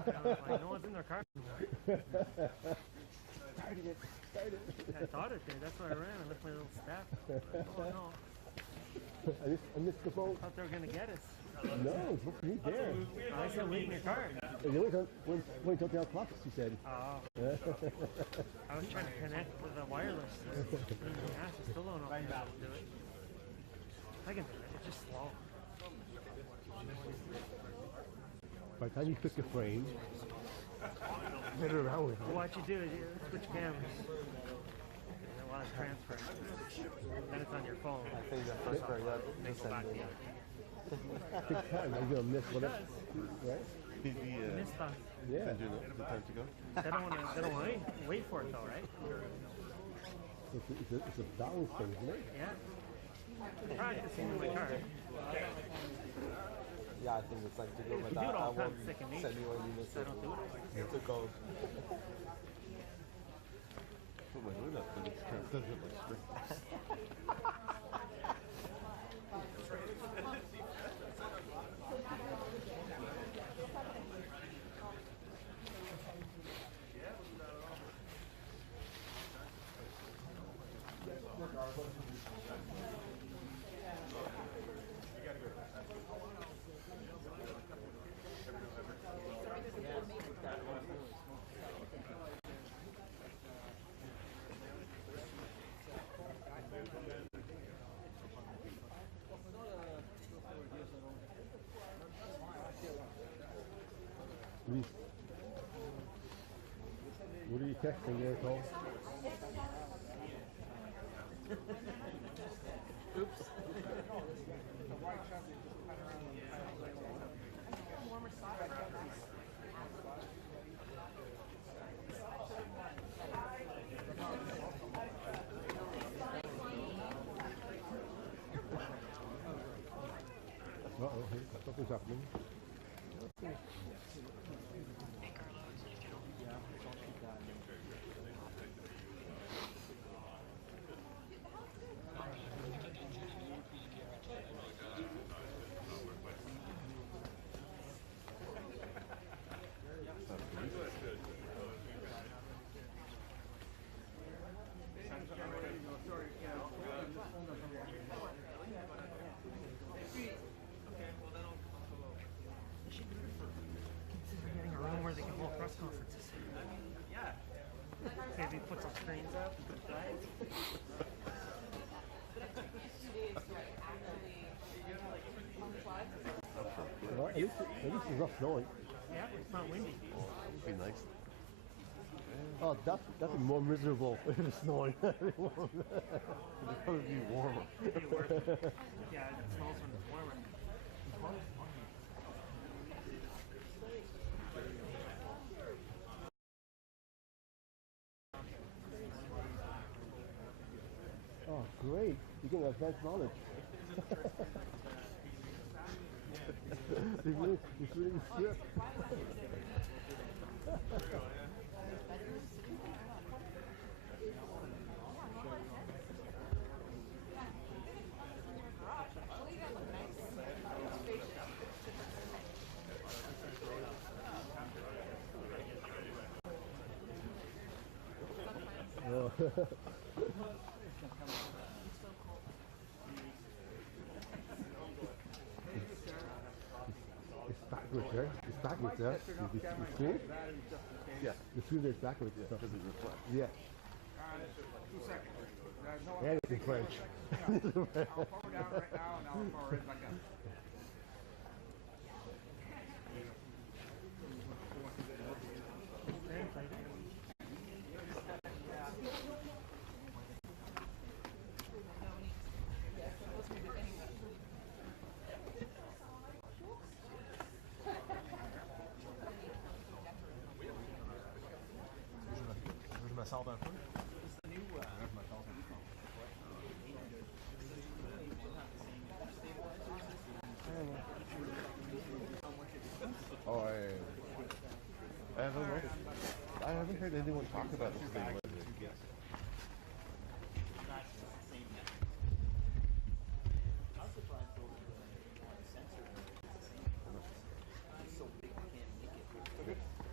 Like, no one's in their car. Started it. I thought it did. That's why I ran. I left my little staff. Oh no. I missed the boat. I thought they were gonna get us. No, it's supposed to be there. I said wait in your car. And you went until the clock, she said. Oh. I was trying to connect with the wireless. I still don't know if I can do it. I can do it. It's just slow. By the time you click the frame, get it around with it. What you do is you switch cameras. And while it's transferring, then it's on your phone. I think the first part that Then go back to the other. Takes time. I'm gonna miss whatever. Right? Miss stuff. Yeah. the time to go. They don't want to wait for it though, right? It's a balance thing, isn't it? Yeah. Practicing in my car. Yeah, I think it's like to go You with do that. it all I the time. won't Second send nature. you when you miss I it. don't do it. To go. Put my hood up, but it doesn't like spring. What are you texting there, Cole? Oops. Uh-oh, hey, something's happening. Getting a room where they can hold press conferences. Maybe put some screens up and some flags. Well, at least it's not snowing. Yeah, it's not windy. That would be nice. Oh, that's more miserable if it's snowing. It'd probably be warmer. It'd be worse. Yeah, it smells when it's warmer. Oh, great. You get advanced knowledge. It's really strip. It's backwards there. It's backwards there. You see it? Yeah. The screen is backwards. Yeah, because it reflects. Yeah. And it's in French. I'll forward down right now and I'll forward it back up. Je me sors d'un peu. Oh, I don't know. I haven't heard anyone talk about this thing lately.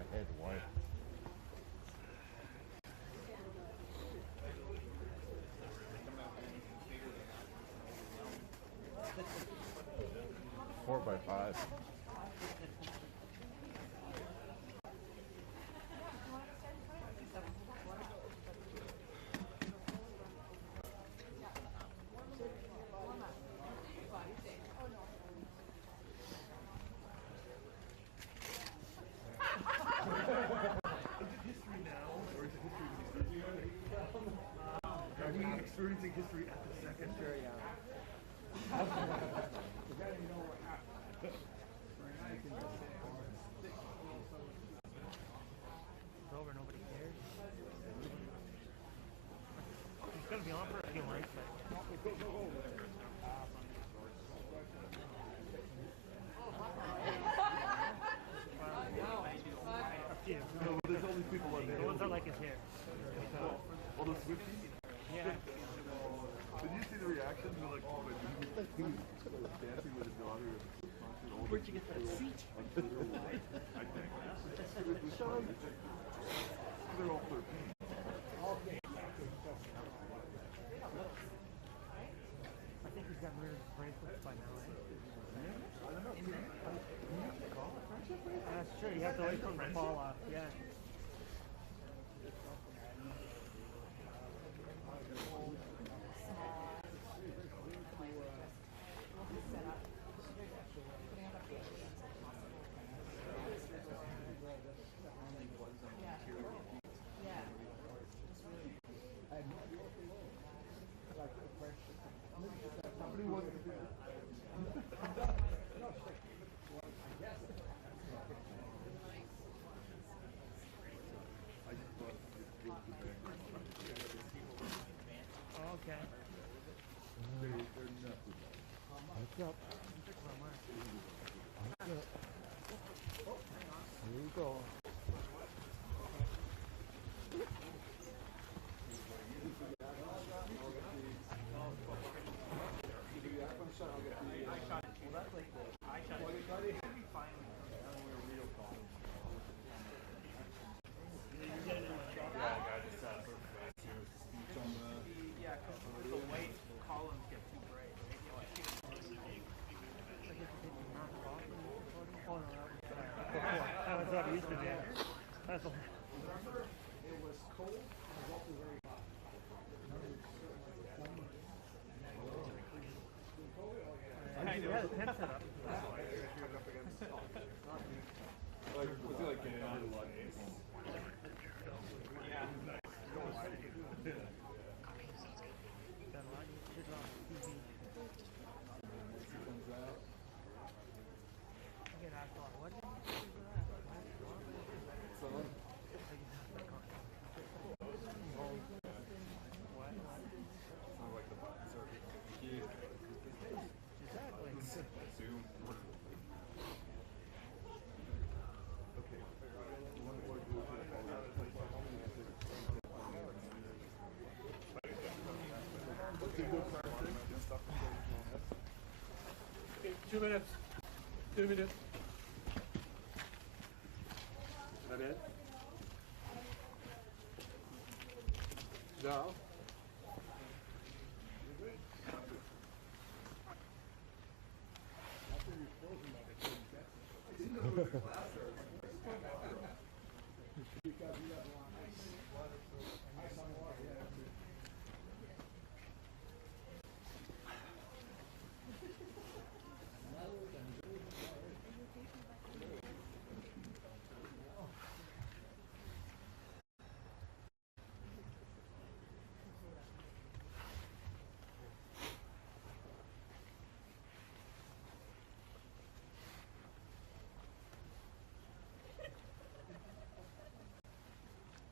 ahead. Why? Four by five. Are we experiencing history at the second? It's over, nobody cares. He's gonna be on for a few months, but a few. No, there's all these people on The ones I like is here. all those Swifties. Yeah. Did you see the reaction? They're like, oh, my God. He was dancing with his daughter. Where'd you get that seat? On Twitter. I think. They're all 13. I think he's gotten rid of his bracelets by now, eh? That's true, you have to wait for them to fall off, yeah. Okay. What's up? Here you go. That was what it used to be. That's a... You had a tent set up. Got a lot of shit on TV. I get asked a lot, what did you do for that? Okay, 2 minutes. 2 minutes. That it? No.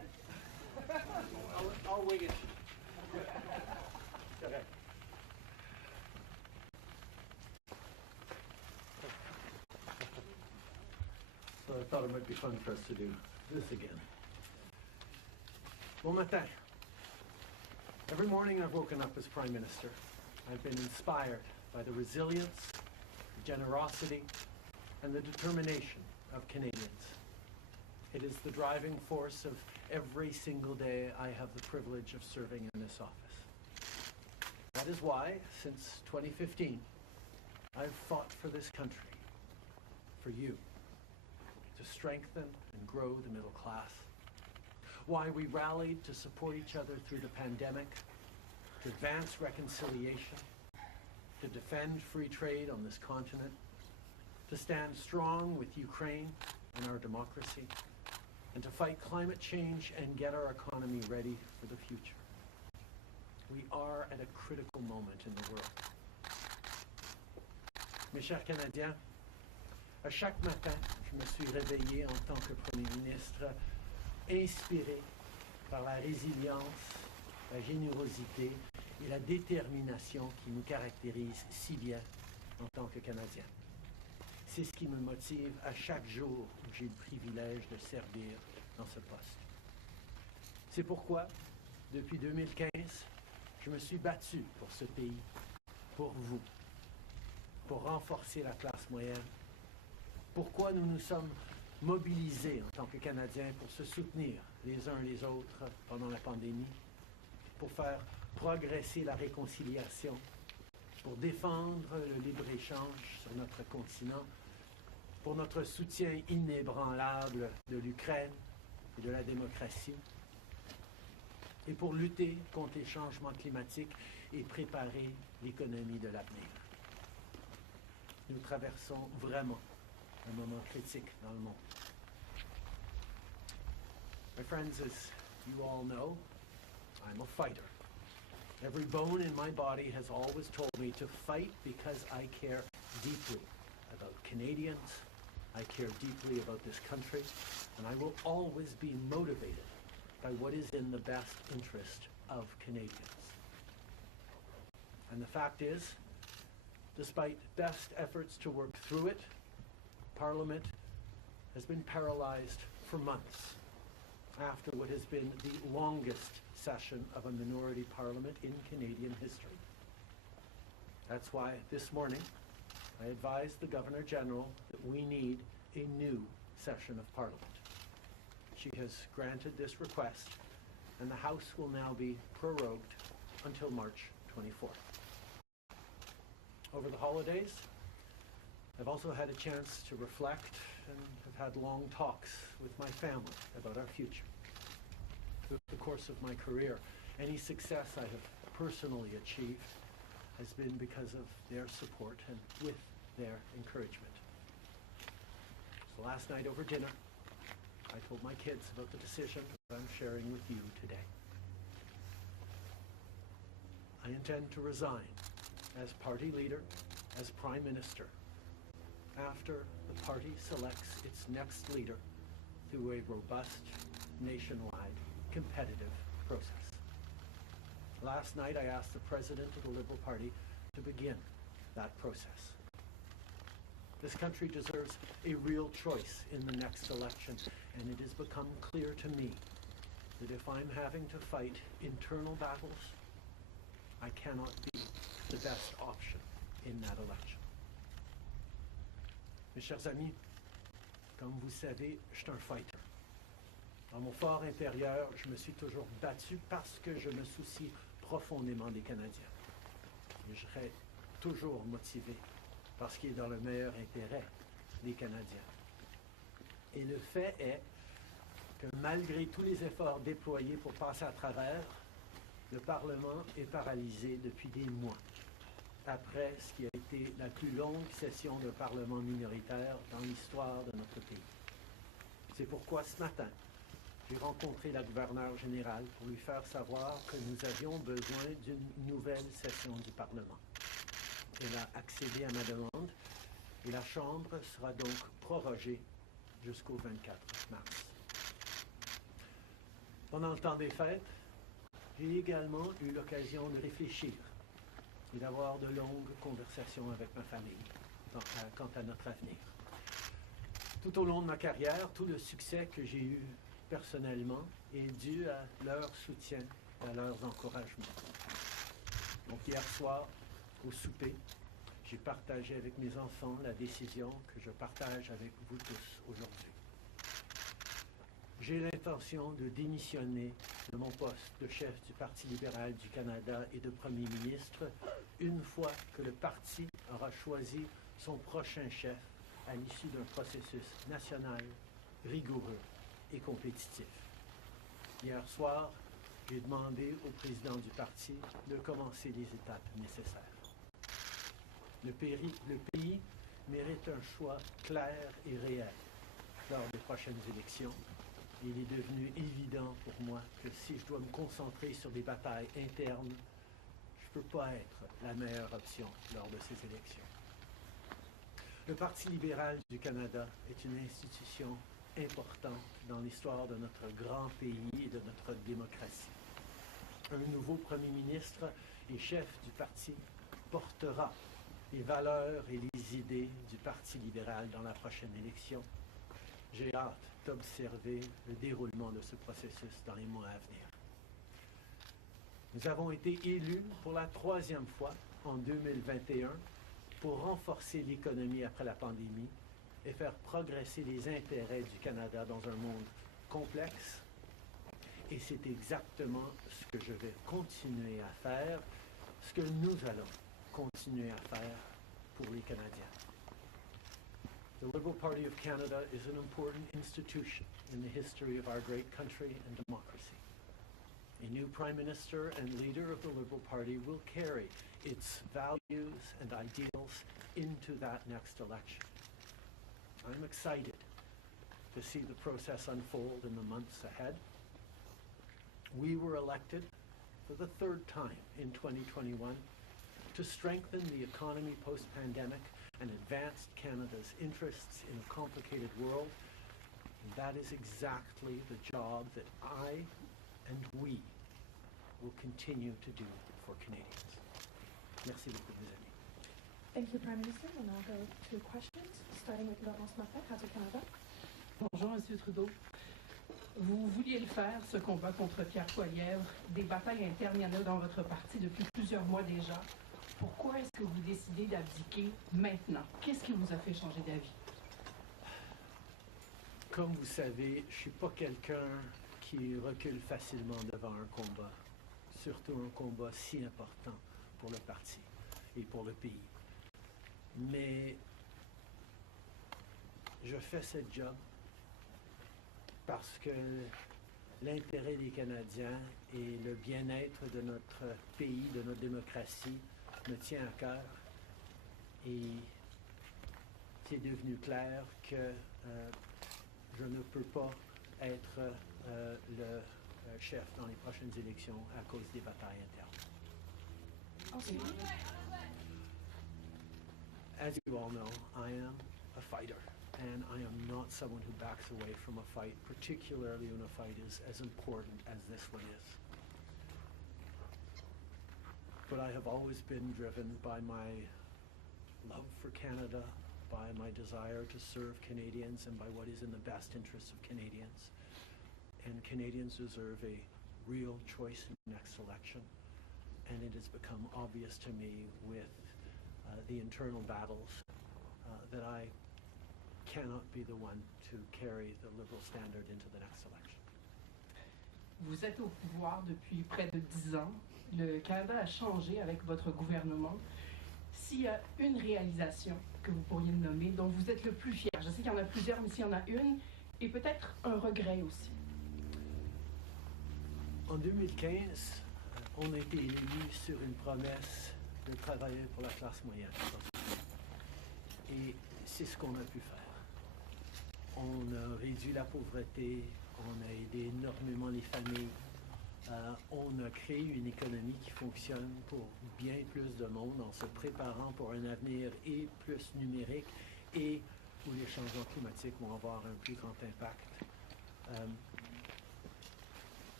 I'll wing it. So I thought it might be fun for us to do this again. Bon matin. Every morning I've woken up as Prime Minister. I've been inspired by the resilience, the generosity, and the determination of Canadians. It is the driving force of every single day I have the privilege of serving in this office. That is why, since 2015, I've fought for this country, for you, to strengthen and grow the middle class. Why we rallied to support each other through the pandemic, to advance reconciliation, to defend free trade on this continent, to stand strong with Ukraine and our democracy, and to fight climate change and get our economy ready for the future. We are at a critical moment in the world. Mes chers Canadiens, à chaque matin, je me suis réveillé en tant que Premier ministre, inspiré par la résilience, la générosité et la détermination qui nous caractérisent si bien en tant que Canadiens. C'est ce qui me motive à chaque jour où j'ai le privilège de servir dans ce poste. C'est pourquoi, depuis 2015, je me suis battu pour ce pays, pour vous, pour renforcer la classe moyenne. Pourquoi nous nous sommes mobilisés en tant que Canadiens pour se soutenir les uns les autres pendant la pandémie, pour faire progresser la réconciliation, pour défendre le libre-échange sur notre continent, pour notre soutien inébranlable de l'Ukraine et de la démocratie, et pour lutter contre les changements climatiques et préparer l'économie de l'avenir. Nous traversons vraiment un moment critique dans le monde. My friends, as you all know, I'm a fighter. Every bone in my body has always told me to fight because I care deeply about Canadians, I care deeply about this country, and I will always be motivated by what is in the best interest of Canadians. And the fact is, despite best efforts to work through it, Parliament has been paralyzed for months after what has been the longest session of a minority parliament in Canadian history. That's why this morning I advised the Governor-General that we need a new session of Parliament. She has granted this request, and the House will now be prorogued until March 24th. Over the holidays, I've also had a chance to reflect and have had long talks with my family about our future. Through the course of my career, any success I have personally achieved has been because of their support and with their encouragement. So last night over dinner, I told my kids about the decision that I'm sharing with you today. I intend to resign as party leader, as Prime Minister, after the party selects its next leader through a robust, nationwide, competitive process. Last night I asked the President of the Liberal Party to begin that process. This country deserves a real choice in the next election, and it has become clear to me that if I'm having to fight internal battles, I cannot be the best option in that election. Mes chers amis, comme vous savez, je suis un fighter. Dans mon fort intérieur, je me suis toujours battu parce que je me soucie profondément des Canadiens. Et je serai toujours motivé parce qu'il est dans le meilleur intérêt des Canadiens. Et le fait est que malgré tous les efforts déployés pour passer à travers, le Parlement est paralysé depuis des mois, après ce qui a été la plus longue session de Parlement minoritaire dans l'histoire de notre pays. C'est pourquoi ce matin, j'ai rencontré la gouverneure générale pour lui faire savoir que nous avions besoin d'une nouvelle session du Parlement. Elle a accédé à ma demande et la Chambre sera donc prorogée jusqu'au 24 mars. Pendant le temps des fêtes, j'ai également eu l'occasion de réfléchir et d'avoir de longues conversations avec ma famille quant à notre avenir. Tout au long de ma carrière, tout le succès que j'ai eu personnellement est dû à leur soutien, à leurs encouragements. Donc hier soir, au souper, j'ai partagé avec mes enfants la décision que je partage avec vous tous aujourd'hui. J'ai l'intention de démissionner de mon poste de chef du Parti libéral du Canada et de Premier ministre une fois que le parti aura choisi son prochain chef à l'issue d'un processus national, rigoureux et compétitif. Hier soir, j'ai demandé au président du parti de commencer les étapes nécessaires. Le pays mérite un choix clair et réel lors des prochaines élections. Il est devenu évident pour moi que si je dois me concentrer sur des batailles internes, je ne peux pas être la meilleure option lors de ces élections. Le Parti libéral du Canada est une institution importante dans l'histoire de notre grand pays et de notre démocratie. Un nouveau Premier ministre et chef du parti portera les valeurs et les idées du Parti libéral dans la prochaine élection. J'ai hâte d'observer le déroulement de ce processus dans les mois à venir. Nous avons été élus pour la 3e fois en 2021 pour renforcer l'économie après la pandémie et faire progresser les intérêts du Canada dans un monde complexe. Et c'est exactement ce que je vais continuer à faire, ce que nous allons continuer à faire pour les Canadiens. The Liberal Party of Canada is an important institution in the history of our great country and democracy. A new Prime Minister and leader of the Liberal Party will carry its values and ideals into that next election. I'm excited to see the process unfold in the months ahead. We were elected for the 3rd time in 2021 to strengthen the economy post-pandemic and advance Canada's interests in a complicated world. And that is exactly the job that I and we will continue to do for Canadians. Merci beaucoup, mes amis. Thank you, Prime Minister. We'll now go to questions, starting with Laurence Martin, Radio-Canada. Bonjour, M. Trudeau. Vous vouliez le faire, ce combat contre Pierre Poilievre. Des batailles internes, il y en a dans votre parti depuis plusieurs mois déjà. Pourquoi est-ce que vous décidez d'abdiquer maintenant? Qu'est-ce qui vous a fait changer d'avis? Comme vous savez, je ne suis pas quelqu'un qui recule facilement devant un combat, surtout un combat si important pour le parti et pour le pays. Mais je fais ce job parce que l'intérêt des Canadiens et le bien-être de notre pays, de notre démocratie, me tient à cœur. Et c'est devenu clair que je ne peux pas être le chef dans les prochaines élections à cause des batailles internes. As you all know, I am a fighter, and I am not someone who backs away from a fight, particularly when a fight is as important as this one is. But I have always been driven by my love for Canada, by my desire to serve Canadians, and by what is in the best interests of Canadians. And Canadians deserve a real choice in the next election. And it has become obvious to me with the internal battles that I cannot be the one to carry the Liberal standard into the next election. Vous êtes au pouvoir depuis près de 10 ans. Le Canada a changé avec votre gouvernement. S'il y a une réalisation que vous pourriez me nommer, dont vous êtes le plus fier, je sais qu'il y en a plusieurs, mais s'il y en a une, et peut-être un regret aussi. En 2015, on a été élu sur une promesse de travailler pour la classe moyenne. Et c'est ce qu'on a pu faire. On a réduit la pauvreté, on a aidé énormément les familles, on a créé une économie qui fonctionne pour bien plus de monde en se préparant pour un avenir et plus numérique et où les changements climatiques vont avoir un plus grand impact.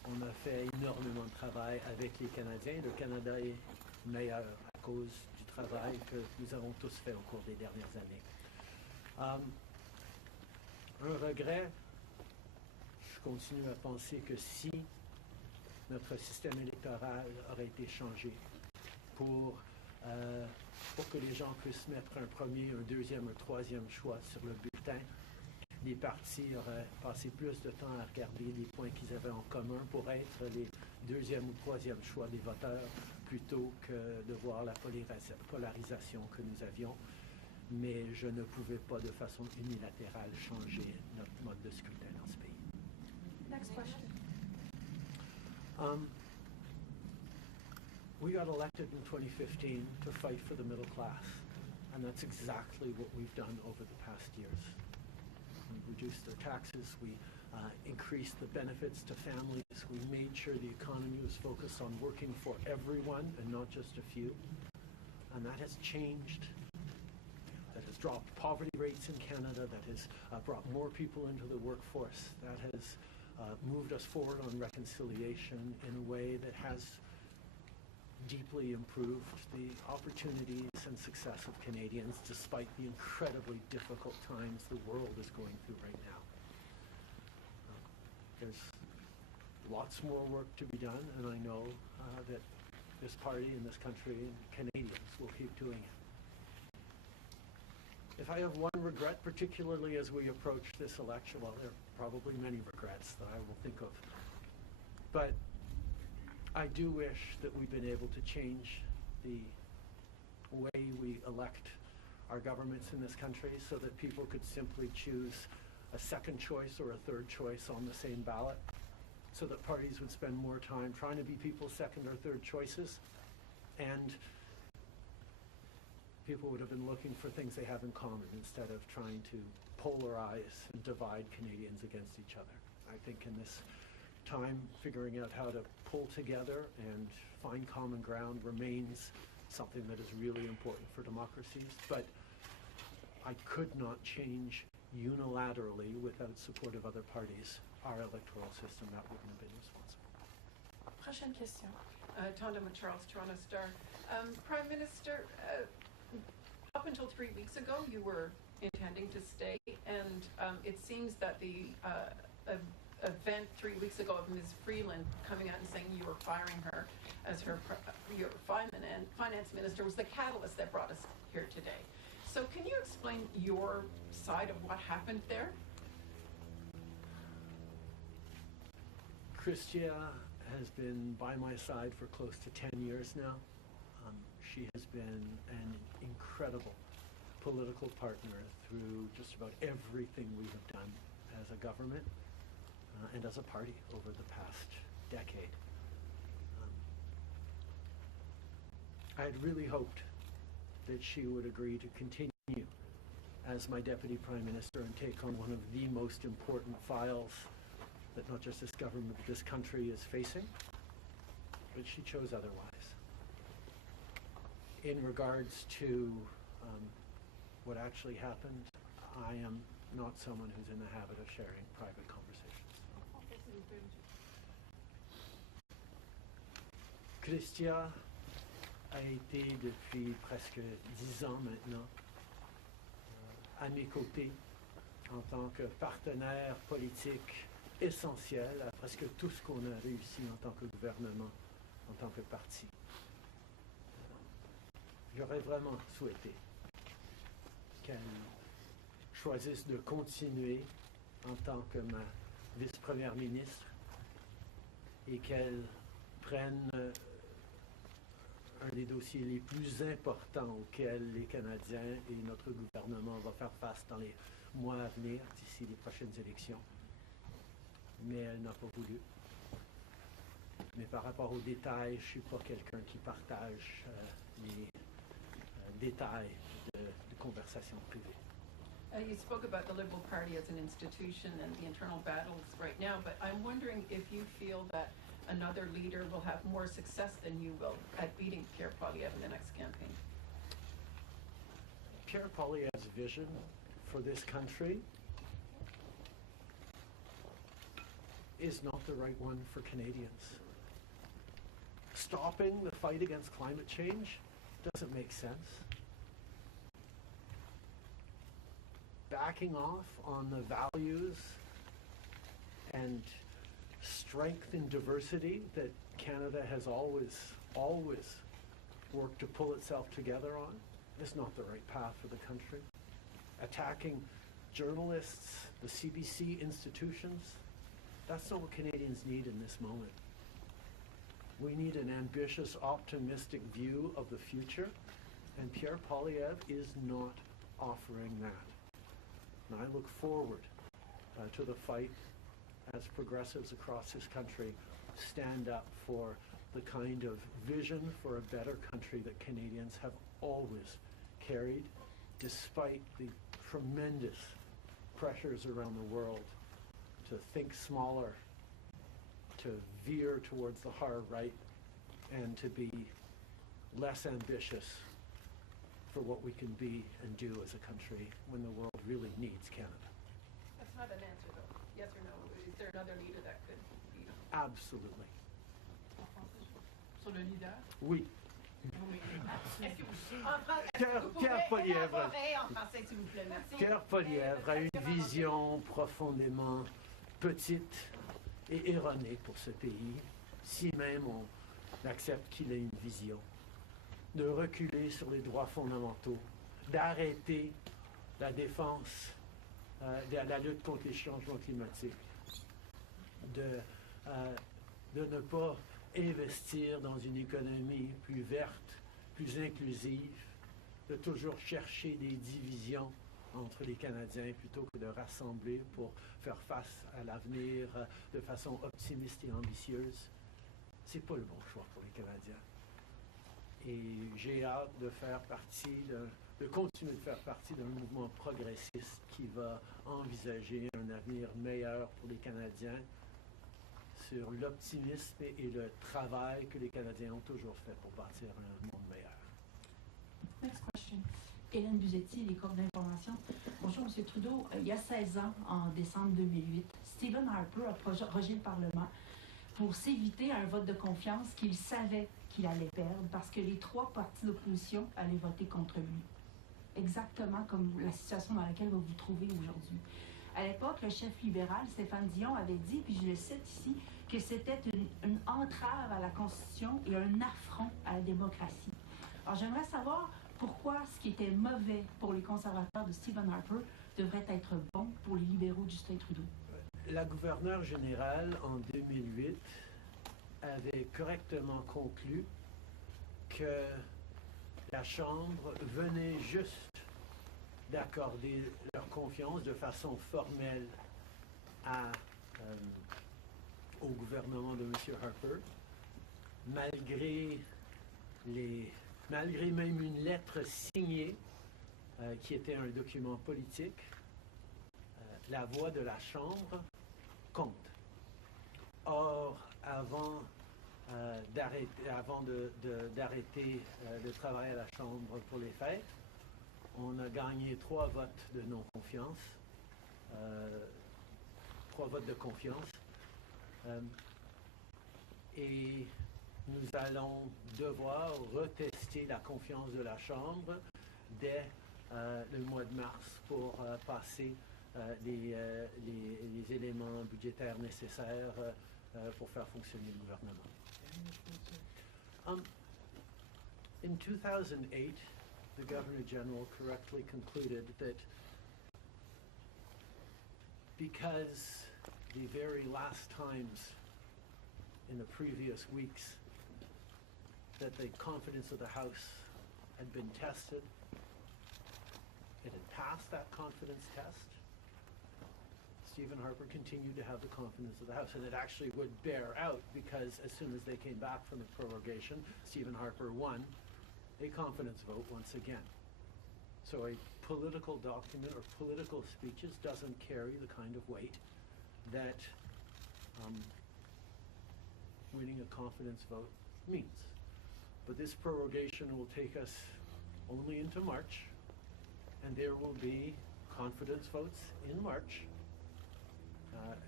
On a fait énormément de travail avec les Canadiens. Le Canada est meilleur à cause du travail que nous avons tous fait au cours des dernières années. Un regret, je continue à penser que si notre système électoral aurait été changé pour que les gens puissent mettre un premier, un deuxième, un troisième choix sur le bulletin, les partis auraient passé plus de temps à regarder les points qu'ils avaient en commun pour être les deuxième ou troisième choix des voteurs plutôt que de voir la polarisation que nous avions. Mais je ne pouvais pas de façon unilatérale changer notre mode de scrutin dans ce pays. Next question. We got elected in 2015 to fight for the middle class, and that's exactly what we've done over the past years. We reduced their taxes, we increased the benefits to families, we made sure the economy was focused on working for everyone and not just a few, and that has changed. That has dropped poverty rates in Canada, that has brought more people into the workforce, that has moved us forward on reconciliation in a way that has deeply improved the opportunities and success of Canadians despite the incredibly difficult times the world is going through right now. There's lots more work to be done, and I know that this party and this country and Canadians will keep doing it. If I have one regret, particularly as we approach this election, well, there are probably many regrets that I will think of, but I do wish that we've been able to change the way we elect our governments in this country so that people could simply choose a second choice or a third choice on the same ballot, so that parties would spend more time trying to be people's second or third choices, and people would have been looking for things they have in common instead of trying to polarize and divide Canadians against each other. I think in this time, figuring out how to pull together and find common ground remains something that is really important for democracies, but I could not change unilaterally without support of other parties our electoral system. That wouldn't have been responsible. Prochaine question. Tondam with Charles Toronto Star. Prime Minister, up until 3 weeks ago, you were intending to stay, and it seems that the event 3 weeks ago of Ms. Freeland coming out and saying you were firing her as your finance minister was the catalyst that brought us here today. So can you explain your side of what happened there? Chrystia has been by my side for close to 10 years now. She has been an incredible political partner through just about everything we have done as a government and as a party over the past decade. I had really hoped that she would agree to continue as my Deputy Prime Minister and take on one of the most important files that not just this government but this country is facing, but she chose otherwise. In regards to what actually happened, I am not someone who's in the habit of sharing private conversations. Chrystia a été depuis presque 10 ans maintenant à mes côtés en tant que partenaire politique essentiel à presque tout ce qu'on a réussi en tant que gouvernement, en tant que parti. J'aurais vraiment souhaité qu'elle choisisse de continuer en tant que ma vice-première ministre et qu'elle prenne un des dossiers les plus importants auxquels les Canadiens et notre gouvernement vont faire face dans les mois à venir, d'ici les prochaines élections. Mais elle n'a pas voulu. Mais par rapport aux détails, je ne suis pas quelqu'un qui partage les détails de conversations privées. You spoke about the Liberal Party as an institution and the internal battles right now, but I'm wondering if you feel that another leader will have more success than you will at beating Pierre Poilievre in the next campaign. Pierre Poilievre's vision for this country is not the right one for Canadians. Stopping the fight against climate change doesn't make sense. Backing off on the values and strength and diversity that Canada has always worked to pull itself together on is not the right path for the country. Attacking journalists, the CBC institutions, that's not what Canadians need in this moment. We need an ambitious, optimistic view of the future, and Pierre Poilievre is not offering that. And I look forward to the fight as progressives across this country stand up for the kind of vision for a better country that Canadians have always carried, despite the tremendous pressures around the world to think smaller, to veer towards the hard right, and to be less ambitious for what we can be and do as a country when the world really needs Canada. That's not an answer, though. Yes or no? Is there another leader that could be? Absolutely. Sur le leader? Oui. Est-ce que vous Pierre pouvez Poilievre. élaborer en français, s'il vous plaît? Merci. Pierre Poilievre a une vision profondément petite et erronée pour ce pays, si même on accepte qu'il ait une vision, de reculer sur les droits fondamentaux, d'arrêter la défense, la lutte contre les changements climatiques, de ne pas investir dans une économie plus verte, plus inclusive, de toujours chercher des divisions entre les Canadiens plutôt que de rassembler pour faire face à l'avenir de façon optimiste et ambitieuse. C'est pas le bon choix pour les Canadiens. Et j'ai hâte de faire partie, de continuer de faire partie d'un mouvement progressiste qui va envisager un avenir meilleur pour les Canadiens sur l'optimisme et le travail que les Canadiens ont toujours fait pour bâtir un monde meilleur. Next question. Hélène Buzetti, les corps d'information. Bonjour, M. Trudeau. Il y a 16 ans, en décembre 2008, Stephen Harper a prorogé le Parlement pour s'éviter un vote de confiance qu'il savait qu'il allait perdre parce que les 3 partis d'opposition allaient voter contre lui. Exactement comme la situation dans laquelle vous vous trouvez aujourd'hui. À l'époque, le chef libéral, Stéphane Dion, avait dit, puis je le cite ici, que c'était une entrave à la Constitution et un affront à la démocratie. Alors, j'aimerais savoir pourquoi ce qui était mauvais pour les conservateurs de Stephen Harper devrait être bon pour les libéraux de Justin Trudeau. La gouverneure générale, en 2008, avait correctement conclu que la Chambre venait juste d'accorder leur confiance de façon formelle au gouvernement de M. Harper, malgré même une lettre signée qui était un document politique. La voix de la Chambre compte. Or, avant d'arrêter le travail à la Chambre pour les fêtes, on a gagné 3 votes de non-confiance, 3 votes de confiance, et nous allons devoir retester la confiance de la Chambre dès le mois de mars pour passer les éléments budgétaires nécessaires pour faire fonctionner le gouvernement. In 2008, the Governor General correctly concluded that because the very last times in the previous weeks that the confidence of the House had been tested, it had passed that confidence test. Stephen Harper continued to have the confidence of the House, and it actually would bear out because as soon as they came back from the prorogation, Stephen Harper won a confidence vote once again. So a political document or political speeches doesn't carry the kind of weight that winning a confidence vote means. But this prorogation will take us only into March, and there will be confidence votes in March.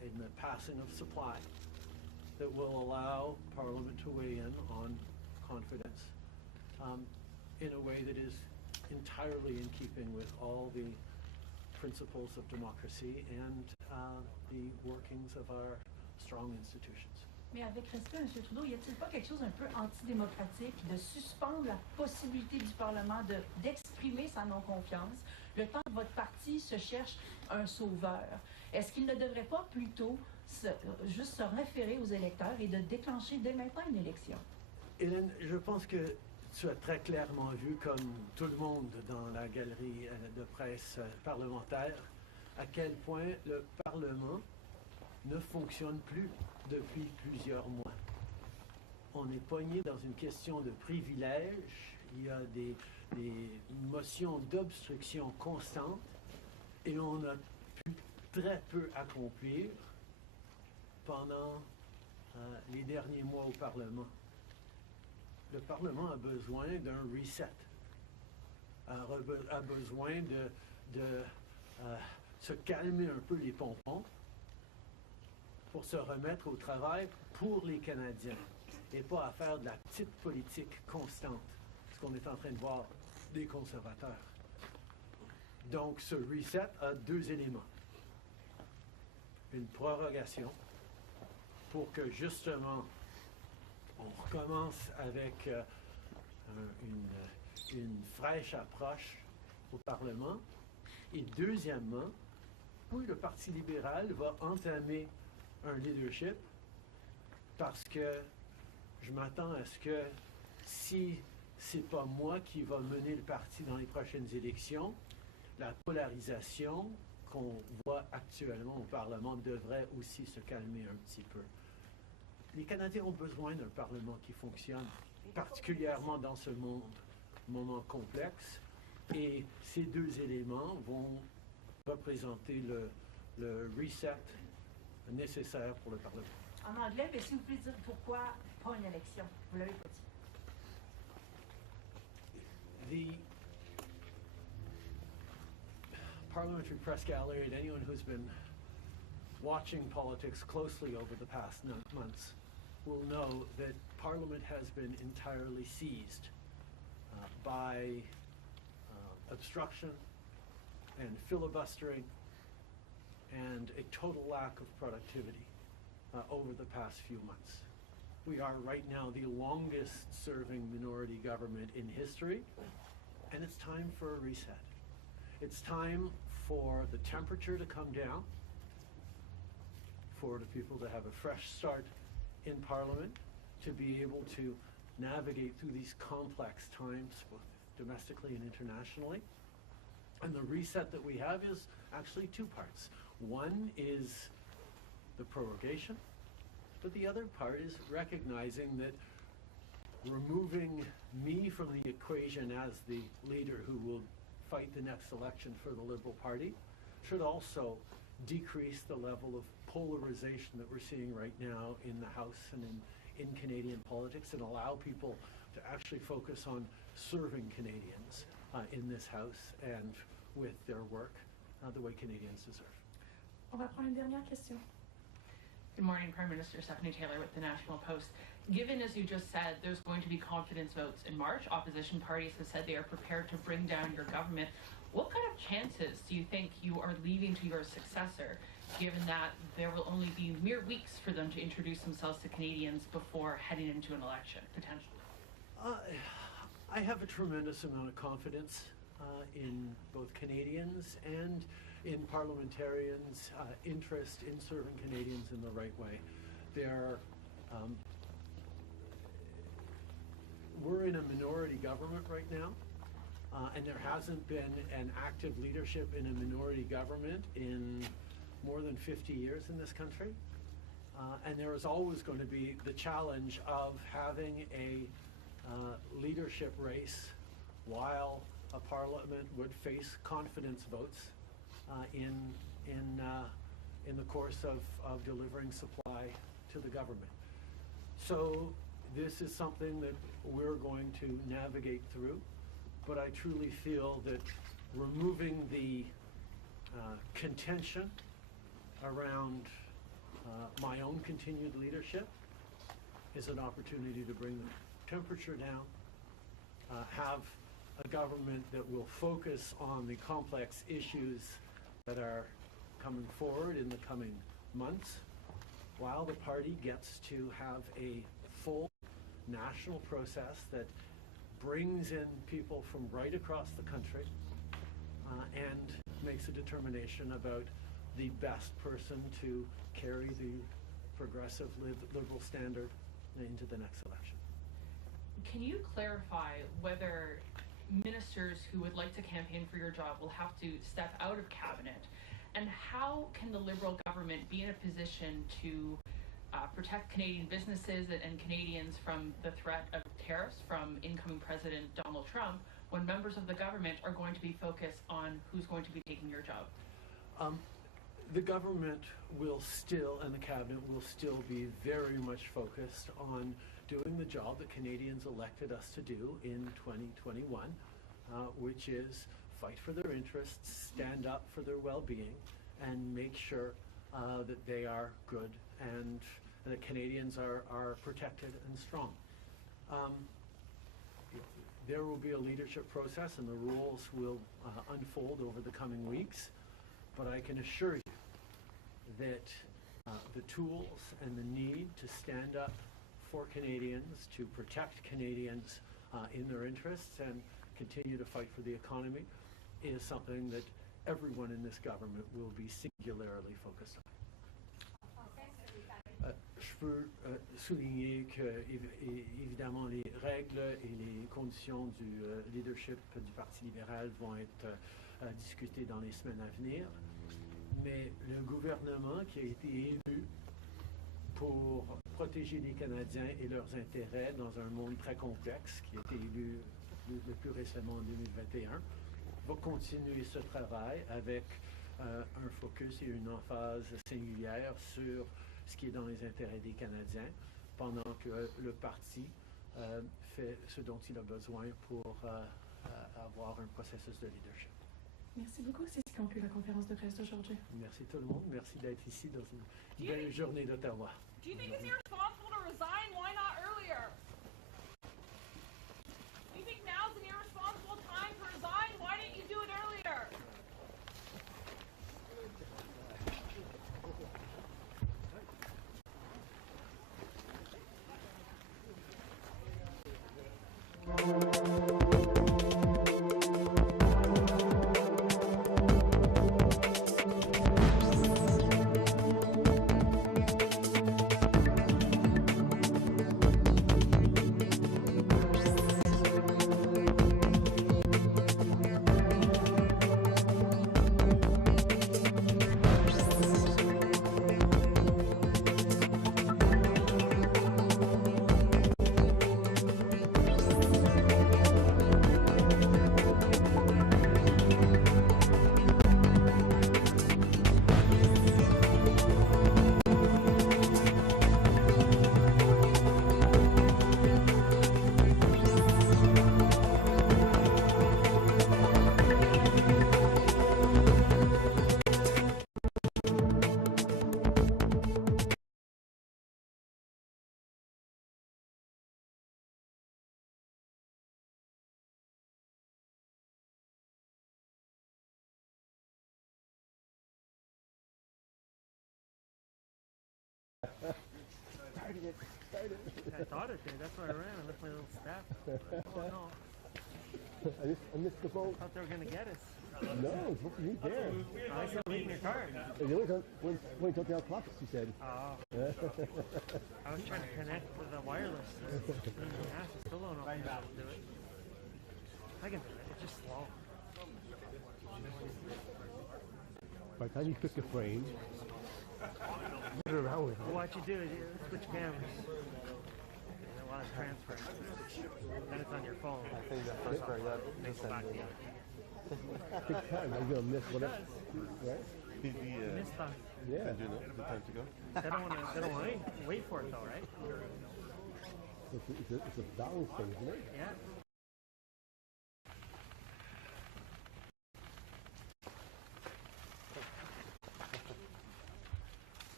in the passing of supply that will allow Parliament to weigh in on confidence in a way that is entirely in keeping with all the principles of democracy and the workings of our strong institutions. Mais avec respect, M. Trudeau, y a-t-il pas quelque chose un peu antidémocratique de suspendre la possibilité du Parlement d'exprimer sa non-confiance le temps que votre parti se cherche un sauveur? Est-ce qu'il ne devrait pas plutôt juste se référer aux électeurs et de déclencher dès maintenant une élection? Hélène, je pense que tu as très clairement vu, comme tout le monde dans la galerie de presse parlementaire, à quel point le Parlement ne fonctionne plus depuis plusieurs mois. On est pogné dans une question de privilège, il y a des motions d'obstruction constantes et on a pu très peu accomplir pendant les derniers mois au Parlement. Le Parlement a besoin d'un reset, a besoin de se calmer un peu les pompons pour se remettre au travail pour les Canadiens et pas à faire de la petite politique constante, ce qu'on est en train de voir des conservateurs. Donc ce reset a deux éléments. Une prorogation pour que justement on recommence avec une fraîche approche au Parlement. Et deuxièmement, oui, le Parti libéral va entamer un leadership parce que je m'attends à ce que si c'est pas moi qui va mener le parti dans les prochaines élections, la polarisation qu'on voit actuellement au Parlement devrait aussi se calmer un petit peu. Les Canadiens ont besoin d'un Parlement qui fonctionne, particulièrement dans ce moment complexe, et ces deux éléments vont représenter le reset nécessaire pour le Parlement. En anglais, mais si vous pouvez dire pourquoi pas une élection? Vous l'avez pas dit. The Parliamentary Press Gallery and anyone who's been watching politics closely over the past months will know that Parliament has been entirely seized by obstruction and filibustering and a total lack of productivity over the past few months. We are right now the longest serving minority government in history, and it's time for a reset. It's time for the temperature to come down, for the people to have a fresh start in Parliament, to be able to navigate through these complex times, both domestically and internationally. And the reset that we have is actually two parts. One is the prorogation, but the other part is recognizing that removing me from the equation as the leader who will fight the next election for the Liberal Party should also decrease the level of polarization that we're seeing right now in the House and in Canadian politics, and allow people to actually focus on serving Canadians in this House and with their work the way Canadians deserve. On va prendre une dernière question. Good morning, Prime Minister Stephanie Taylor with the National Post. Given, as you just said, there's going to be confidence votes in March, opposition parties have said they are prepared to bring down your government. What kind of chances do you think you are leaving to your successor, given that there will only be mere weeks for them to introduce themselves to Canadians before heading into an election, potentially? I have a tremendous amount of confidence in both Canadians and in parliamentarians' interest in serving Canadians in the right way. We're in a minority government right now, and there hasn't been an active leadership in a minority government in more than 50 years in this country. And there is always going to be the challenge of having a leadership race while a parliament would face confidence votes in the course of delivering supply to the government. So this is something that we're going to navigate through, but I truly feel that removing the contention around My own continued leadership is an opportunity to bring the temperature down, have a government that will focus on the complex issues that are coming forward in the coming months, while the party gets to have a full national process that brings in people from right across the country and makes a determination about the best person to carry the progressive liberal standard into the next election. Can you clarify whether ministers who would like to campaign for your job will have to step out of cabinet? And how can the Liberal government be in a position to protect Canadian businesses and Canadians from the threat of tariffs from incoming President Donald Trump when members of the government are going to be focused on who's going to be taking your job? The government will still, and the cabinet will still be very much focused on doing the job that Canadians elected us to do in 2021, which is fight for their interests, stand up for their well-being, and make sure that they are good and that Canadians are protected and strong. There will be a leadership process and the rules will unfold over the coming weeks, but I can assure you that the tools and the need to stand up for Canadians, to protect Canadians in their interests and continue to fight for the economy is something that everyone in this government will be singularly focused on. Je peux souligner que, évidemment, les règles et les conditions du leadership du Parti libéral vont être discutées dans les semaines à venir, mais le gouvernement qui a été élu pour protéger les Canadiens et leurs intérêts dans un monde très complexe, qui a été élu le plus récemment en 2021, va continuer ce travail avec un focus et une emphase singulière sur ce qui est dans les intérêts des Canadiens, pendant que le parti fait ce dont il a besoin pour avoir un processus de leadership. Merci beaucoup. C'est ce qui conclut la conférence de presse d'aujourd'hui. Merci tout le monde. Merci d'être ici dans une belle journée d'Ottawa. Do you think it's irresponsible to resign? Why not earlier? Do you think now's an irresponsible time to resign? Why didn't you do it earlier? I thought it did. That's why I ran. I left my little staff. Oh no. I missed the boat. I thought they were going to get us. No, it's what you there. I said, leave your car. When he took the clock, she said. Oh. I was trying to connect to the wireless. I still don't know if I can do it. I can do it. It's just slow. By the time you pick a frame, get around with it. What you do is you switch cameras. And while it's transferring, then it's on your phone. I think that first part, yeah, They go back together. Big time. Are you going to miss whatever? Right? Miss time. Yeah. do know the time to go. They don't want to wait for it though, right? It's a balance thing, isn't it? Yeah. So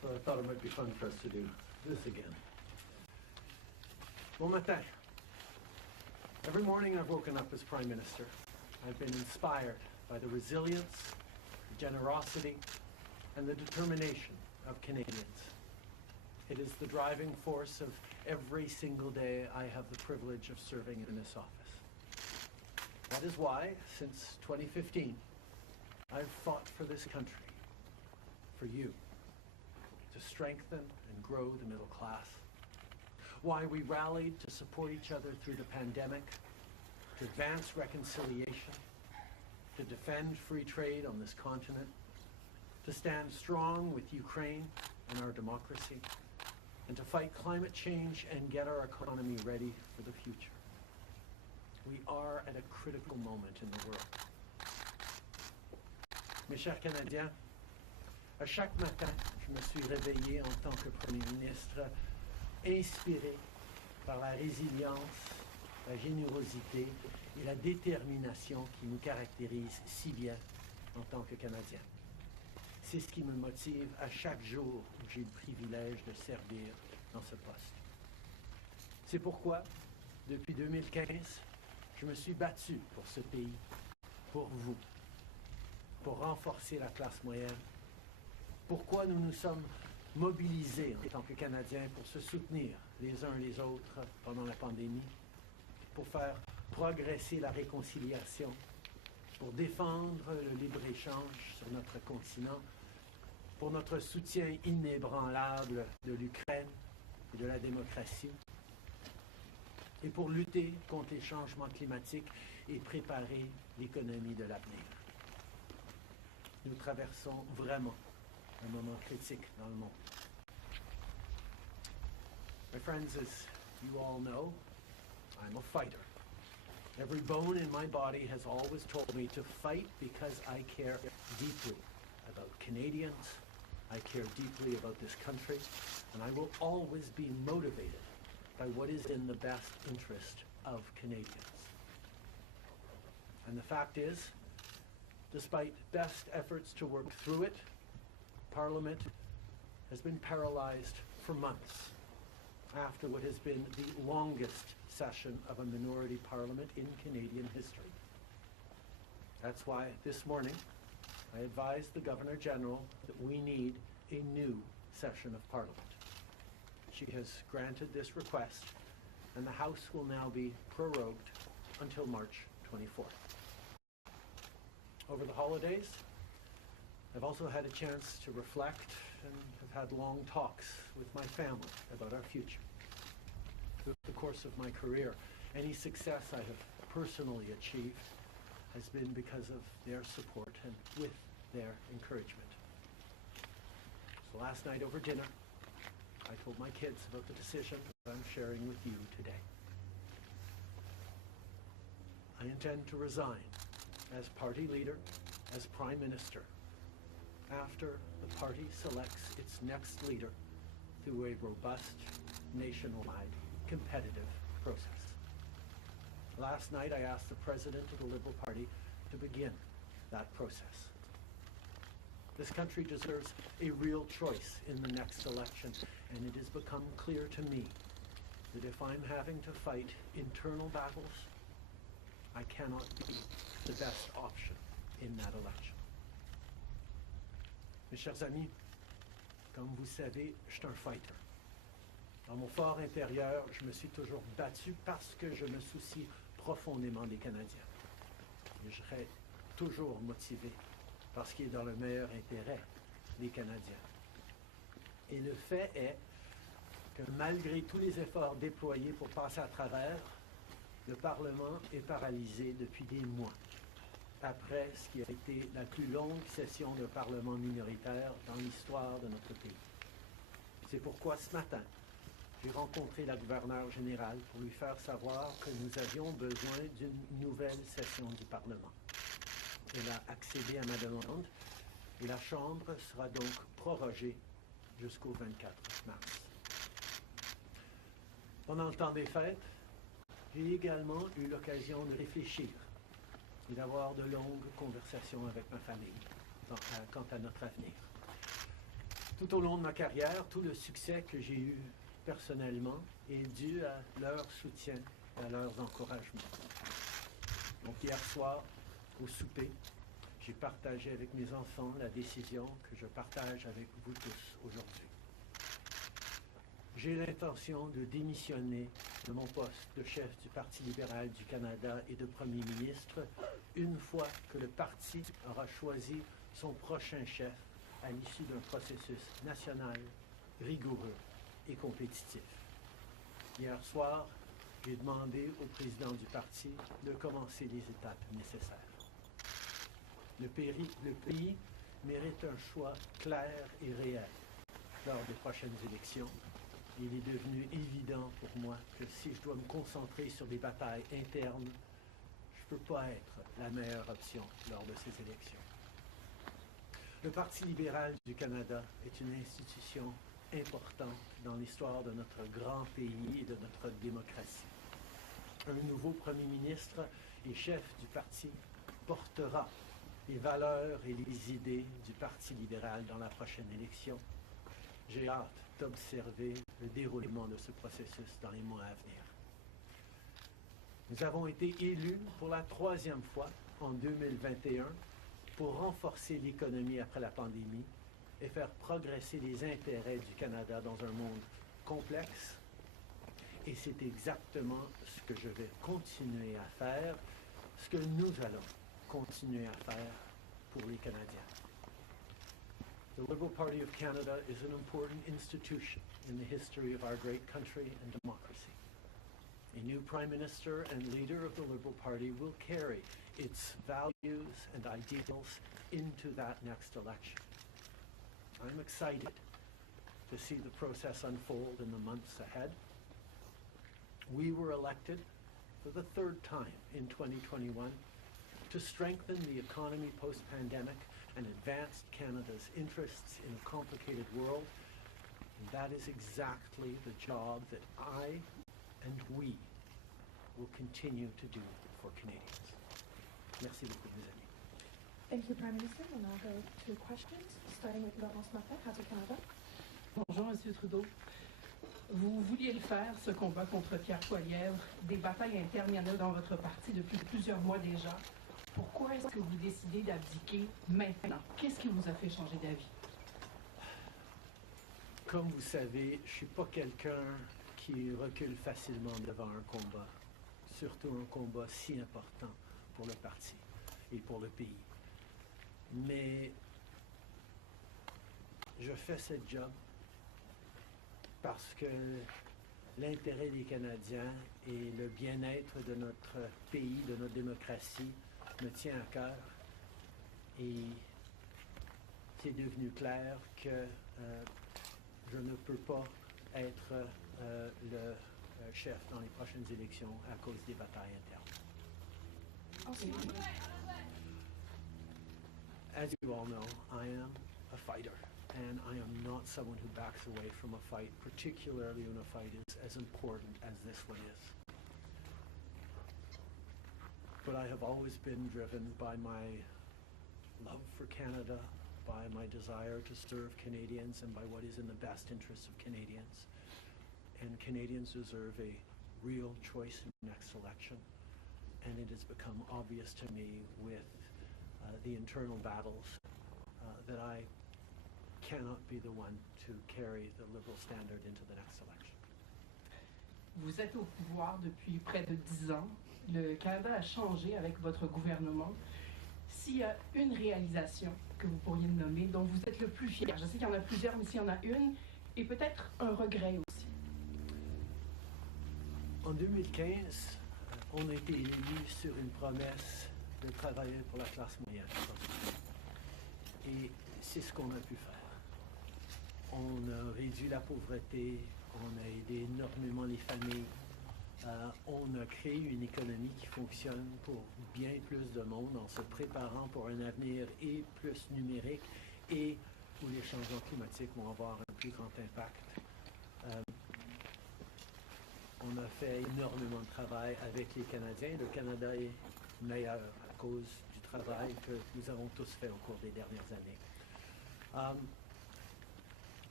so I thought it might be fun for us to do this again. Bon matin. Every morning I've woken up as Prime Minister. I've been inspired by the resilience, the generosity, and the determination of Canadians. It is the driving force of every single day I have the privilege of serving in this office. That is why, since 2015, I've fought for this country, for you, to strengthen and grow the middle class. Why we rallied to support each other through the pandemic, to advance reconciliation, to defend free trade on this continent, to stand strong with Ukraine and our democracy, and to fight climate change and get our economy ready for the future. We are at a critical moment in the world. Mes chers Canadiens, à chaque matin, je me suis réveillé en tant que Premier ministre, inspiré par la résilience, la générosité et la détermination qui nous caractérisent si bien en tant que Canadiens. C'est ce qui me motive à chaque jour où j'ai le privilège de servir dans ce poste. C'est pourquoi, depuis 2015, je me suis battu pour ce pays, pour vous, pour renforcer la classe moyenne. Pourquoi nous nous sommes mobilisés en tant que Canadiens pour se soutenir les uns les autres pendant la pandémie, pour faire progresser la réconciliation, pour défendre le libre-échange sur notre continent, pour notre soutien inébranlable de l'Ukraine et de la démocratie, et pour lutter contre les changements climatiques et préparer l'économie de l'avenir. Nous traversons vraiment un moment critique dans le monde. My friends, as you all know, I'm a fighter. Every bone in my body has always told me to fight because I care deeply about Canadians, I care deeply about this country, and I will always be motivated by what is in the best interest of Canadians. And the fact is, despite best efforts to work through it, Parliament has been paralyzed for months after what has been the longest session of a minority parliament in Canadian history. That's why this morning I advised the Governor-General that we need a new session of Parliament. She has granted this request, and the House will now be prorogued until March 24th. Over the holidays, I've also had a chance to reflect and have had long talks with my family about our future. Through the course of my career, any success I have personally achieved has been because of their support and with their encouragement. So last night over dinner, I told my kids about the decision that I'm sharing with you today. I intend to resign as party leader, as Prime Minister, after the party selects its next leader through a robust, nationwide, competitive process. Last night I asked the President of the Liberal Party to begin that process. This country deserves a real choice in the next election, and it has become clear to me that if I'm having to fight internal battles, I cannot be the best option in that election. Mes chers amis, comme vous savez, je suis un fighter. Dans mon fort intérieur, je me suis toujours battu parce que je me soucie profondément des Canadiens. Et je serai toujours motivé parce qu'il est dans le meilleur intérêt des Canadiens. Et le fait est que malgré tous les efforts déployés pour passer à travers, le Parlement est paralysé depuis des mois, après ce qui a été la plus longue session de Parlement minoritaire dans l'histoire de notre pays. C'est pourquoi ce matin, j'ai rencontré la gouverneure générale pour lui faire savoir que nous avions besoin d'une nouvelle session du Parlement. Elle a accédé à ma demande et la Chambre sera donc prorogée jusqu'au 24 mars. Pendant le temps des fêtes, j'ai également eu l'occasion de réfléchir et d'avoir de longues conversations avec ma famille quant à notre avenir. Tout au long de ma carrière, tout le succès que j'ai eu personnellement est dû à leur soutien, à leurs encouragements. Donc hier soir, au souper, j'ai partagé avec mes enfants la décision que je partage avec vous tous aujourd'hui. J'ai l'intention de démissionner de mon poste de chef du Parti libéral du Canada et de Premier ministre une fois que le parti aura choisi son prochain chef à l'issue d'un processus national, rigoureux et compétitif. Hier soir, j'ai demandé au président du parti de commencer les étapes nécessaires. Le pays mérite un choix clair et réel lors des prochaines élections. Il est devenu évident pour moi que si je dois me concentrer sur des batailles internes, je ne peux pas être la meilleure option lors de ces élections. Le Parti libéral du Canada est une institution importante dans l'histoire de notre grand pays et de notre démocratie. Un nouveau Premier ministre et chef du parti portera les valeurs et les idées du Parti libéral dans la prochaine élection. J'ai hâte d'observer le déroulement de ce processus dans les mois à venir. Nous avons été élus pour la 3e fois en 2021 pour renforcer l'économie après la pandémie et faire progresser les intérêts du Canada dans un monde complexe. Et c'est exactement ce que je vais continuer à faire, ce que nous allons continuer à faire pour les Canadiens. The Liberal Party of Canada is an important institution in the history of our great country and democracy. A new Prime Minister and leader of the Liberal Party will carry its values and ideals into that next election. I'm excited to see the process unfold in the months ahead. We were elected for the 3rd time in 2021 to strengthen the economy post-pandemic and advance Canada's interests in a complicated world. And that is exactly the job that I and we will continue to do for Canadians. Merci beaucoup, mes amis. Thank you, Prime Minister. We'll now go to questions, starting with Laurence Martin, House of Canada. Bonjour, Monsieur Trudeau. Vous vouliez le faire, ce combat contre Pierre Poilievre. Des batailles internes, il y en a dans votre parti depuis plusieurs mois déjà. Pourquoi est-ce que vous décidez d'abdiquer maintenant? Qu'est-ce qui vous a fait changer d'avis? Comme vous savez, je ne suis pas quelqu'un qui recule facilement devant un combat, surtout un combat si important pour le parti et pour le pays. Mais je fais ce job parce que l'intérêt des Canadiens et le bien-être de notre pays, de notre démocratie, me tient à cœur. Et c'est devenu clair que je ne peux pas être le chef dans les prochaines élections à cause des batailles internes. As you all know, I am a fighter, and I am not someone who backs away from a fight, particularly when a fight is as important as this one is. But I have always been driven by my love for Canada, by my desire to serve Canadians, and by what is in the best interests of Canadians. And Canadians deserve a real choice in the next election. And it has become obvious to me with the internal battles that I cannot be the one to carry the Liberal standard into the next election. Vous êtes au pouvoir depuis près de 10 ans. Le Canada a changé avec votre gouvernement. S'il y a une réalisation que vous pourriez nommer, dont vous êtes le plus fier, je sais qu'il y en a plusieurs, mais s'il y en a une, et peut-être un regret aussi. En 2015, on a été élus sur une promesse de travailler pour la classe moyenne. Et c'est ce qu'on a pu faire. On a réduit la pauvreté, on a aidé énormément les familles, on a créé une économie qui fonctionne pour bien plus de monde en se préparant pour un avenir et plus numérique et où les changements climatiques vont avoir un plus grand impact. On a fait énormément de travail avec les Canadiens. Le Canada est meilleur à cause du travail que nous avons tous fait au cours des dernières années.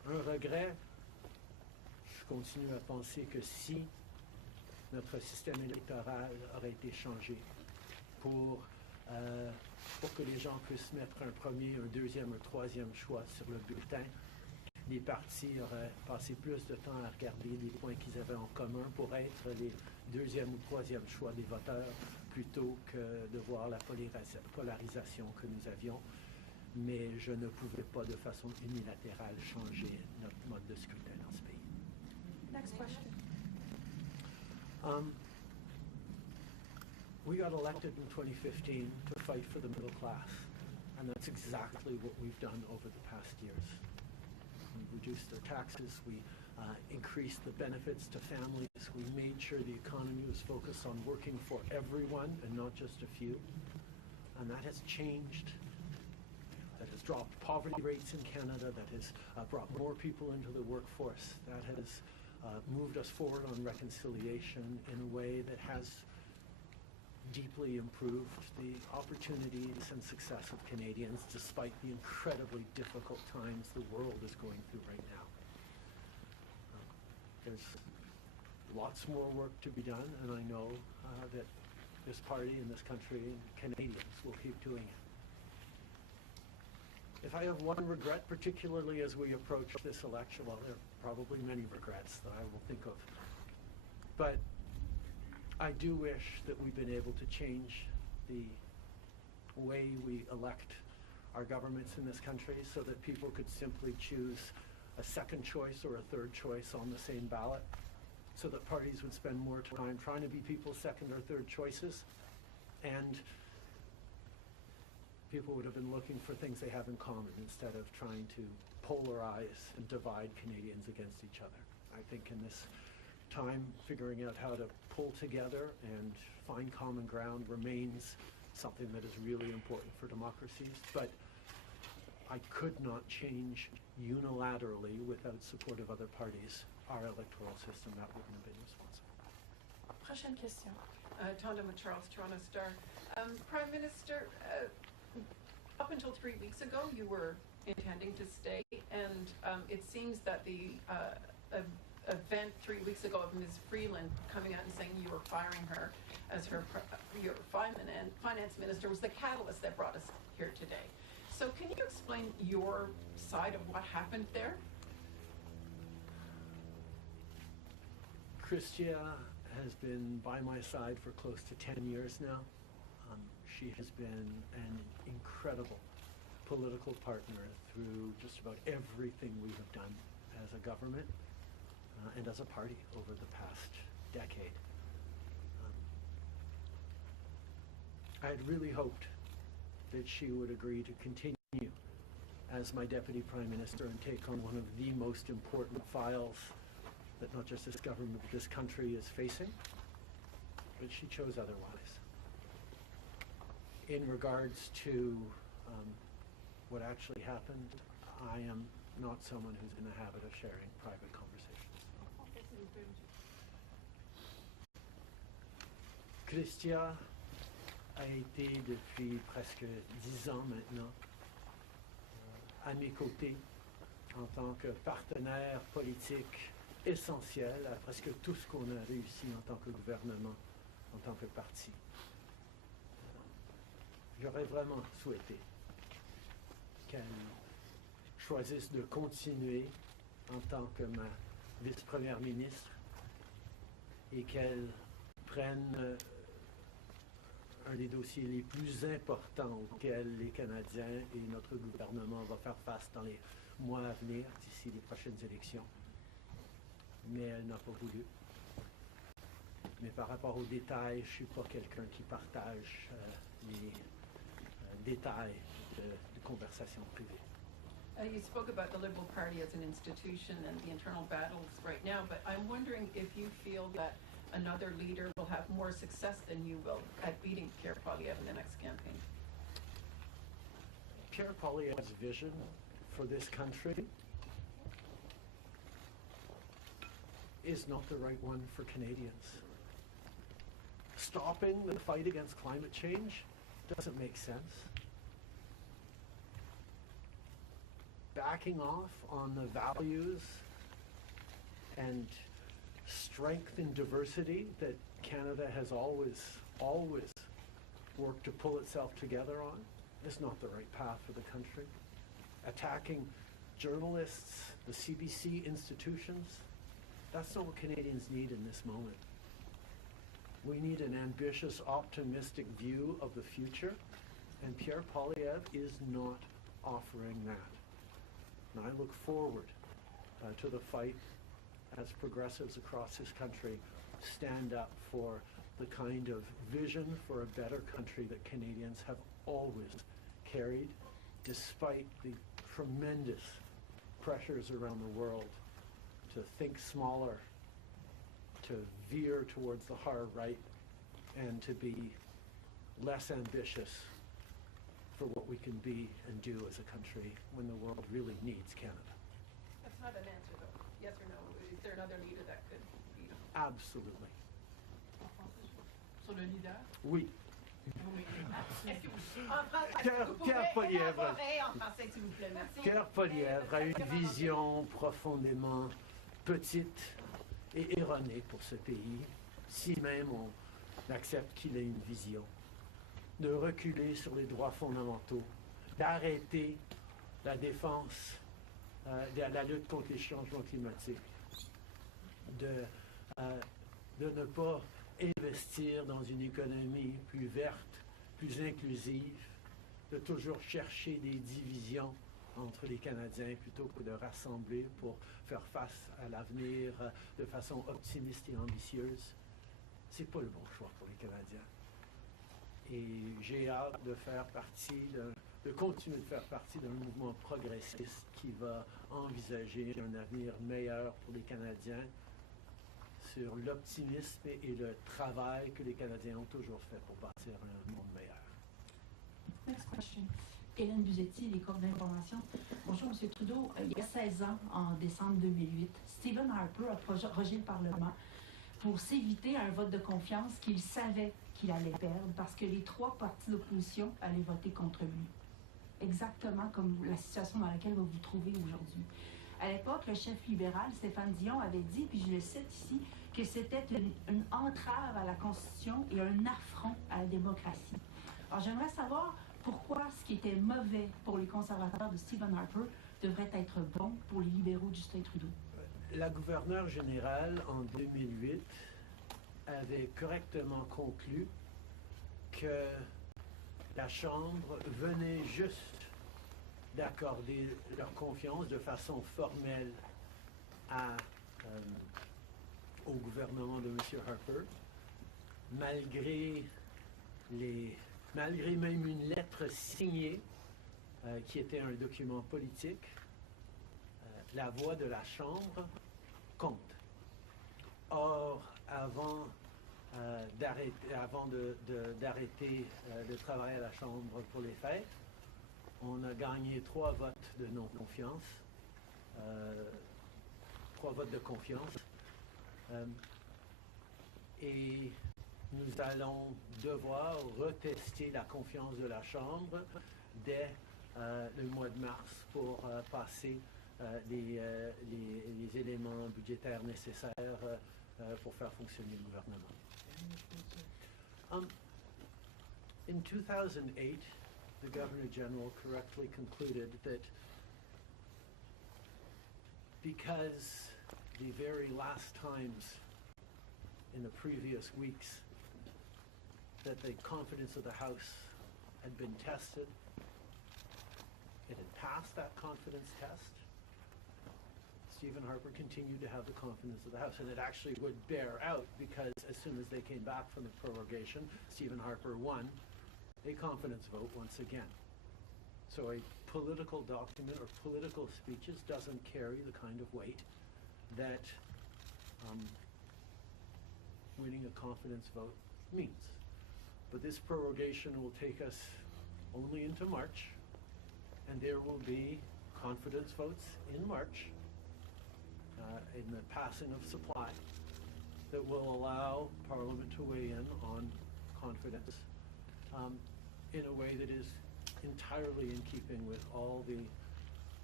Un regret, je continue à penser que si notre système électoral aurait été changé pour que les gens puissent mettre un premier, un deuxième, un troisième choix sur le bulletin, les partis auraient passé plus de temps à regarder les points qu'ils avaient en commun pour être les deuxième ou troisième choix des voteurs plutôt que de voir la polarisation que nous avions. Mais je ne pouvais pas de façon unilatérale changer notre mode de scrutin dans ce pays. Next question. We got elected in 2015 to fight for the middle class, and that's exactly what we've done over the past years. We reduced their taxes, we increased the benefits to families, we made sure the economy was focused on working for everyone and not just a few, and that has changed. That has dropped poverty rates in Canada, that has brought more people into the workforce, that has moved us forward on reconciliation in a way that has deeply improved the opportunities and success of Canadians despite the incredibly difficult times the world is going through right now. There's lots more work to be done, and I know that this party and this country and Canadians will keep doing it. If I have one regret, particularly as we approach this election, well, there are probably many regrets that I will think of, but I do wish that we've been able to change the way we elect our governments in this country so that people could simply choose a second choice or a third choice on the same ballot, so that parties would spend more time trying to be people's second or third choices, and people would have been looking for things they have in common instead of trying to polarize and divide Canadians against each other. I think in this time, figuring out how to pull together and find common ground remains something that is really important for democracies, but I could not change unilaterally without support of other parties our electoral system. That wouldn't have been responsible. Prochaine question. Tonda with Charles, Toronto Star. Prime Minister, up until 3 weeks ago, you were intending to stay, and it seems that the event 3 weeks ago of Ms. Freeland coming out and saying you were firing her as your finance minister was the catalyst that brought us here today. So can you explain your side of what happened there? Chrystia has been by my side for close to 10 years now. She has been an incredible political partner through just about everything we have done as a government and as a party over the past decade. I had really hoped that she would agree to continue as my Deputy Prime Minister and take on one of the most important files that not just this government but this country is facing, but she chose otherwise. In regards to what actually happened, I am not someone who's in the habit of sharing private conversations. Chrystia a été depuis presque 10 ans maintenant à mes côtés en tant que partenaire politique essentiel à presque tout ce qu'on a réussi en tant que gouvernement, en tant que parti. J'aurais vraiment souhaité qu'elle choisisse de continuer en tant que ma vice-première ministre et qu'elle prenne un des dossiers les plus importants auxquels les Canadiens et notre gouvernement vont faire face dans les mois à venir, d'ici les prochaines élections. Mais elle n'a pas voulu. Mais par rapport aux détails, je ne suis pas quelqu'un qui partage les détails de conversations privées. You spoke about the Liberal Party as an institution and the internal battles right now, but I'm wondering if you feel that another leader will have more success than you will at beating Pierre Poilievre in the next campaign. Pierre Poilievre's vision for this country is not the right one for Canadians. Stopping the fight against climate change doesn't make sense. backing off on the values and strength in diversity that Canada has always worked to pull itself together on is not the right path for the country. Attacking journalists, the CBC institutions, that's not what Canadians need in this moment. We need an ambitious, optimistic view of the future, and Pierre Poilievre is not offering that. And I look forward to the fight as progressives across this country stand up for the kind of vision for a better country that Canadians have always carried, despite the tremendous pressures around the world to think smaller, to veer towards the hard right, and to be less ambitious for what we can be and do as a country when the world really needs Canada. That's not an answer, though. Yes or no? Is there another leader that could be? Absolutely. Sur le leader? Oui. Est-ce que vous Pierre pouvez Poilievre. élaborer en français, s'il vous plaît? Merci. Pierre Poilievre a une vision profondément petite et erronée pour ce pays, si même on accepte qu'il ait une vision, de reculer sur les droits fondamentaux, d'arrêter la défense, la lutte contre les changements climatiques, de ne pas investir dans une économie plus verte, plus inclusive, de toujours chercher des divisions entre les Canadiens plutôt que de rassembler pour faire face à l'avenir de façon optimiste et ambitieuse. C'est pas le bon choix pour les Canadiens. Et j'ai hâte de faire partie, de continuer de faire partie d'un mouvement progressiste qui va envisager un avenir meilleur pour les Canadiens sur l'optimisme et le travail que les Canadiens ont toujours fait pour bâtir un monde meilleur. Next question. Hélène Buzetti, les corps d'information. Bonjour, M. Trudeau. Il y a 16 ans, en décembre 2008, Stephen Harper a prorogé le Parlement pour s'éviter un vote de confiance qu'il savait qu'il allait perdre parce que les 3 partis d'opposition allaient voter contre lui. Exactement comme la situation dans laquelle vous vous trouvez aujourd'hui. À l'époque, le chef libéral, Stéphane Dion, avait dit, puis je le cite ici, que c'était une entrave à la Constitution et un affront à la démocratie. Alors, j'aimerais savoir pourquoi ce qui était mauvais pour les conservateurs de Stephen Harper devrait être bon pour les libéraux de Justin Trudeau. La gouverneure générale, en 2008, avait correctement conclu que la Chambre venait juste d'accorder leur confiance de façon formelle au gouvernement de M. Harper, malgré même une lettre signée qui était un document politique. La voix de la Chambre compte. Or, avant d'arrêter le travail à la Chambre pour les fêtes, on a gagné 3 votes de non-confiance, 3 votes de confiance, et nous allons devoir retester la confiance de la Chambre dès le mois de mars pour passer les éléments budgétaires nécessaires pour faire fonctionner le gouvernement. In 2008, the Governor General correctly concluded that because the very last times in the previous weeks that the confidence of the House had been tested, it had passed that confidence test. Stephen Harper continued to have the confidence of the House, and it actually would bear out because as soon as they came back from the prorogation, Stephen Harper won a confidence vote once again. So a political document or political speeches doesn't carry the kind of weight that winning a confidence vote means. But this prorogation will take us only into March, and there will be confidence votes in March in the passing of supply that will allow Parliament to weigh in on confidence in a way that is entirely in keeping with all the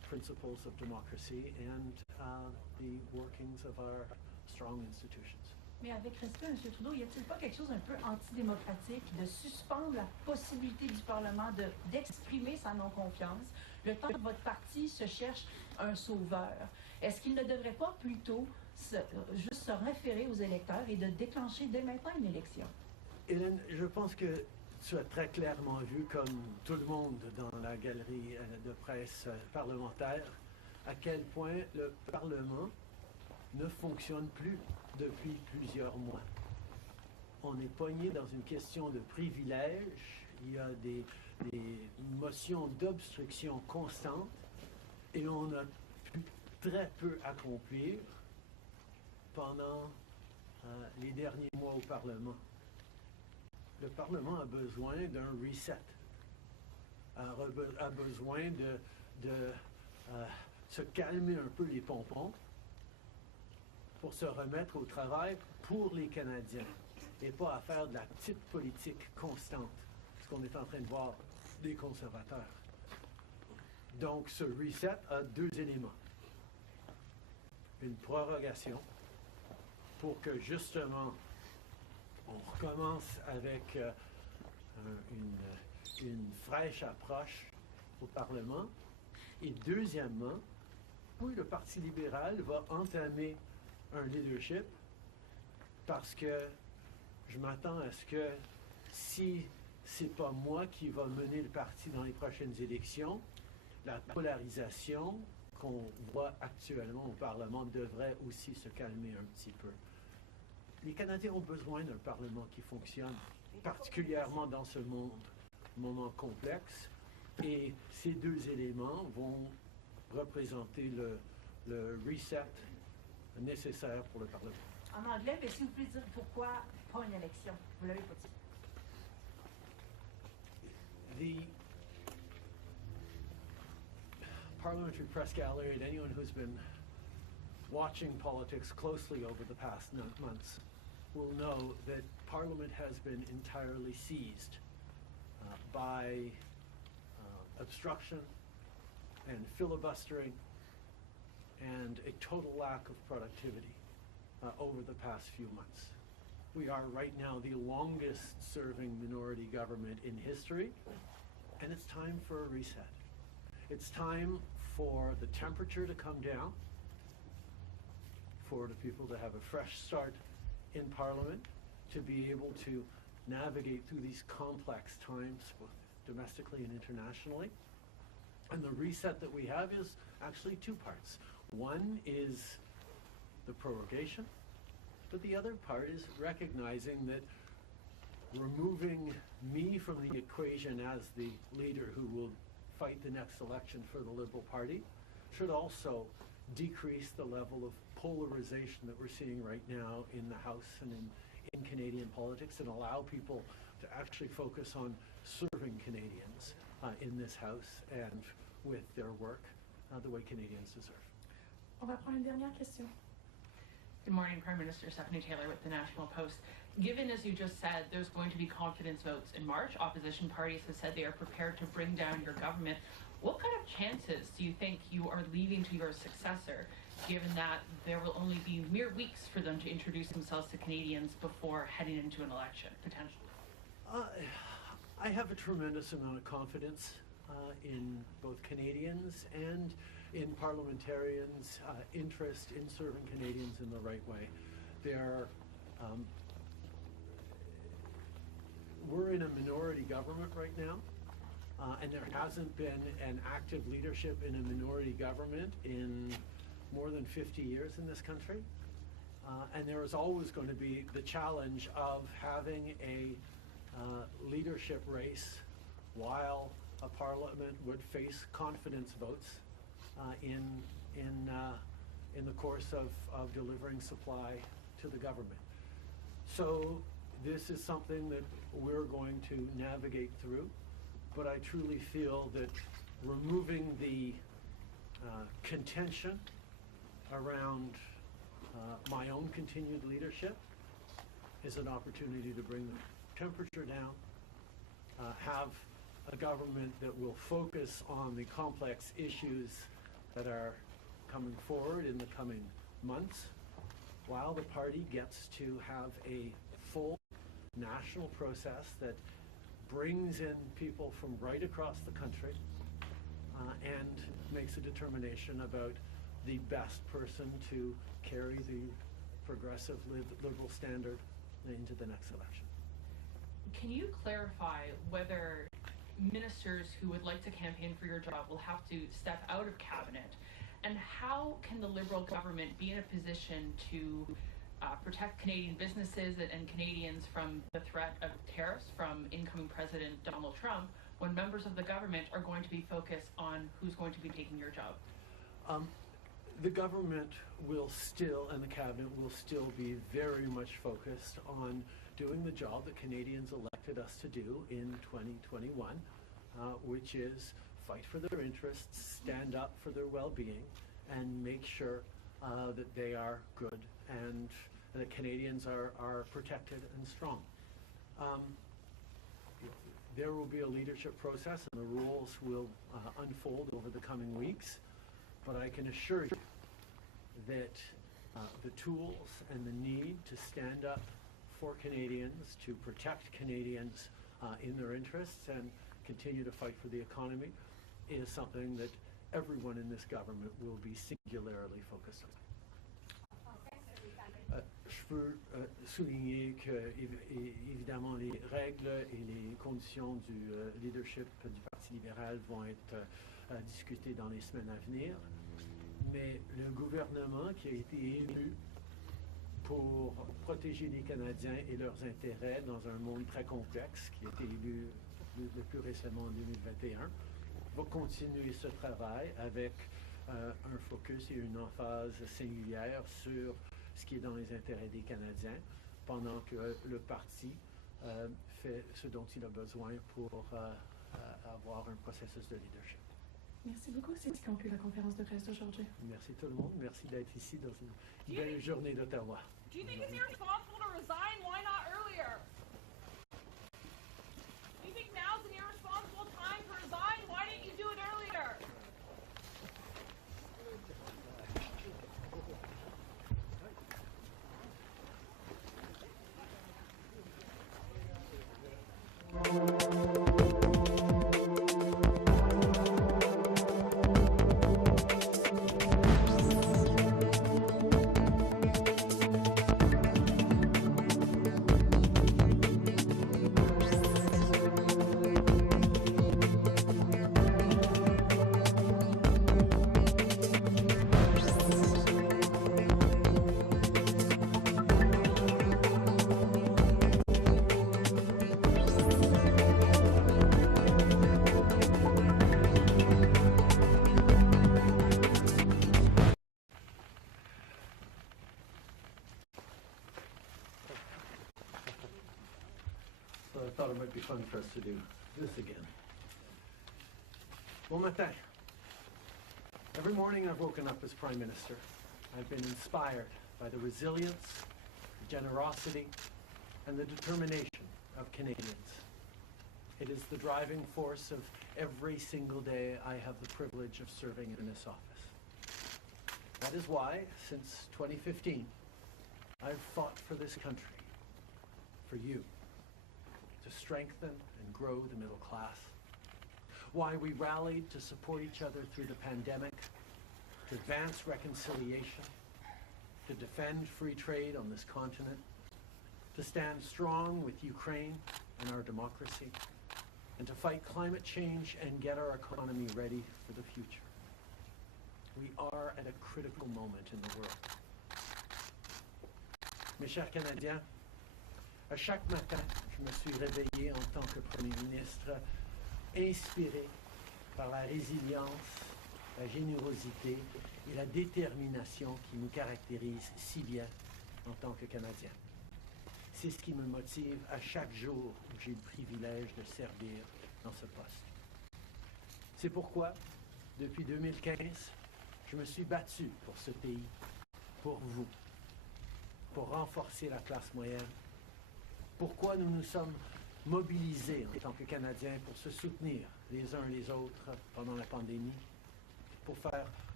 principles of democracy and the workings of our strong institutions. Mais avec respect, M. Trudeau, y a-t-il pas quelque chose un peu antidémocratique de suspendre la possibilité du Parlement d'exprimer sa non-confiance le temps que votre parti se cherche un sauveur? Est-ce qu'il ne devrait pas plutôt juste se référer aux électeurs et de déclencher dès maintenant une élection? Hélène, je pense que tu as très clairement vu, comme tout le monde dans la galerie de presse parlementaire, à quel point le Parlement ne fonctionne plus depuis plusieurs mois. On est pogné dans une question de privilège, il y a des motions d'obstruction constantes et on a pu très peu accomplir pendant les derniers mois au Parlement. Le Parlement a besoin d'un reset, a besoin de se calmer un peu les pompons pour se remettre au travail pour les Canadiens et pas à faire de la petite politique constante, ce qu'on est en train de voir des conservateurs. Donc, ce reset a deux éléments. Une prorogation pour que, justement, on recommence avec une fraîche approche au Parlement. Et deuxièmement, oui, le Parti libéral va entamer un leadership parce que je m'attends à ce que si c'est pas moi qui va mener le parti dans les prochaines élections, la polarisation qu'on voit actuellement au Parlement devrait aussi se calmer un petit peu. Les Canadiens ont besoin d'un Parlement qui fonctionne, particulièrement dans ce moment complexe, et ces deux éléments vont représenter le reset nécessaire pour le Parlement. En anglais, mais si vous pouvez dire pourquoi pas une élection? Vous l'avez pas dit. The Parliamentary Press Gallery and anyone who's been watching politics closely over the past months will know that Parliament has been entirely seized by obstruction and filibustering and a total lack of productivity over the past few months. We are right now the longest serving minority government in history, and it's time for a reset. It's time for the temperature to come down, for the people to have a fresh start in Parliament, to be able to navigate through these complex times, both domestically and internationally. And the reset that we have is actually two parts. One is the prorogation, but the other part is recognizing that removing me from the equation as the leader who will fight the next election for the Liberal Party should also decrease the level of polarization that we're seeing right now in the House and in Canadian politics, and allow people to actually focus on serving Canadians in this House and with their work the way Canadians deserve. On va prendre une dernière question. Good morning, Prime Minister Stephanie Taylor with the National Post. Given, as you just said, there's going to be confidence votes in March, opposition parties have said they are prepared to bring down your government. What kind of chances do you think you are leaving to your successor, given that there will only be mere weeks for them to introduce themselves to Canadians before heading into an election, potentially? I have a tremendous amount of confidence in both Canadians and in parliamentarians' interest in serving Canadians in the right way. We're in a minority government right now, and there hasn't been an active leadership in a minority government in more than 50 years in this country. And there is always going to be the challenge of having a leadership race while a parliament would face confidence votes in the course of delivering supply to the government. So this is something that we're going to navigate through, but I truly feel that removing the contention around my own continued leadership is an opportunity to bring the temperature down, have a government that will focus on the complex issues that are coming forward in the coming months, while the party gets to have a full national process that brings in people from right across the country and makes a determination about the best person to carry the progressive liberal standard into the next election. Can you clarify whether ministers who would like to campaign for your job will have to step out of cabinet? And how can the Liberal government be in a position to protect Canadian businesses and Canadians from the threat of tariffs from incoming President Donald Trump when members of the government are going to be focused on who's going to be taking your job? The government will still, and the cabinet will still be very much focused on doing the job that Canadians elected us to do in 2021, which is fight for their interests, stand up for their well-being, and make sure that they are good and that Canadians are protected and strong. There will be a leadership process and the rules will unfold over the coming weeks, but I can assure you that the tools and the need to stand up for Canadians, to protect Canadians in their interests and continue to fight for the economy is something that everyone in this government will be singularly focused on. Je veux souligner que, évidemment, les règles et les conditions du leadership du Parti libéral vont être discutées dans les semaines à venir, mais le gouvernement qui a été élu pour protéger les Canadiens et leurs intérêts dans un monde très complexe, qui a été élu le plus récemment en 2021, va continuer ce travail avec un focus et une emphase singulière sur ce qui est dans les intérêts des Canadiens, pendant que le parti fait ce dont il a besoin pour avoir un processus de leadership. Merci beaucoup. C'est ce qui conclut la conférence de presse d'aujourd'hui. Merci tout le monde. Merci d'être ici dans une belle journée d'Ottawa. Do you think it's irresponsible to resign? Why not earlier? Do you think now's an irresponsible time to resign? Why didn't you do it earlier? So I thought it might be fun for us to do this again. Bon matin. Every morning I've woken up as Prime Minister. I've been inspired by the resilience, the generosity, and the determination of Canadians. It is the driving force of every single day I have the privilege of serving in this office. That is why, since 2015, I've fought for this country, for you, to strengthen and grow the middle class. Why we rallied to support each other through the pandemic, to advance reconciliation, to defend free trade on this continent, to stand strong with Ukraine and our democracy, and to fight climate change and get our economy ready for the future. We are at a critical moment in the world. Mes chers Canadiens, à chaque matin, je me suis réveillé en tant que Premier ministre, inspiré par la résilience, la générosité et la détermination qui nous caractérisent si bien en tant que Canadiens. C'est ce qui me motive à chaque jour où j'ai le privilège de servir dans ce poste. C'est pourquoi, depuis 2015, je me suis battu pour ce pays, pour vous, pour renforcer la classe moyenne. Pourquoi nous nous sommes mobilisés en tant que Canadiens pour se soutenir les uns les autres pendant la pandémie, pour faire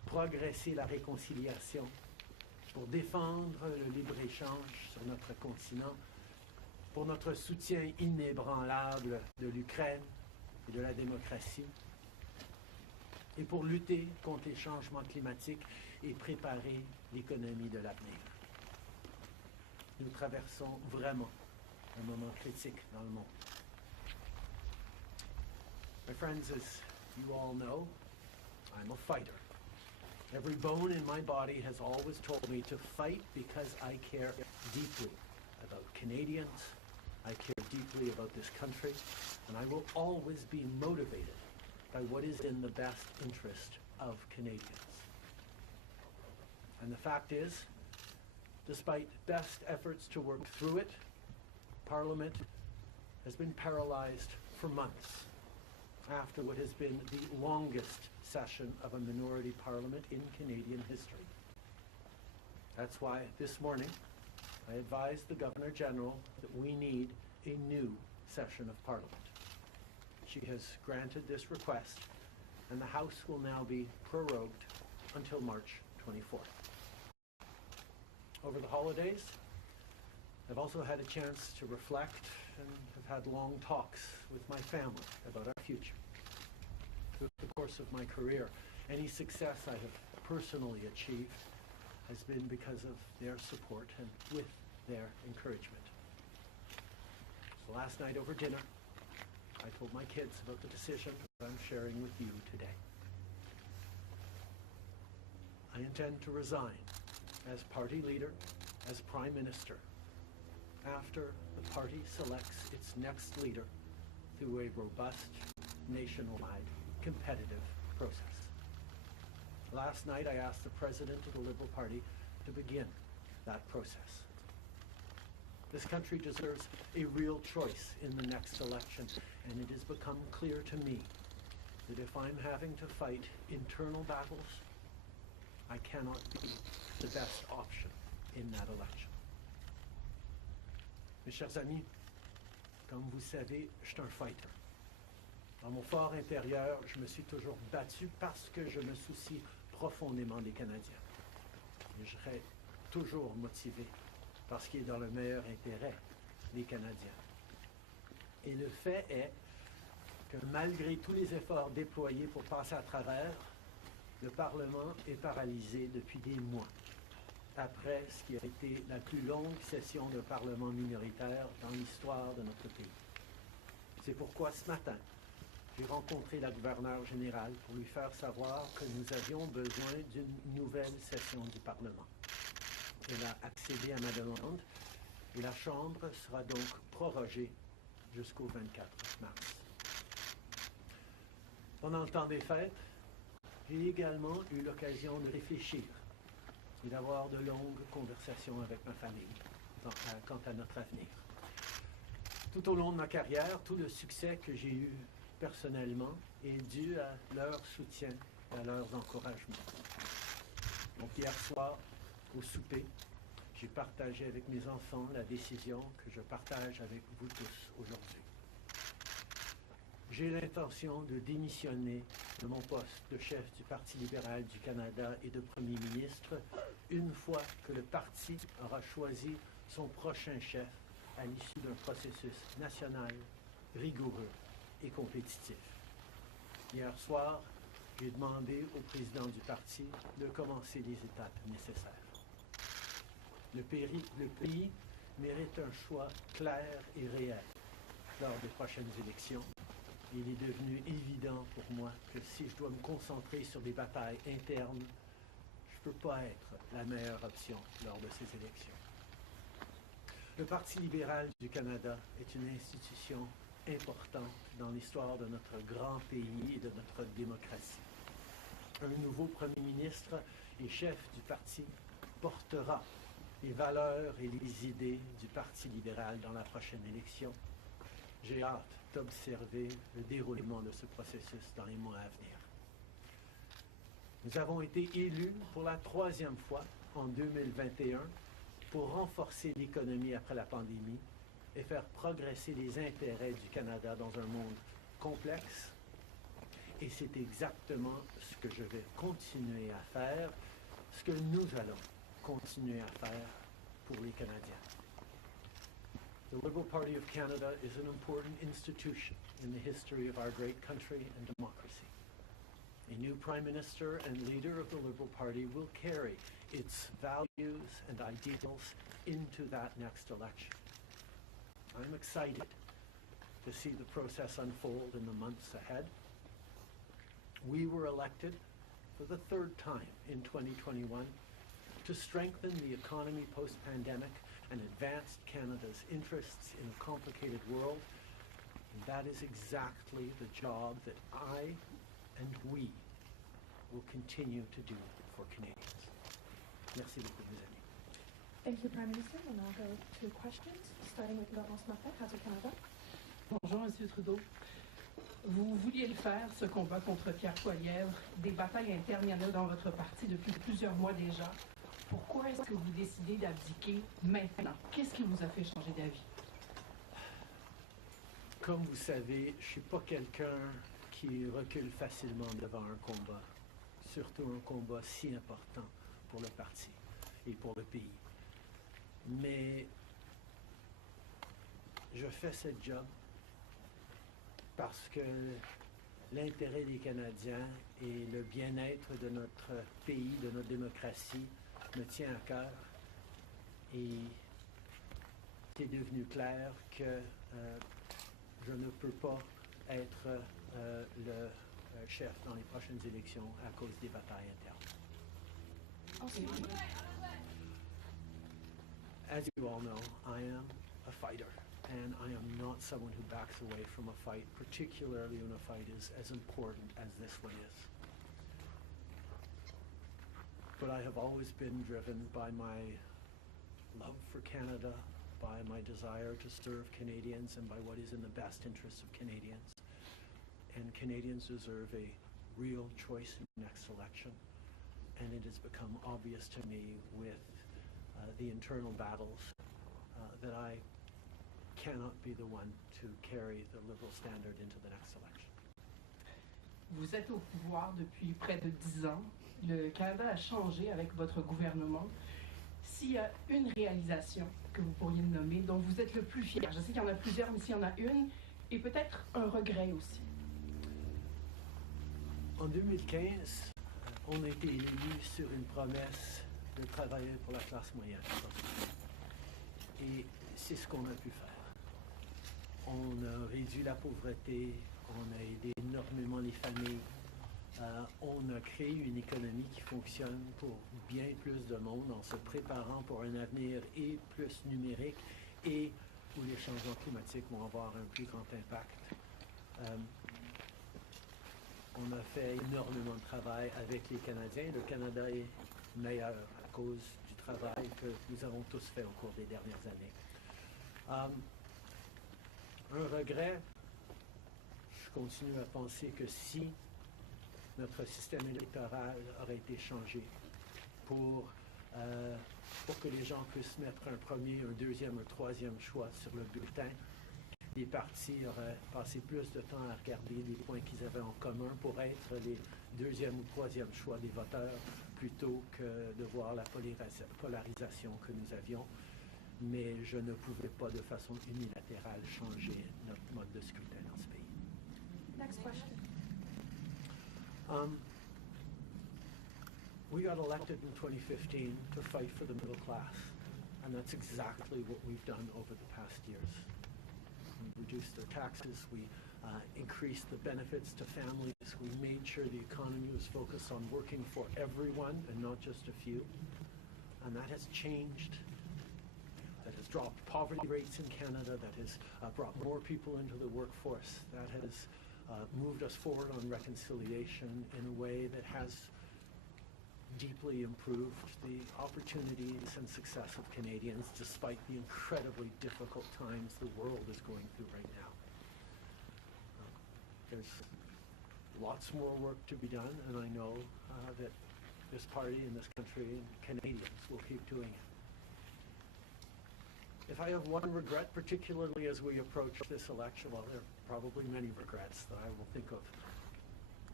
progresser la réconciliation, pour défendre le libre-échange sur notre continent, pour notre soutien inébranlable de l'Ukraine et de la démocratie, et pour lutter contre les changements climatiques et préparer l'économie de l'avenir. Nous traversons vraiment un moment critique dans le monde. My friends, as you all know, I'm a fighter. Every bone in my body has always told me to fight because I care deeply about Canadians, I care deeply about this country, and I will always be motivated by what is in the best interest of Canadians. And the fact is, despite best efforts to work through it, Parliament has been paralyzed for months after what has been the longest session of a minority parliament in Canadian history. That's why this morning I advised the Governor General that we need a new session of Parliament. She has granted this request, and the House will now be prorogued until March 24th. Over the holidays, I've also had a chance to reflect and have had long talks with my family about our future. Through the course of my career, any success I have personally achieved has been because of their support and with their encouragement. So last night over dinner, I told my kids about the decision that I'm sharing with you today. I intend to resign as party leader, as Prime Minister, after the party selects its next leader through a robust, nationwide, competitive process. Last night I asked the President of the Liberal Party to begin that process. This country deserves a real choice in the next election, and it has become clear to me that if I'm having to fight internal battles, I cannot be the best option in that election. Mes chers amis, comme vous savez, je suis un fighter. Dans mon fort intérieur, je me suis toujours battu parce que je me soucie profondément des Canadiens. Et je serai toujours motivé par ce qui est dans le meilleur intérêt des Canadiens. Et le fait est que malgré tous les efforts déployés pour passer à travers, le Parlement est paralysé depuis des mois, après ce qui a été la plus longue session de Parlement minoritaire dans l'histoire de notre pays. C'est pourquoi ce matin, j'ai rencontré la gouverneure générale pour lui faire savoir que nous avions besoin d'une nouvelle session du Parlement. Elle a accédé à ma demande et la Chambre sera donc prorogée jusqu'au 24 mars. Pendant le temps des fêtes, j'ai également eu l'occasion de réfléchir et d'avoir de longues conversations avec ma famille quant à notre avenir. Tout au long de ma carrière, tout le succès que j'ai eu personnellement est dû à leur soutien et à leurs encouragements. Donc hier soir, au souper, j'ai partagé avec mes enfants la décision que je partage avec vous tous aujourd'hui. J'ai l'intention de démissionner de mon poste de chef du Parti libéral du Canada et de Premier ministre une fois que le parti aura choisi son prochain chef à l'issue d'un processus national, rigoureux et compétitif. Hier soir, j'ai demandé au président du parti de commencer les étapes nécessaires. Le pays mérite un choix clair et réel lors des prochaines élections. Il est devenu évident pour moi que si je dois me concentrer sur des batailles internes, je ne peux pas être la meilleure option lors de ces élections. Le Parti libéral du Canada est une institution importante dans l'histoire de notre grand pays et de notre démocratie. Un nouveau Premier ministre et chef du parti portera les valeurs et les idées du Parti libéral dans la prochaine élection. J'ai hâte d'observer le déroulement de ce processus dans les mois à venir. Nous avons été élus pour la 3e fois en 2021 pour renforcer l'économie après la pandémie et faire progresser les intérêts du Canada dans un monde complexe Et c'est exactement ce que je vais continuer à faire, ce que nous allons continuer à faire pour les Canadiens. The Liberal Party of Canada is an important institution in the history of our great country and democracy. A new Prime Minister and leader of the Liberal Party will carry its values and ideals into that next election. I'm excited to see the process unfold in the months ahead. We were elected for the third time in 2021 to strengthen the economy post-pandemic and advance Canada's interests in a complicated world. And that is exactly the job that I and we will continue to do for Canadians. Merci beaucoup, mes amis. Thank you, Prime Minister. We'll now go to questions, starting with Laurence Martin, House of Canada. Bonjour, Monsieur Trudeau. Vous vouliez le faire, ce combat contre Pierre Poilievre. Des batailles internes, il y en a dans votre parti depuis plusieurs mois déjà. Pourquoi est-ce que vous décidez d'abdiquer maintenant? Qu'est-ce qui vous a fait changer d'avis? Comme vous savez, je ne suis pas quelqu'un qui recule facilement devant un combat, surtout un combat si important pour le parti et pour le pays. Mais je fais ce job parce que l'intérêt des Canadiens et le bien-être de notre pays, de notre démocratie, me tient à cœur. Et c'est devenu clair que je ne peux pas être le chef dans les prochaines élections à cause des batailles internes. As you all know, I am a fighter. And I am not someone who backs away from a fight, particularly when a fight is as important as this one is. But I have always been driven by my love for Canada, by my desire to serve Canadians, and by what is in the best interests of Canadians. And Canadians deserve a real choice in the next election. And it has become obvious to me with the internal battles that I cannot be the one to carry the Liberal standard into the next election. Vous êtes au pouvoir depuis près de 10 ans. Le Canada a changé avec votre gouvernement. S'il y a une réalisation que vous pourriez nommer, dont vous êtes le plus fier, je sais qu'il y en a plusieurs, mais s'il y en a une, et peut-être un regret aussi. En 2015, on a été élus sur une promesse de travailler pour la classe moyenne. Et c'est ce qu'on a pu faire. On a réduit la pauvreté, on a aidé énormément les familles, on a créé une économie qui fonctionne pour bien plus de monde en se préparant pour un avenir et plus numérique et où les changements climatiques vont avoir un plus grand impact. On a fait énormément de travail avec les Canadiens. Le Canada est meilleur à cause du travail que nous avons tous fait au cours des dernières années. Un regret, je continue à penser que si notre système électoral aurait été changé pour que les gens puissent mettre un premier, un deuxième, un troisième choix sur le bulletin, les partis auraient passé plus de temps à regarder les points qu'ils avaient en commun pour être les deuxième ou troisième choix des voteurs plutôt que de voir la polarisation que nous avions. Mais je ne pouvais pas de façon unilatérale changer notre mode de scrutin dans ce pays. Next question. We got elected in 2015 to fight for the middle class, and that's exactly what we've done over the past years. We reduced their taxes, we increased the benefits to families, we made sure the economy was focused on working for everyone and not just a few, and that has changed. That has dropped poverty rates in Canada, that has brought more people into the workforce, that has moved us forward on reconciliation in a way that has deeply improved the opportunities and success of Canadians despite the incredibly difficult times the world is going through right now. There's lots more work to be done, and I know that this party and this country and Canadians will keep doing it. If I have one regret, particularly as we approach this election, well, there are probably many regrets that I will think of.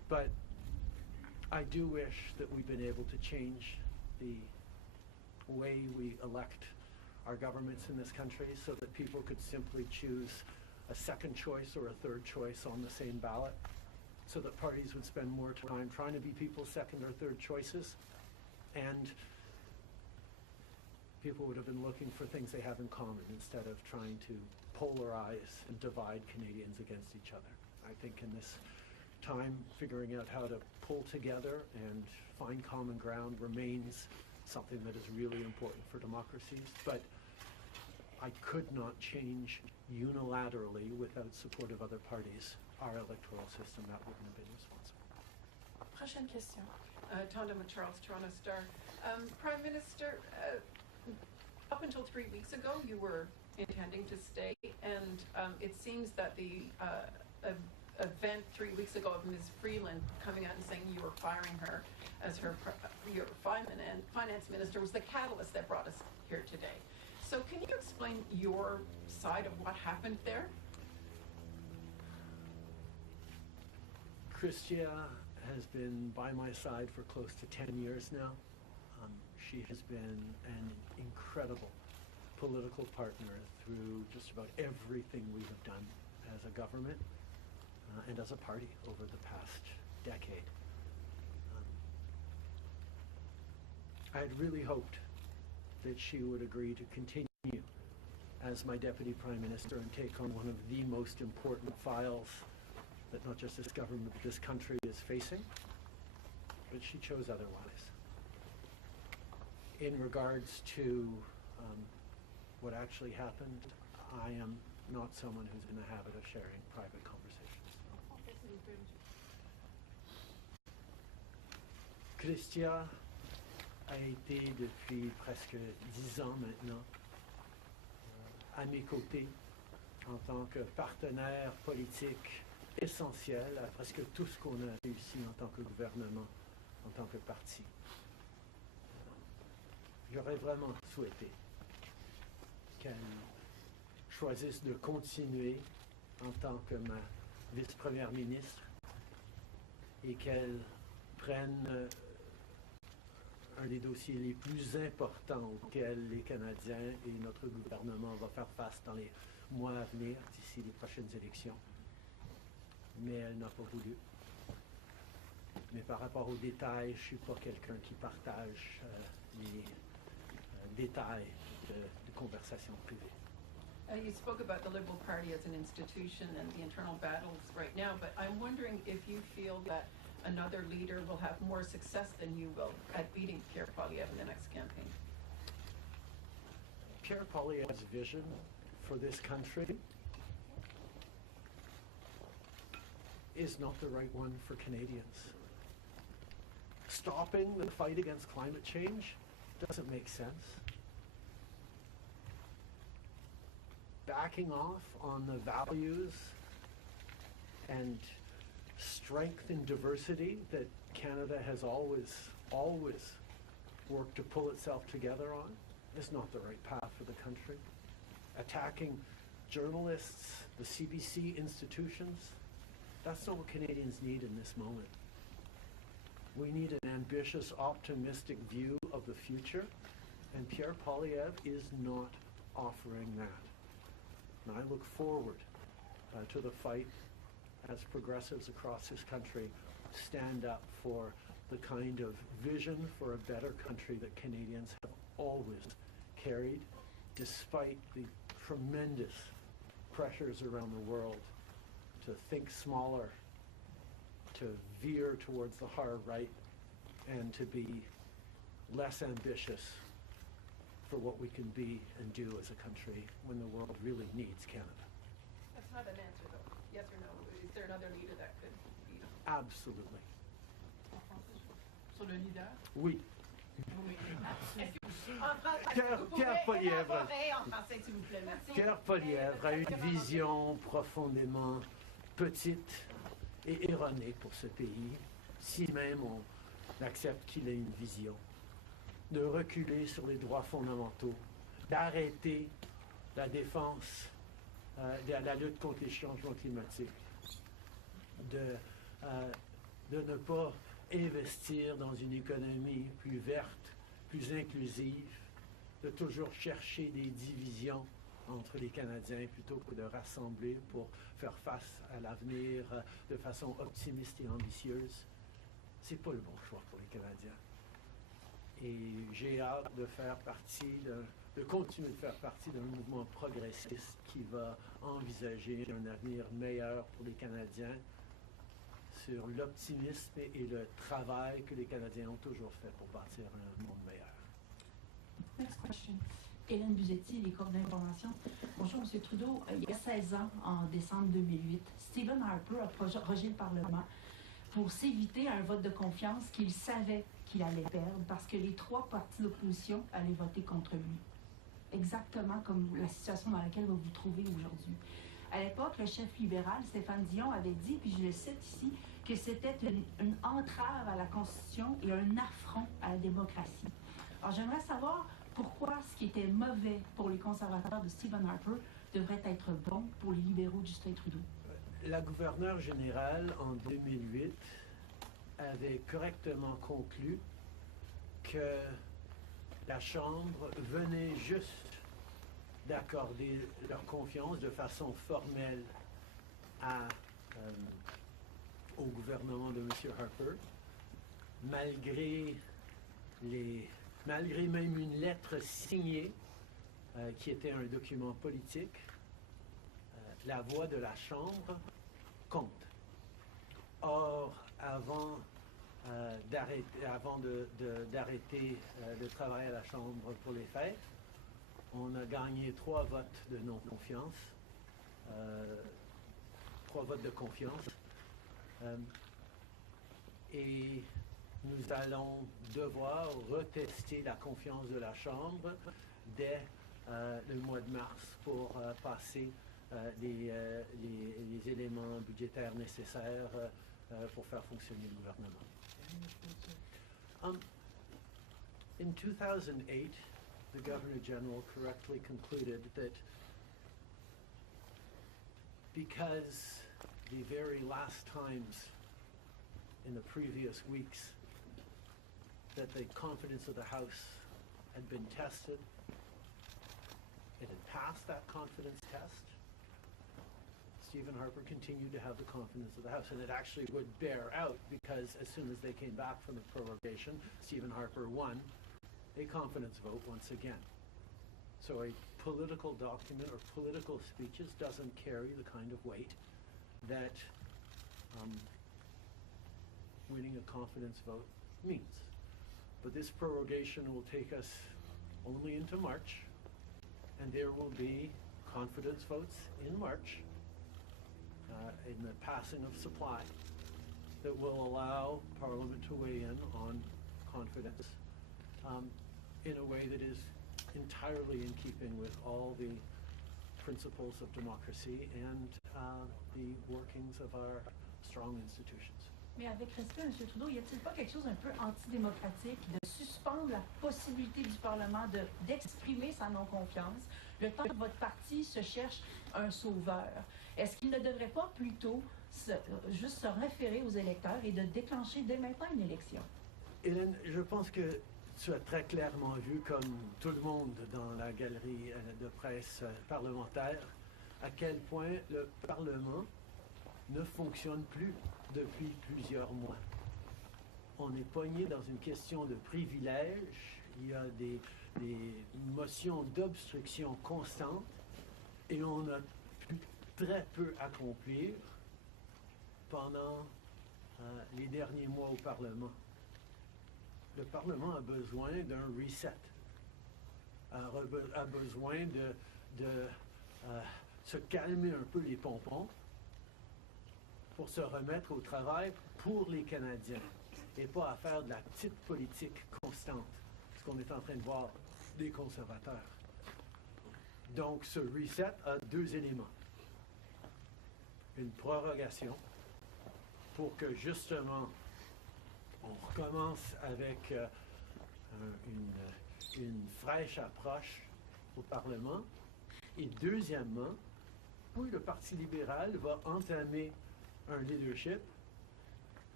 But I do wish that we've been able to change the way we elect our governments in this country so that people could simply choose a second choice or a third choice on the same ballot, so that parties would spend more time trying to be people's second or third choices, and people would have been looking for things they have in common instead of trying to polarize and divide Canadians against each other. I think in this time, figuring out how to pull together and find common ground remains something that is really important for democracies, but I could not change unilaterally without support of other parties our electoral system. That wouldn't have been responsible. Prochaine question. Tanda with Charles, Toronto Star. Prime Minister, up until 3 weeks ago, you were intending to stay, and it seems that the event 3 weeks ago of Ms. Freeland coming out and saying you were firing her as your finance minister was the catalyst that brought us here today. So can you explain your side of what happened there? Chrystia has been by my side for close to 10 years now. She has been an incredible political partner through just about everything we have done as a government and as a party over the past decade. I had really hoped that she would agree to continue as my Deputy Prime Minister and take on one of the most important files that not just this government but this country is facing, but she chose otherwise. In regards to what actually happened, I am not someone who's in the habit of sharing private conversations. Chrystia a été depuis presque 10 ans maintenant à mes côtés en tant que partenaire politique essentiel à presque tout ce qu'on a réussi en tant que gouvernement, en tant que parti. J'aurais vraiment souhaité qu'elle choisisse de continuer en tant que ma vice-première ministre et qu'elle prenne un des dossiers les plus importants auxquels les Canadiens et notre gouvernement va faire face dans les mois à venir, d'ici les prochaines élections. Mais elle n'a pas voulu. Mais par rapport aux détails, je ne suis pas quelqu'un qui partage les détails de conversations privées. You spoke about the Liberal Party as an institution and the internal battles right now, but I'm wondering if you feel that another leader will have more success than you will at beating Pierre Poilievre in the next campaign. Pierre Poilievre's vision for this country is not the right one for Canadians. Stopping the fight against climate change doesn't make sense. Backing off on the values and strength and diversity that Canada has always worked to pull itself together on is not the right path for the country. Attacking journalists, the CBC institutions, that's not what Canadians need in this moment. We need an ambitious, optimistic view of the future, and Pierre Poilievre is not offering that. And I look forward to the fight as progressives across this country stand up for the kind of vision for a better country that Canadians have always carried, despite the tremendous pressures around the world to think smaller, to veer towards the hard right, and to be less ambitious for what we can be and do as a country when the world really needs Canada. That's not an answer, though. Yes or no? Is there another leader that could be? Absolutely. Sur le leader? Oui. Pierre Poilievre a une vision profondément petite et erronée pour ce pays, si même on accepte qu'il ait une vision, de reculer sur les droits fondamentaux, d'arrêter la défense, la lutte contre les changements climatiques, de ne pas investir dans une économie plus verte, plus inclusive, de toujours chercher des divisions entre les Canadiens plutôt que de rassembler pour faire face à l'avenir de façon optimiste et ambitieuse. C'est pas le bon choix pour les Canadiens. Et j'ai hâte de faire partie, de continuer de faire partie d'un mouvement progressiste qui va envisager un avenir meilleur pour les Canadiens sur l'optimisme et le travail que les Canadiens ont toujours fait pour bâtir un monde meilleur. Next question. Hélène Buzetti, les corps d'information. Bonjour, M. Trudeau. Il y a 16 ans, en décembre 2008, Stephen Harper a prorogé le Parlement pour s'éviter un vote de confiance qu'il savait qu'il allait perdre parce que les 3 partis d'opposition allaient voter contre lui. Exactement comme la situation dans laquelle vous vous trouvez aujourd'hui. À l'époque, le chef libéral, Stéphane Dion, avait dit, puis je le cite ici, que c'était une entrave à la Constitution et un affront à la démocratie. Alors, j'aimerais savoir pourquoi ce qui était mauvais pour les conservateurs de Stephen Harper devrait être bon pour les libéraux de Justin Trudeau. La gouverneure générale, en 2008, avait correctement conclu que la Chambre venait juste d'accorder leur confiance de façon formelle au gouvernement de M. Harper, malgré même une lettre signée qui était un document politique. La voix de la Chambre compte. Or, avant d'arrêter de travailler à la Chambre pour les fêtes, on a gagné 3 votes de non-confiance, 3 votes de confiance, et nous allons devoir retester la confiance de la Chambre dès le mois de mars pour passer les éléments budgétaires nécessaires pour faire fonctionner le gouvernement. In 2008, the Governor General correctly concluded that because the very last times in the previous weeks that the confidence of the House had been tested, it had passed that confidence test. Stephen Harper continued to have the confidence of the House, and it actually would bear out because as soon as they came back from the prorogation, Stephen Harper won a confidence vote once again. So a political document or political speeches doesn't carry the kind of weight that winning a confidence vote means. But this prorogation will take us only into March, and there will be confidence votes in March in the passing of supply that will allow Parliament to weigh in on confidence in a way that is entirely in keeping with all the principles of democracy and the workings of our strong institutions. Mais avec respect, M. Trudeau, y a-t-il pas quelque chose un peu antidémocratique de suspendre la possibilité du Parlement d'exprimer sa non-confiance le temps que votre parti se cherche un sauveur? Est-ce qu'il ne devrait pas plutôt juste se référer aux électeurs et de déclencher dès maintenant une élection? Hélène, je pense que tu as très clairement vu, comme tout le monde dans la galerie de presse parlementaire, à quel point le Parlement ne fonctionne plus depuis plusieurs mois. On est pogné dans une question de privilège, il y a des motions d'obstruction constantes et on a pu très peu accomplir pendant les derniers mois au Parlement. Le Parlement a besoin d'un reset, a besoin de se calmer un peu les pompons pour se remettre au travail pour les Canadiens et pas à faire de la petite politique constante, ce qu'on est en train de voir des conservateurs. Donc, ce reset a 2 éléments. Une prorogation pour que, justement, on recommence avec une fraîche approche au Parlement. Et deuxièmement, oui, le Parti libéral va entamer un leadership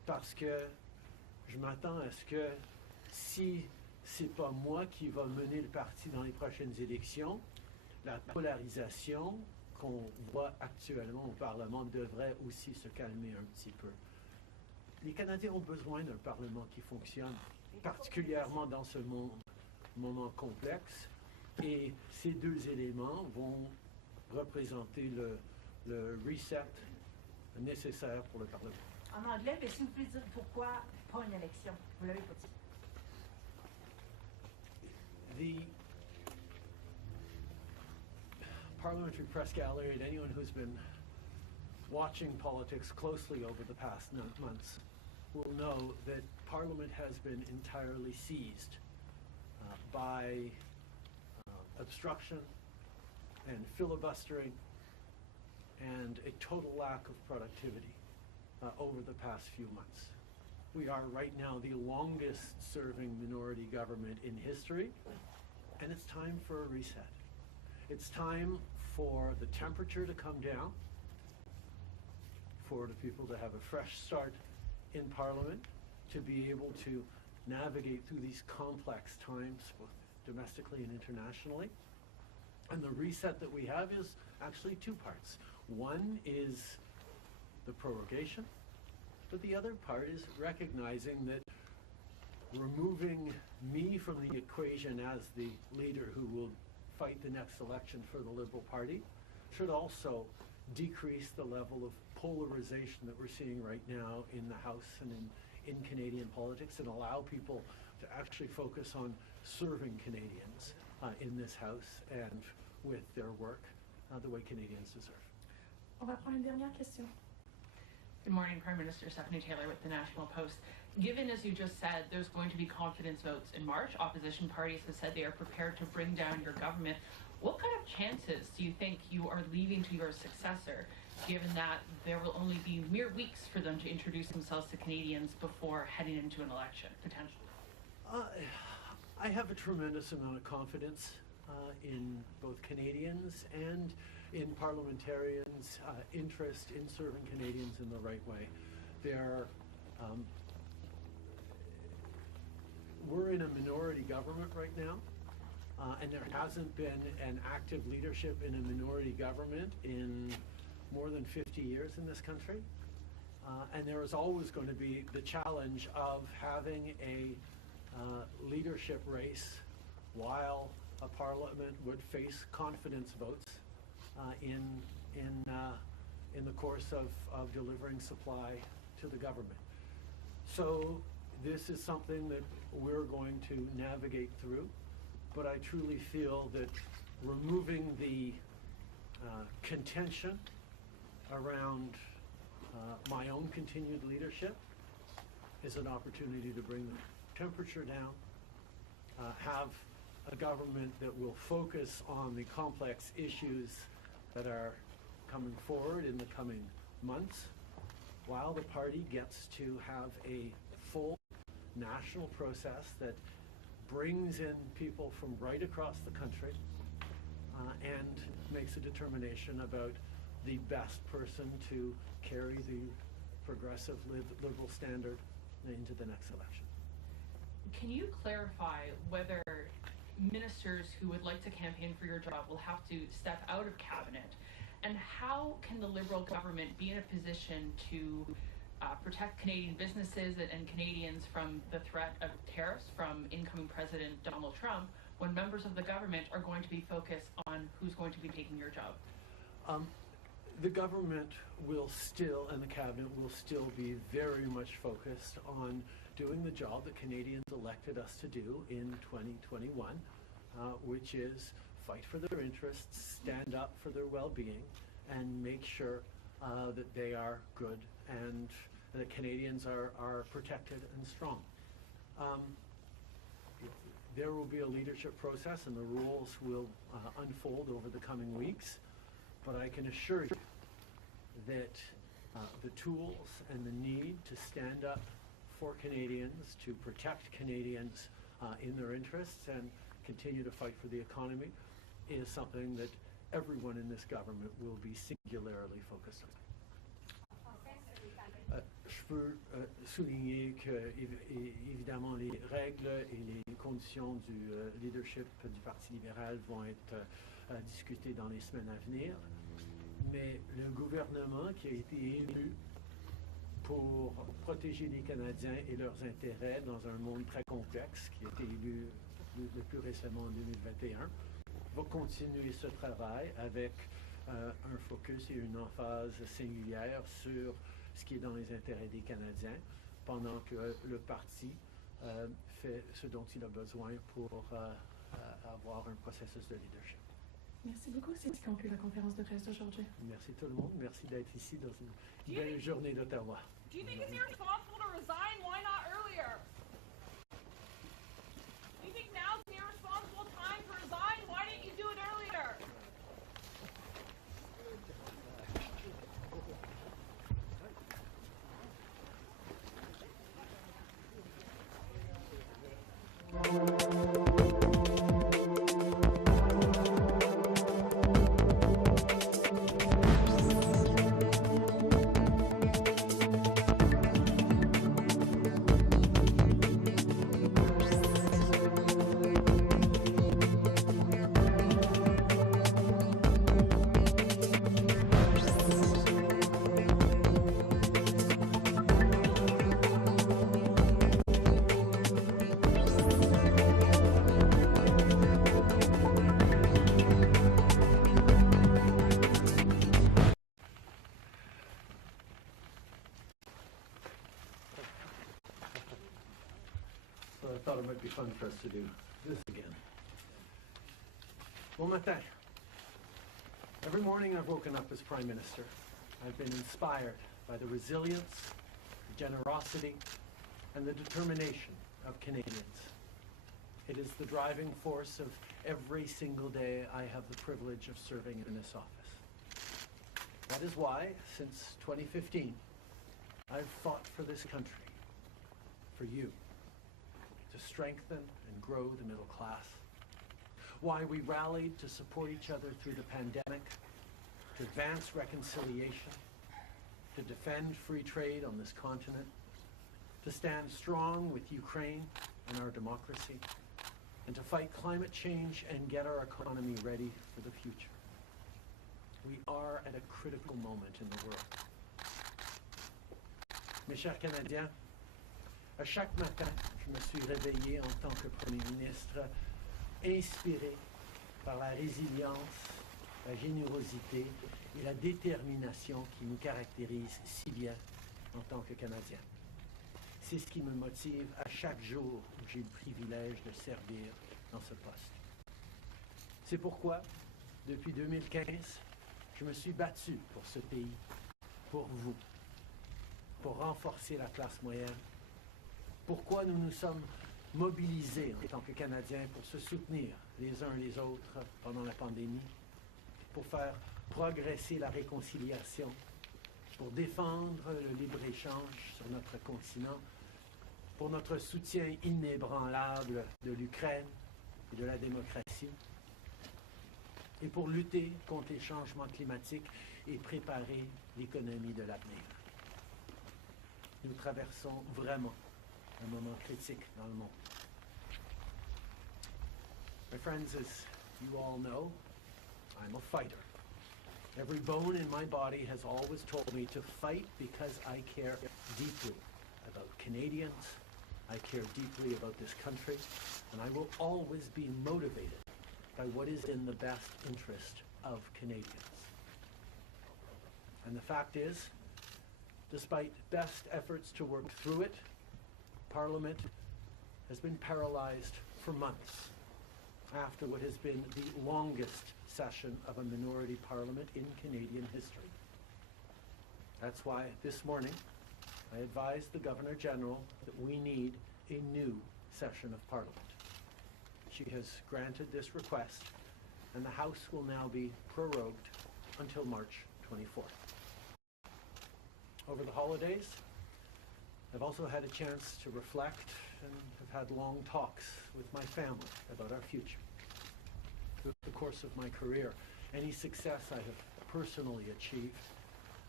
parce que je m'attends à ce que si c'est pas moi qui va mener le parti dans les prochaines élections, la polarisation qu'on voit actuellement au Parlement devrait aussi se calmer un petit peu. Les Canadiens ont besoin d'un Parlement qui fonctionne, particulièrement dans ce moment complexe, et ces deux éléments vont représenter le reset nécessaire pour le Parlement. En anglais, mais si vous pouvez dire pourquoi pas une élection, vous l'avez pas dit. The Parliamentary Press Gallery and anyone who's been watching politics closely over the past months will know that Parliament has been entirely seized by obstruction and filibustering and a total lack of productivity over the past few months. We are right now the longest serving minority government in history, and it's time for a reset. It's time for the temperature to come down, for the people to have a fresh start in Parliament, to be able to navigate through these complex times, both domestically and internationally. And the reset that we have is actually two parts. One is the prorogation, but the other part is recognizing that removing me from the equation as the leader who will fight the next election for the Liberal Party should also decrease the level of polarization that we're seeing right now in the House and in Canadian politics, and allow people to actually focus on serving Canadians in this House and with their work the way Canadians deserve. On va prendre une dernière question. Good morning, Prime Minister Stephanie Taylor with the National Post. Given, as you just said, there's going to be confidence votes in March, opposition parties have said they are prepared to bring down your government. What kind of chances do you think you are leaving to your successor, given that there will only be mere weeks for them to introduce themselves to Canadians before heading into an election, potentially? I have a tremendous amount of confidence in both Canadians and in parliamentarians' interest in serving Canadians in the right way. We're in a minority government right now, and there hasn't been an active leadership in a minority government in more than 50 years in this country. And there is always going to be the challenge of having a leadership race while a parliament would face confidence votes in the course of delivering supply to the government. So this is something that we're going to navigate through, but I truly feel that removing the contention around my own continued leadership is an opportunity to bring the temperature down, have a government that will focus on the complex issues that are coming forward in the coming months, while the party gets to have a full national process that brings in people from right across the country and makes a determination about the best person to carry the progressive liberal standard into the next election. Can you clarify whether ministers who would like to campaign for your job will have to step out of cabinet? And how can the Liberal government be in a position to protect Canadian businesses and Canadians from the threat of tariffs from incoming President Donald Trump when members of the government are going to be focused on who's going to be taking your job? The government will still, and the cabinet will still be very much focused on doing the job that Canadians elected us to do in 2021, which is fight for their interests, stand up for their well-being, and make sure that they are good and that Canadians are protected and strong. There will be a leadership process, and the rules will unfold over the coming weeks, but I can assure you that the tools and the need to stand up for Canadians, to protect Canadians in their interests and continue to fight for the economy is something that everyone in this government will be singularly focused Je veux souligner que, évidemment, les règles et les conditions du leadership du Parti libéral vont être discutées dans les semaines à venir. Mais le gouvernement qui a été élu pour protéger les Canadiens et leurs intérêts dans un monde très complexe, qui a été élu le plus récemment en 2021, va continuer ce travail avec un focus et une emphase singulière sur ce qui est dans les intérêts des Canadiens, pendant que le parti fait ce dont il a besoin pour avoir un processus de leadership. Merci beaucoup. C'est ce qui conclut la conférence de presse d'aujourd'hui. Merci tout le monde. Merci d'être ici dans une belle journée d'Ottawa. Do you think it's irresponsible to resign? Why not earlier? Do you think now's an irresponsible time to resign? Why didn't you do it earlier? So I thought it might be fun for us to do this again. Bon matin. Every morning I've woken up as Prime Minister. I've been inspired by the resilience, the generosity, and the determination of Canadians. It is the driving force of every single day I have the privilege of serving in this office. That is why, since 2015, I've fought for this country, for you, to strengthen and grow the middle class. Why we rallied to support each other through the pandemic, to advance reconciliation, to defend free trade on this continent, to stand strong with Ukraine and our democracy, and to fight climate change and get our economy ready for the future. We are at a critical moment in the world. Mes chers Canadiens, à chaque matin, je me suis réveillé en tant que Premier ministre, inspiré par la résilience, la générosité et la détermination qui nous caractérisent si bien en tant que Canadiens. C'est ce qui me motive à chaque jour où j'ai le privilège de servir dans ce poste. C'est pourquoi, depuis 2015, je me suis battu pour ce pays, pour vous, pour renforcer la classe moyenne. Pourquoi nous nous sommes mobilisés en tant que Canadiens pour se soutenir les uns les autres pendant la pandémie, pour faire progresser la réconciliation, pour défendre le libre-échange sur notre continent, pour notre soutien inébranlable de l'Ukraine et de la démocratie, et pour lutter contre les changements climatiques et préparer l'économie de l'avenir. Nous traversons vraiment un moment critique dans le monde. My friends, as you all know, I'm a fighter. Every bone in my body has always told me to fight because I care deeply about Canadians, I care deeply about this country, and I will always be motivated by what is in the best interest of Canadians. And the fact is, despite best efforts to work through it, Parliament has been paralyzed for months after what has been the longest session of a minority parliament in Canadian history. That's why this morning I advised the Governor-General that we need a new session of Parliament. She has granted this request, and the House will now be prorogued until March 24th. Over the holidays, I've also had a chance to reflect and have had long talks with my family about our future. Through the course of my career, any success I have personally achieved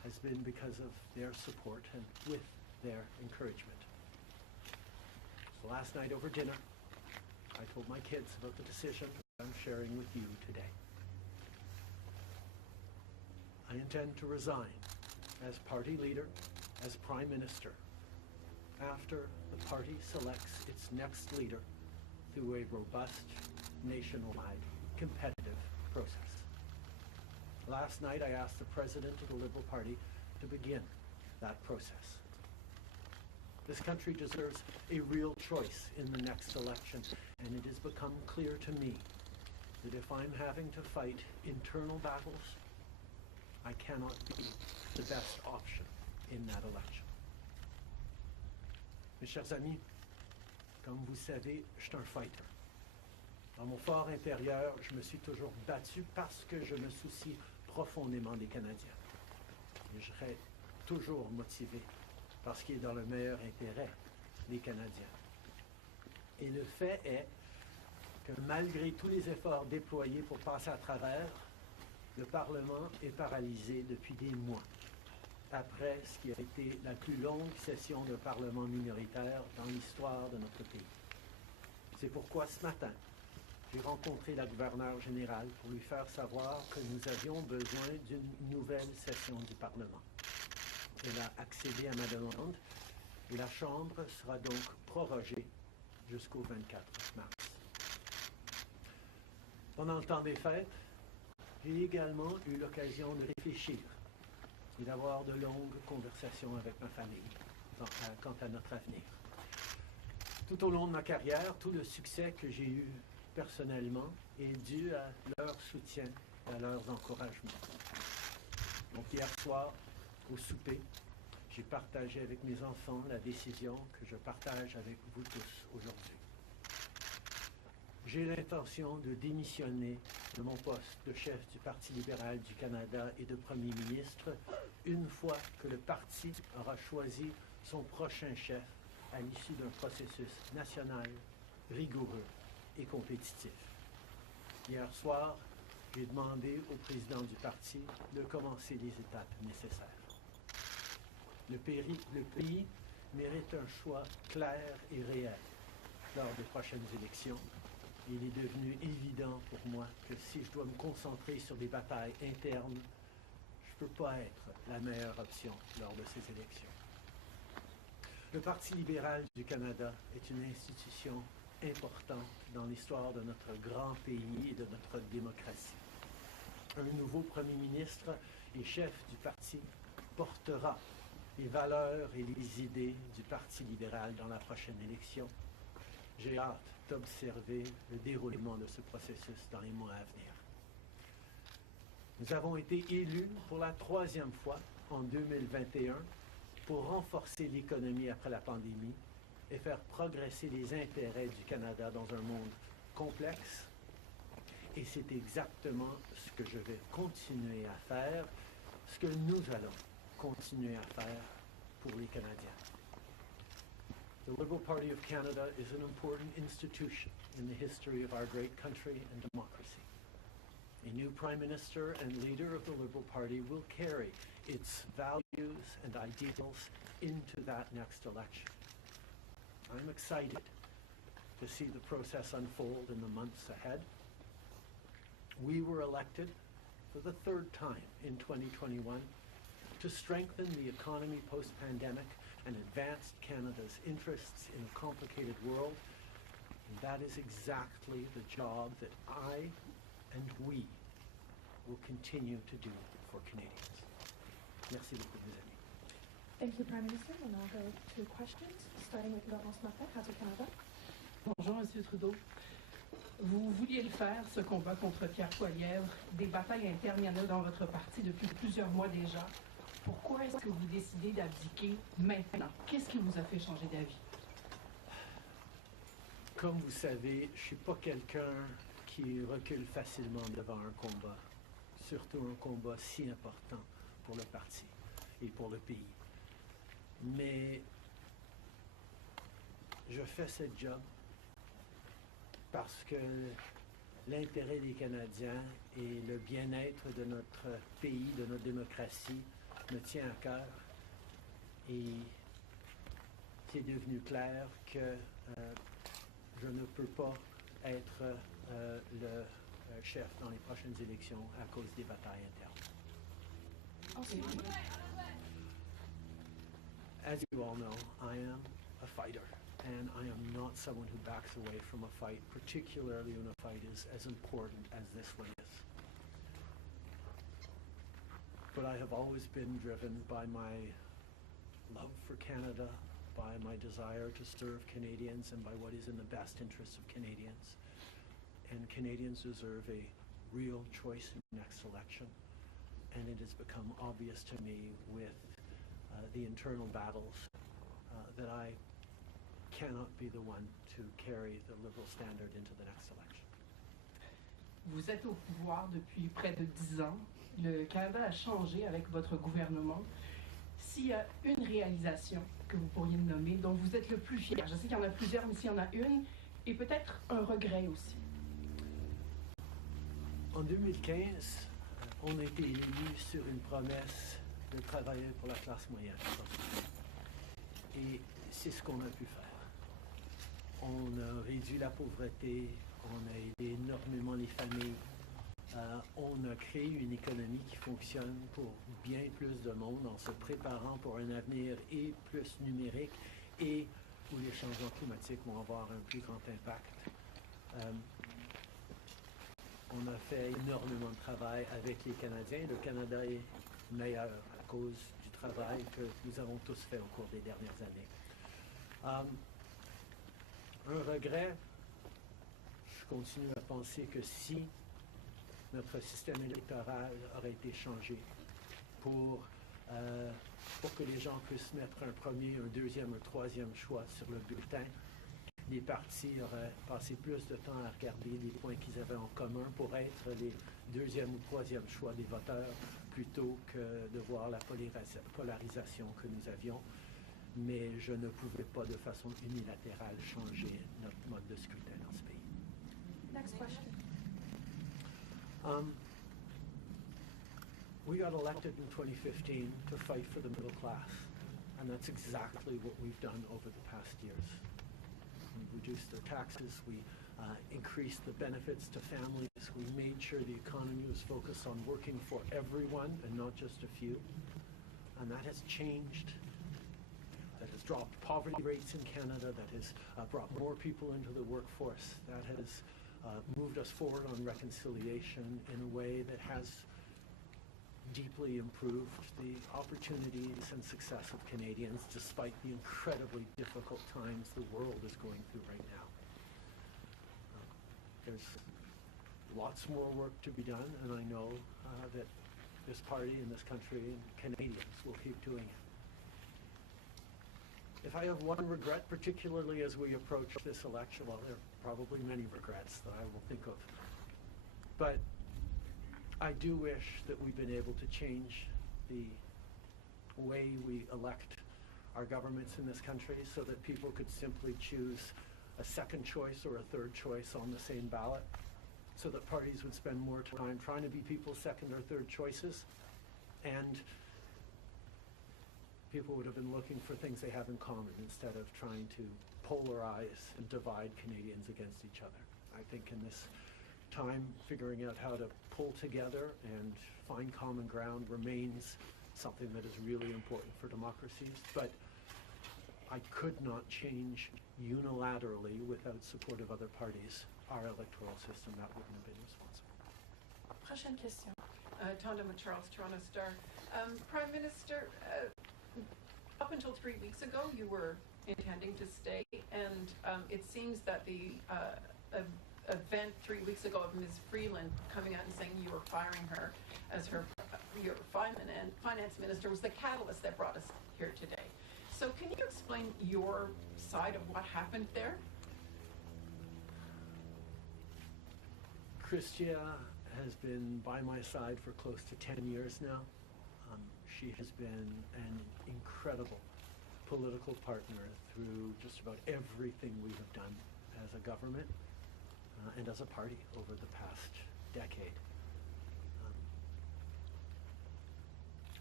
has been because of their support and with their encouragement. So last night over dinner, I told my kids about the decision I'm sharing with you today. I intend to resign as party leader, as Prime Minister, after the party selects its next leader through a robust, nationwide, competitive process. Last night, I asked the President of the Liberal Party to begin that process. This country deserves a real choice in the next election, and it has become clear to me that if I'm having to fight internal battles, I cannot be the best option in that election. Mes chers amis, comme vous savez, je suis un fighter. Dans mon fort intérieur, je me suis toujours battu parce que je me soucie profondément des Canadiens. Et je serai toujours motivé parce qu'il est dans le meilleur intérêt des Canadiens. Et le fait est que malgré tous les efforts déployés pour passer à travers, le Parlement est paralysé depuis des mois, après ce qui a été la plus longue session de Parlement minoritaire dans l'histoire de notre pays. C'est pourquoi ce matin, j'ai rencontré la gouverneure générale pour lui faire savoir que nous avions besoin d'une nouvelle session du Parlement. Elle a accédé à ma demande et la Chambre sera donc prorogée jusqu'au 24 mars. Pendant le temps des fêtes, j'ai également eu l'occasion de réfléchir et d'avoir de longues conversations avec ma famille quant à notre avenir. Tout au long de ma carrière, tout le succès que j'ai eu personnellement est dû à leur soutien et à leurs encouragements. Donc hier soir, au souper, j'ai partagé avec mes enfants la décision que je partage avec vous tous aujourd'hui. J'ai l'intention de démissionner de mon poste de chef du Parti libéral du Canada et de Premier ministre une fois que le parti aura choisi son prochain chef à l'issue d'un processus national, rigoureux et compétitif. Hier soir, j'ai demandé au président du parti de commencer les étapes nécessaires. Le pays mérite un choix clair et réel lors des prochaines élections. Il est devenu évident pour moi que si je dois me concentrer sur des batailles internes, je ne peux pas être la meilleure option lors de ces élections. Le Parti libéral du Canada est une institution importante dans l'histoire de notre grand pays et de notre démocratie. Un nouveau Premier ministre et chef du parti portera les valeurs et les idées du Parti libéral dans la prochaine élection. J'ai hâte d'observer le déroulement de ce processus dans les mois à venir. Nous avons été élus pour la 3e fois en 2021 pour renforcer l'économie après la pandémie et faire progresser les intérêts du Canada dans un monde complexe. Et c'est exactement ce que je vais continuer à faire, ce que nous allons continuer à faire pour les Canadiens. The Liberal Party of Canada is an important institution in the history of our great country and democracy. A new Prime Minister and leader of the Liberal Party will carry its values and ideals into that next election. I'm excited to see the process unfold in the months ahead. We were elected for the 3rd time in 2021 to strengthen the economy post-pandemic and advance Canada's interests in a complicated world. And that is exactly the job that I and we will continue to do for Canadians. Merci beaucoup, mes amis. Thank you, Prime Minister. We'll now go to questions, starting with Laurence Martin, Radio Canada. Bonjour, Monsieur Trudeau. Vous vouliez le faire, ce combat contre Pierre Poilievre. Des batailles internes, il y en a dans votre parti depuis plusieurs mois déjà. Pourquoi est-ce que vous décidez d'abdiquer maintenant? Qu'est-ce qui vous a fait changer d'avis? Comme vous savez, je ne suis pas quelqu'un qui recule facilement devant un combat, surtout un combat si important pour le parti et pour le pays. Mais je fais ce job parce que l'intérêt des Canadiens et le bien-être de notre pays, de notre démocratie, me tient à cœur et c'est devenu clair que je ne peux pas être le chef dans les prochaines élections à cause des batailles internes. As you all know, I am a fighter, and I am not someone who backs away from a fight, particularly when a fight is as important as this one is. But I have always been driven by my love for Canada, by my desire to serve Canadians, and by what is in the best interests of Canadians. And Canadians deserve a real choice in the next election. And it has become obvious to me with the internal battles that I cannot be the one to carry the Liberal standard into the next election. Vous êtes au pouvoir depuis près de 10 ans. Le Canada a changé avec votre gouvernement. S'il y a une réalisation que vous pourriez nommer, dont vous êtes le plus fier, je sais qu'il y en a plusieurs, mais s'il y en a une, et peut-être un regret aussi. En 2015, on a été élus sur une promesse de travailler pour la classe moyenne. Et c'est ce qu'on a pu faire. On a réduit la pauvreté, on a aidé énormément les familles, on a créé une économie qui fonctionne pour bien plus de monde en se préparant pour un avenir et plus numérique et où les changements climatiques vont avoir un plus grand impact. On a fait énormément de travail avec les Canadiens. Le Canada est meilleur à cause du travail que nous avons tous fait au cours des dernières années. Un regret, je continue à penser que si notre système électoral aurait été changé pour que les gens puissent mettre un premier, un deuxième, un troisième choix sur le bulletin, les partis auraient passé plus de temps à regarder les points qu'ils avaient en commun pour être les deuxième ou troisième choix des voteurs plutôt que de voir la polarisation que nous avions. Mais je ne pouvais pas de façon unilatérale changer notre mode de scrutin dans ce pays. Next question. We got elected in 2015 to fight for the middle class, and that's exactly what we've done over the past years. We reduced their taxes, we increased the benefits to families, we made sure the economy was focused on working for everyone and not just a few, and that has changed. That has dropped poverty rates in Canada, that has brought more people into the workforce, that has moved us forward on reconciliation in a way that has deeply improved the opportunities and success of Canadians despite the incredibly difficult times the world is going through right now. There's lots more work to be done, and I know that this party and this country and Canadians will keep doing it. If I have one regret, particularly as we approach this election, well, there are probably many regrets that I will think of, but I do wish that we've been able to change the way we elect our governments in this country so that people could simply choose a second choice or a third choice on the same ballot, so that parties would spend more time trying to be people's second or third choices, and people would have been looking for things they have in common instead of trying to polarize and divide Canadians against each other. I think in this time, figuring out how to pull together and find common ground remains something that is really important for democracies, but I could not change unilaterally without support of other parties our electoral system. That wouldn't have been responsible. Prochaine question. Tonda Charles, Toronto Star. Prime Minister, up until 3 weeks ago, you were intending to stay, and it seems that the event 3 weeks ago of Ms. Freeland coming out and saying you were firing her as your finance minister was the catalyst that brought us here today. So can you explain your side of what happened there? Chrystia has been by my side for close to 10 years now. She has been an incredible political partner through just about everything we have done as a government and as a party over the past decade.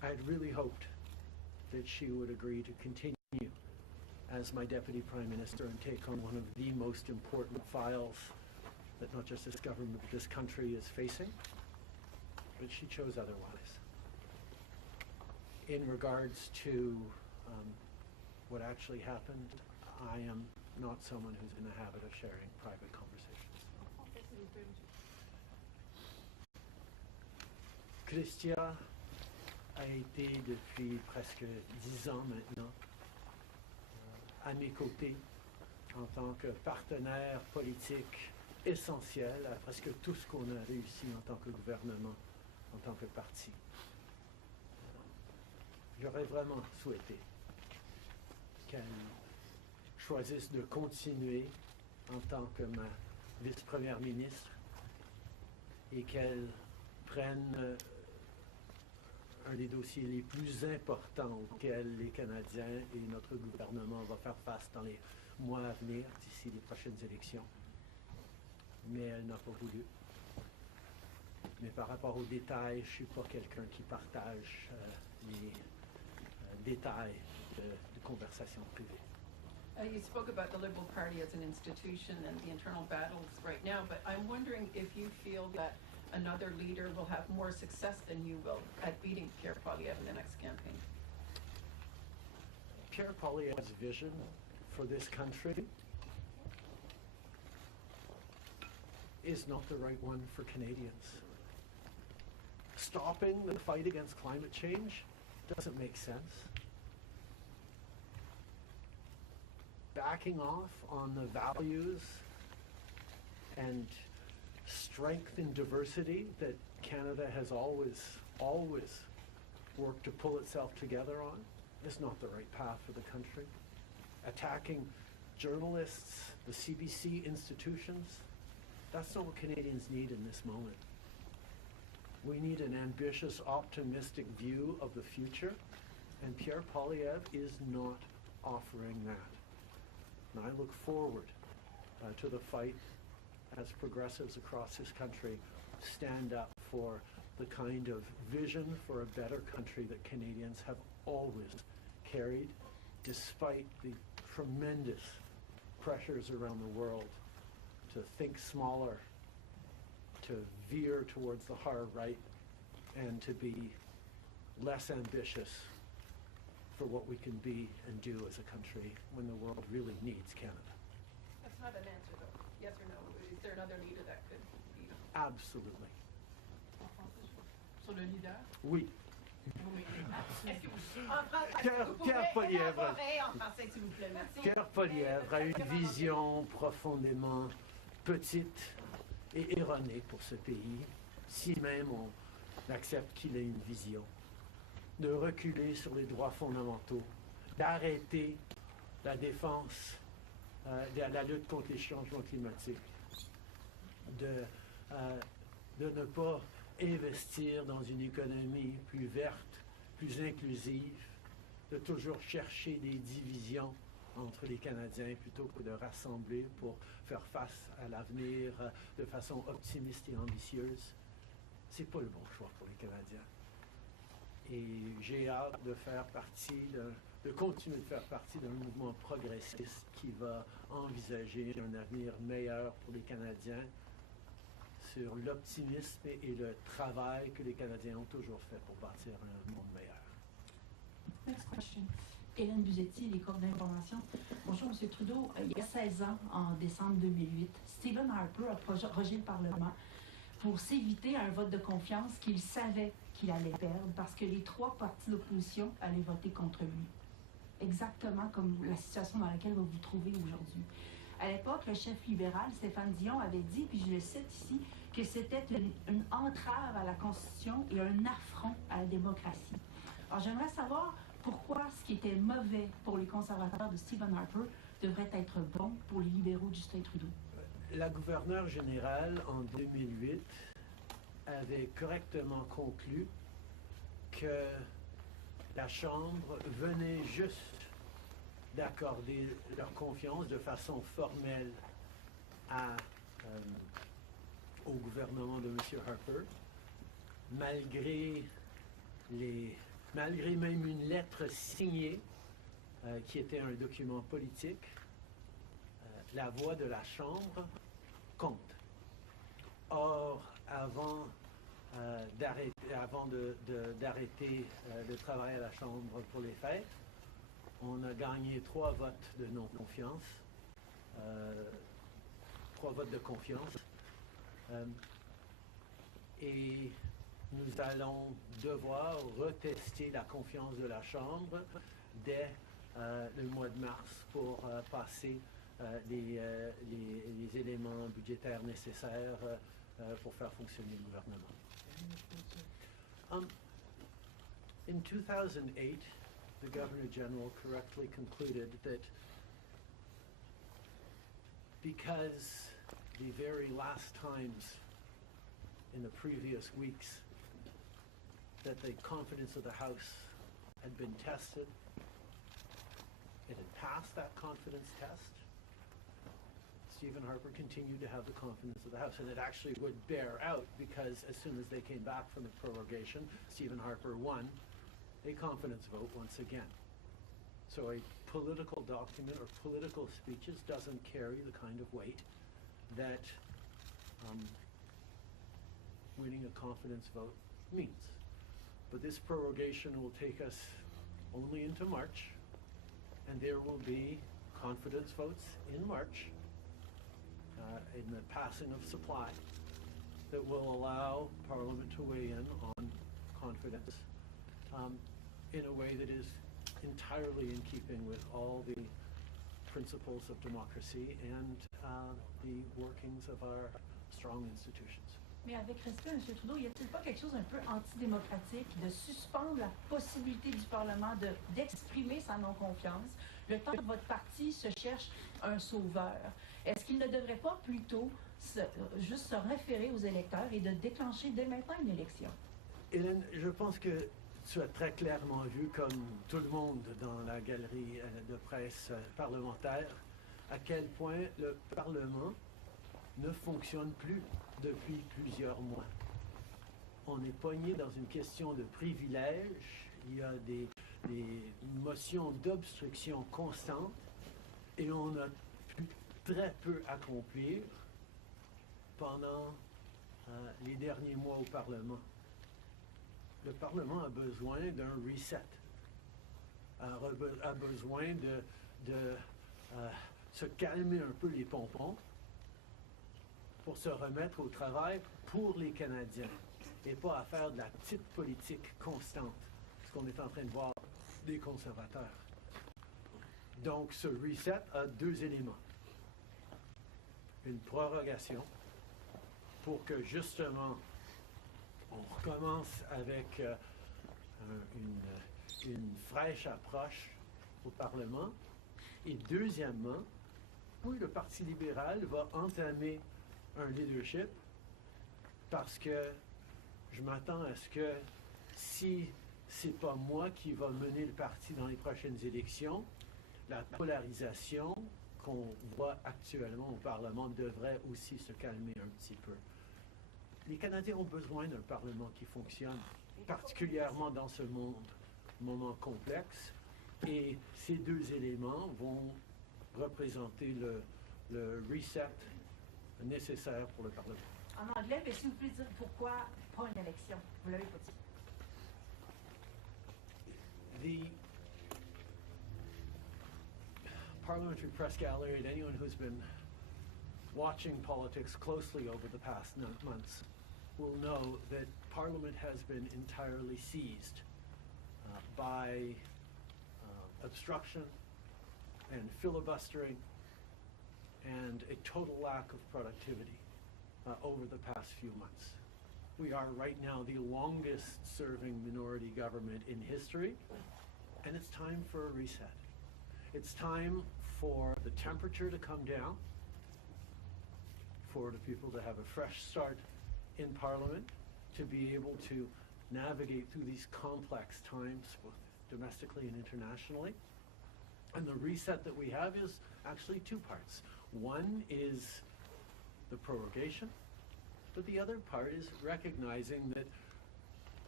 I had really hoped that she would agree to continue as my Deputy Prime Minister and take on one of the most important files that not just this government but this country is facing, but she chose otherwise. In regards to what actually happened, I am not someone who's in the habit of sharing private conversations. Chrystia a été depuis presque 10 ans maintenant à mes côtés en tant que partenaire politique essentiel à presque tout ce qu'on a réussi en tant que gouvernement, en tant que parti. J'aurais vraiment souhaité qu'elle choisisse de continuer en tant que ma vice-première ministre et qu'elle prenne un des dossiers les plus importants auxquels les Canadiens et notre gouvernement vont faire face dans les mois à venir, d'ici les prochaines élections. Mais elle n'a pas voulu. Mais par rapport aux détails, je ne suis pas quelqu'un qui partage les détails de conversations privées. You spoke about the Liberal Party as an institution and the internal battles right now, but I'm wondering if you feel that another leader will have more success than you will at beating Pierre Poilievre in the next campaign. Pierre Poilievre's vision for this country is not the right one for Canadians. Stopping the fight against climate change doesn't make sense. Backing off on the values and strength and diversity that Canada has always worked to pull itself together on is not the right path for the country. Attacking journalists, the CBC institutions, that's not what Canadians need in this moment. We need an ambitious, optimistic view of the future, and Pierre Poilievre is not offering that. And I look forward to the fight as progressives across this country stand up for the kind of vision for a better country that Canadians have always carried, despite the tremendous pressures around the world to think smaller, to veer towards the hard right, and to be less ambitious for what we can be and do as a country when the world really needs Canada. That's not an answer, though. Yes or no? Is there another leader that could be? Absolutely. Sur le leader? Oui. Pierre Poilievre. Pierre Poilievre a une vision profondément petite et erronée pour ce pays, si même on accepte qu'il ait une vision, de reculer sur les droits fondamentaux, d'arrêter la défense, la lutte contre les changements climatiques, de ne pas investir dans une économie plus verte, plus inclusive, de toujours chercher des divisions entre les Canadiens plutôt que de rassembler pour faire face à l'avenir de façon optimiste et ambitieuse. C'est pas le bon choix pour les Canadiens. Et j'ai hâte de faire partie, de continuer de faire partie d'un mouvement progressiste qui va envisager un avenir meilleur pour les Canadiens sur l'optimisme et le travail que les Canadiens ont toujours fait pour bâtir un monde meilleur. Next question. Hélène Buzetti, les corps d'information. Bonjour, M. Trudeau. Il y a 16 ans, en décembre 2008, Stephen Harper a prorogé le Parlement pour s'éviter un vote de confiance qu'il savait qu'il allait perdre parce que les 3 partis d'opposition allaient voter contre lui. Exactement comme la situation dans laquelle vous vous trouvez aujourd'hui. À l'époque, le chef libéral, Stéphane Dion, avait dit, puis je le cite ici, que c'était une entrave à la Constitution et un affront à la démocratie. Alors, j'aimerais savoir pourquoi ce qui était mauvais pour les conservateurs de Stephen Harper devrait être bon pour les libéraux de Justin Trudeau. La gouverneure générale, en 2008, avait correctement conclu que la Chambre venait juste d'accorder leur confiance de façon formelle au gouvernement de M. Harper, malgré les malgré même une lettre signée qui était un document politique, la voix de la Chambre compte. Or, avant d'arrêter le travail à la Chambre pour les fêtes, on a gagné 3 votes de non-confiance, 3 votes de confiance, et nous allons devoir retester la confiance de la Chambre dès le mois de mars pour passer les éléments budgétaires nécessaires pour faire fonctionner le gouvernement. In 2008, the Governor General correctly concluded that because the very last times in the previous weeks that the confidence of the House had been tested, it had passed that confidence test. Stephen Harper continued to have the confidence of the House, and it actually would bear out because as soon as they came back from the prorogation, Stephen Harper won a confidence vote once again. So a political document or political speeches doesn't carry the kind of weight that winning a confidence vote means. But this prorogation will take us only into March, and there will be confidence votes in March in the passing of supply that will allow Parliament to weigh in on confidence in a way that is entirely in keeping with all the principles of democracy and the workings of our strong institutions. Mais avec respect, M. Trudeau, y a-t-il pas quelque chose un peu antidémocratique de suspendre la possibilité du Parlement d'exprimer sa non-confiance le temps que votre parti se cherche un sauveur? Est-ce qu'il ne devrait pas plutôt juste se référer aux électeurs et de déclencher dès maintenant une élection? Hélène, je pense que tu as très clairement vu, comme tout le monde dans la galerie de presse parlementaire, à quel point le Parlement ne fonctionne plus depuis plusieurs mois. On est pogné dans une question de privilège, il y a des motions d'obstruction constantes et on a pu très peu accomplir pendant les derniers mois au Parlement. Le Parlement a besoin d'un reset, a besoin de se calmer un peu les pompons pour se remettre au travail pour les Canadiens et pas à faire de la petite politique constante, ce qu'on est en train de voir des conservateurs. Donc ce reset a 2 éléments. Une prorogation pour que justement on recommence avec une fraîche approche au Parlement. Et deuxièmement, oui, le Parti libéral va entamer un leadership parce que je m'attends à ce que si c'est pas moi qui va mener le parti dans les prochaines élections, la polarisation qu'on voit actuellement au Parlement devrait aussi se calmer un petit peu. Les Canadiens ont besoin d'un Parlement qui fonctionne, particulièrement dans ce moment complexe, et ces 2 éléments vont représenter le reset nécessaire pour le Parlement. En anglais, mais si vous pouvez dire pourquoi pas une élection? Vous l'avez pas dit. The Parliamentary Press Gallery and anyone who's been watching politics closely over the past months will know that Parliament has been entirely seized by obstruction and filibustering and a total lack of productivity over the past few months. We are right now the longest serving minority government in history, and it's time for a reset. It's time for the temperature to come down, for the people to have a fresh start in Parliament, to be able to navigate through these complex times, both domestically and internationally. And the reset that we have is actually 2 parts. One is the prorogation, but the other part is recognizing that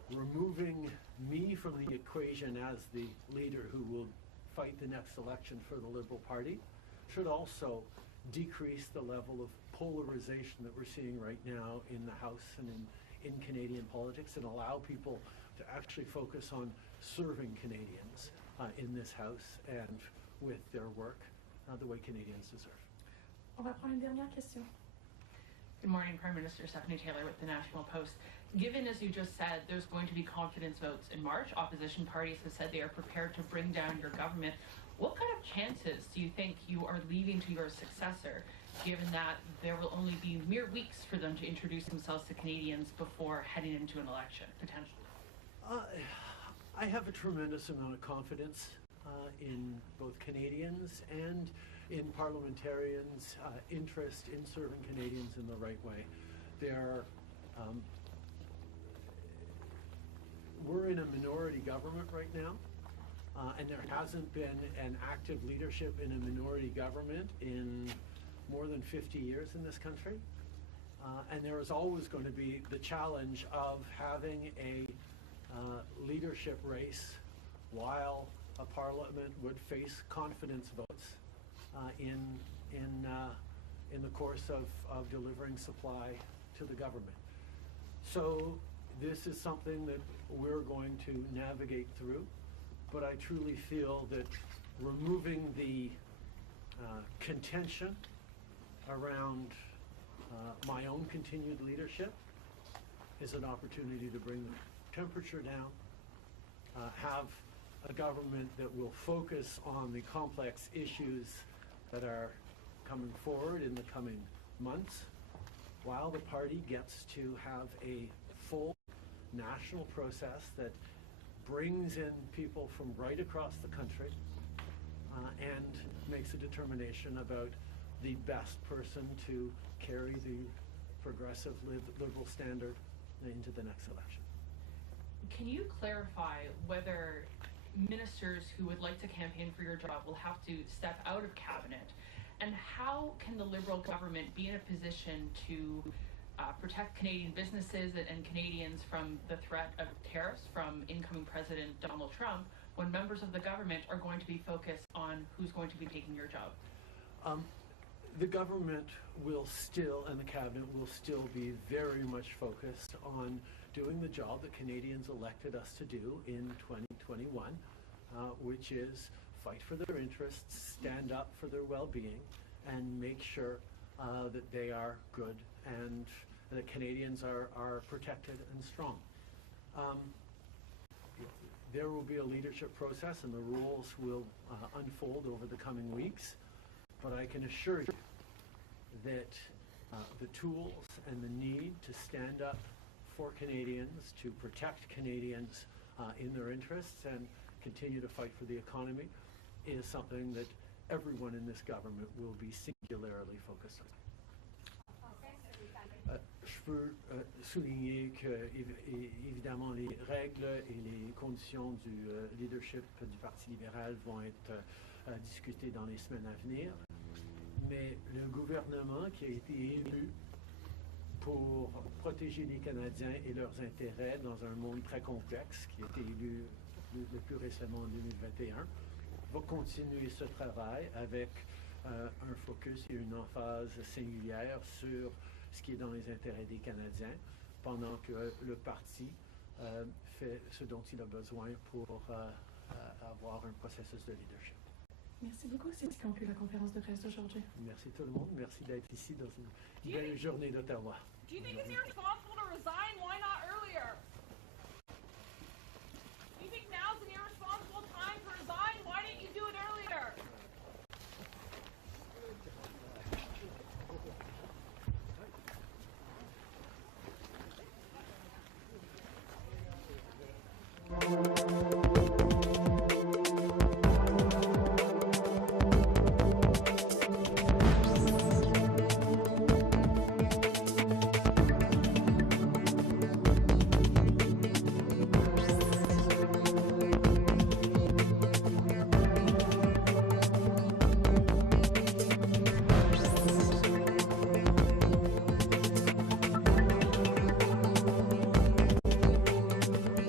removing me from the equation as the leader who will fight the next election for the Liberal Party should also decrease the level of polarization that we're seeing right now in the House and in Canadian politics, and allow people to actually focus on serving Canadians in this House and with their work the way Canadians deserve. On va prendre une dernière question. Good morning, Prime Minister Stephanie Taylor with the National Post. Given, as you just said, there's going to be confidence votes in March, opposition parties have said they are prepared to bring down your government. What kind of chances do you think you are leaving to your successor, given that there will only be mere weeks for them to introduce themselves to Canadians before heading into an election, potentially? I have a tremendous amount of confidence in both Canadians and in parliamentarians' interest in serving Canadians in the right way. We're in a minority government right now, and there hasn't been an active leadership in a minority government in more than 50 years in this country. And there is always going to be the challenge of having a leadership race while a parliament would face confidence votes in the course of delivering supply to the government. So this is something that we're going to navigate through, but I truly feel that removing the contention around my own continued leadership is an opportunity to bring the temperature down, have a government that will focus on the complex issues that are coming forward in the coming months, while the party gets to have a full national process that brings in people from right across the country and makes a determination about the best person to carry the progressive liberal standard into the next election. Can you clarify whether ministers who would like to campaign for your job will have to step out of cabinet? And how can the Liberal government be in a position to protect Canadian businesses and Canadians from the threat of tariffs from incoming President Donald Trump when members of the government are going to be focused on who's going to be taking your job? The government will still, and the cabinet will still be very much focused on doing the job that Canadians elected us to do in 2021, which is fight for their interests, stand up for their well-being, and make sure that they are good and that Canadians are protected and strong. There will be a leadership process, and the rules will unfold over the coming weeks, but I can assure you that the tools and the need to stand up for Canadians, to protect Canadians in their interests and continue to fight for the economy is something that everyone in this government will be singularly focused on. Je peux souligner que, évidemment, les règles et les conditions du leadership du Parti libéral vont être discutées dans les semaines à venir. Mais le gouvernement qui a été élu pour protéger les Canadiens et leurs intérêts dans un monde très complexe, qui a été élu le plus récemment en 2021, va continuer ce travail avec un focus et une emphase singulière sur ce qui est dans les intérêts des Canadiens, pendant que le parti fait ce dont il a besoin pour avoir un processus de leadership. Merci beaucoup, c'est ce qui conclut la conférence de presse d'aujourd'hui. Merci tout le monde, merci d'être ici dans une belle journée d'Ottawa. Do you think it's irresponsible to resign? Why not earlier? Do you think now's an irresponsible time to resign? Why didn't you do it earlier?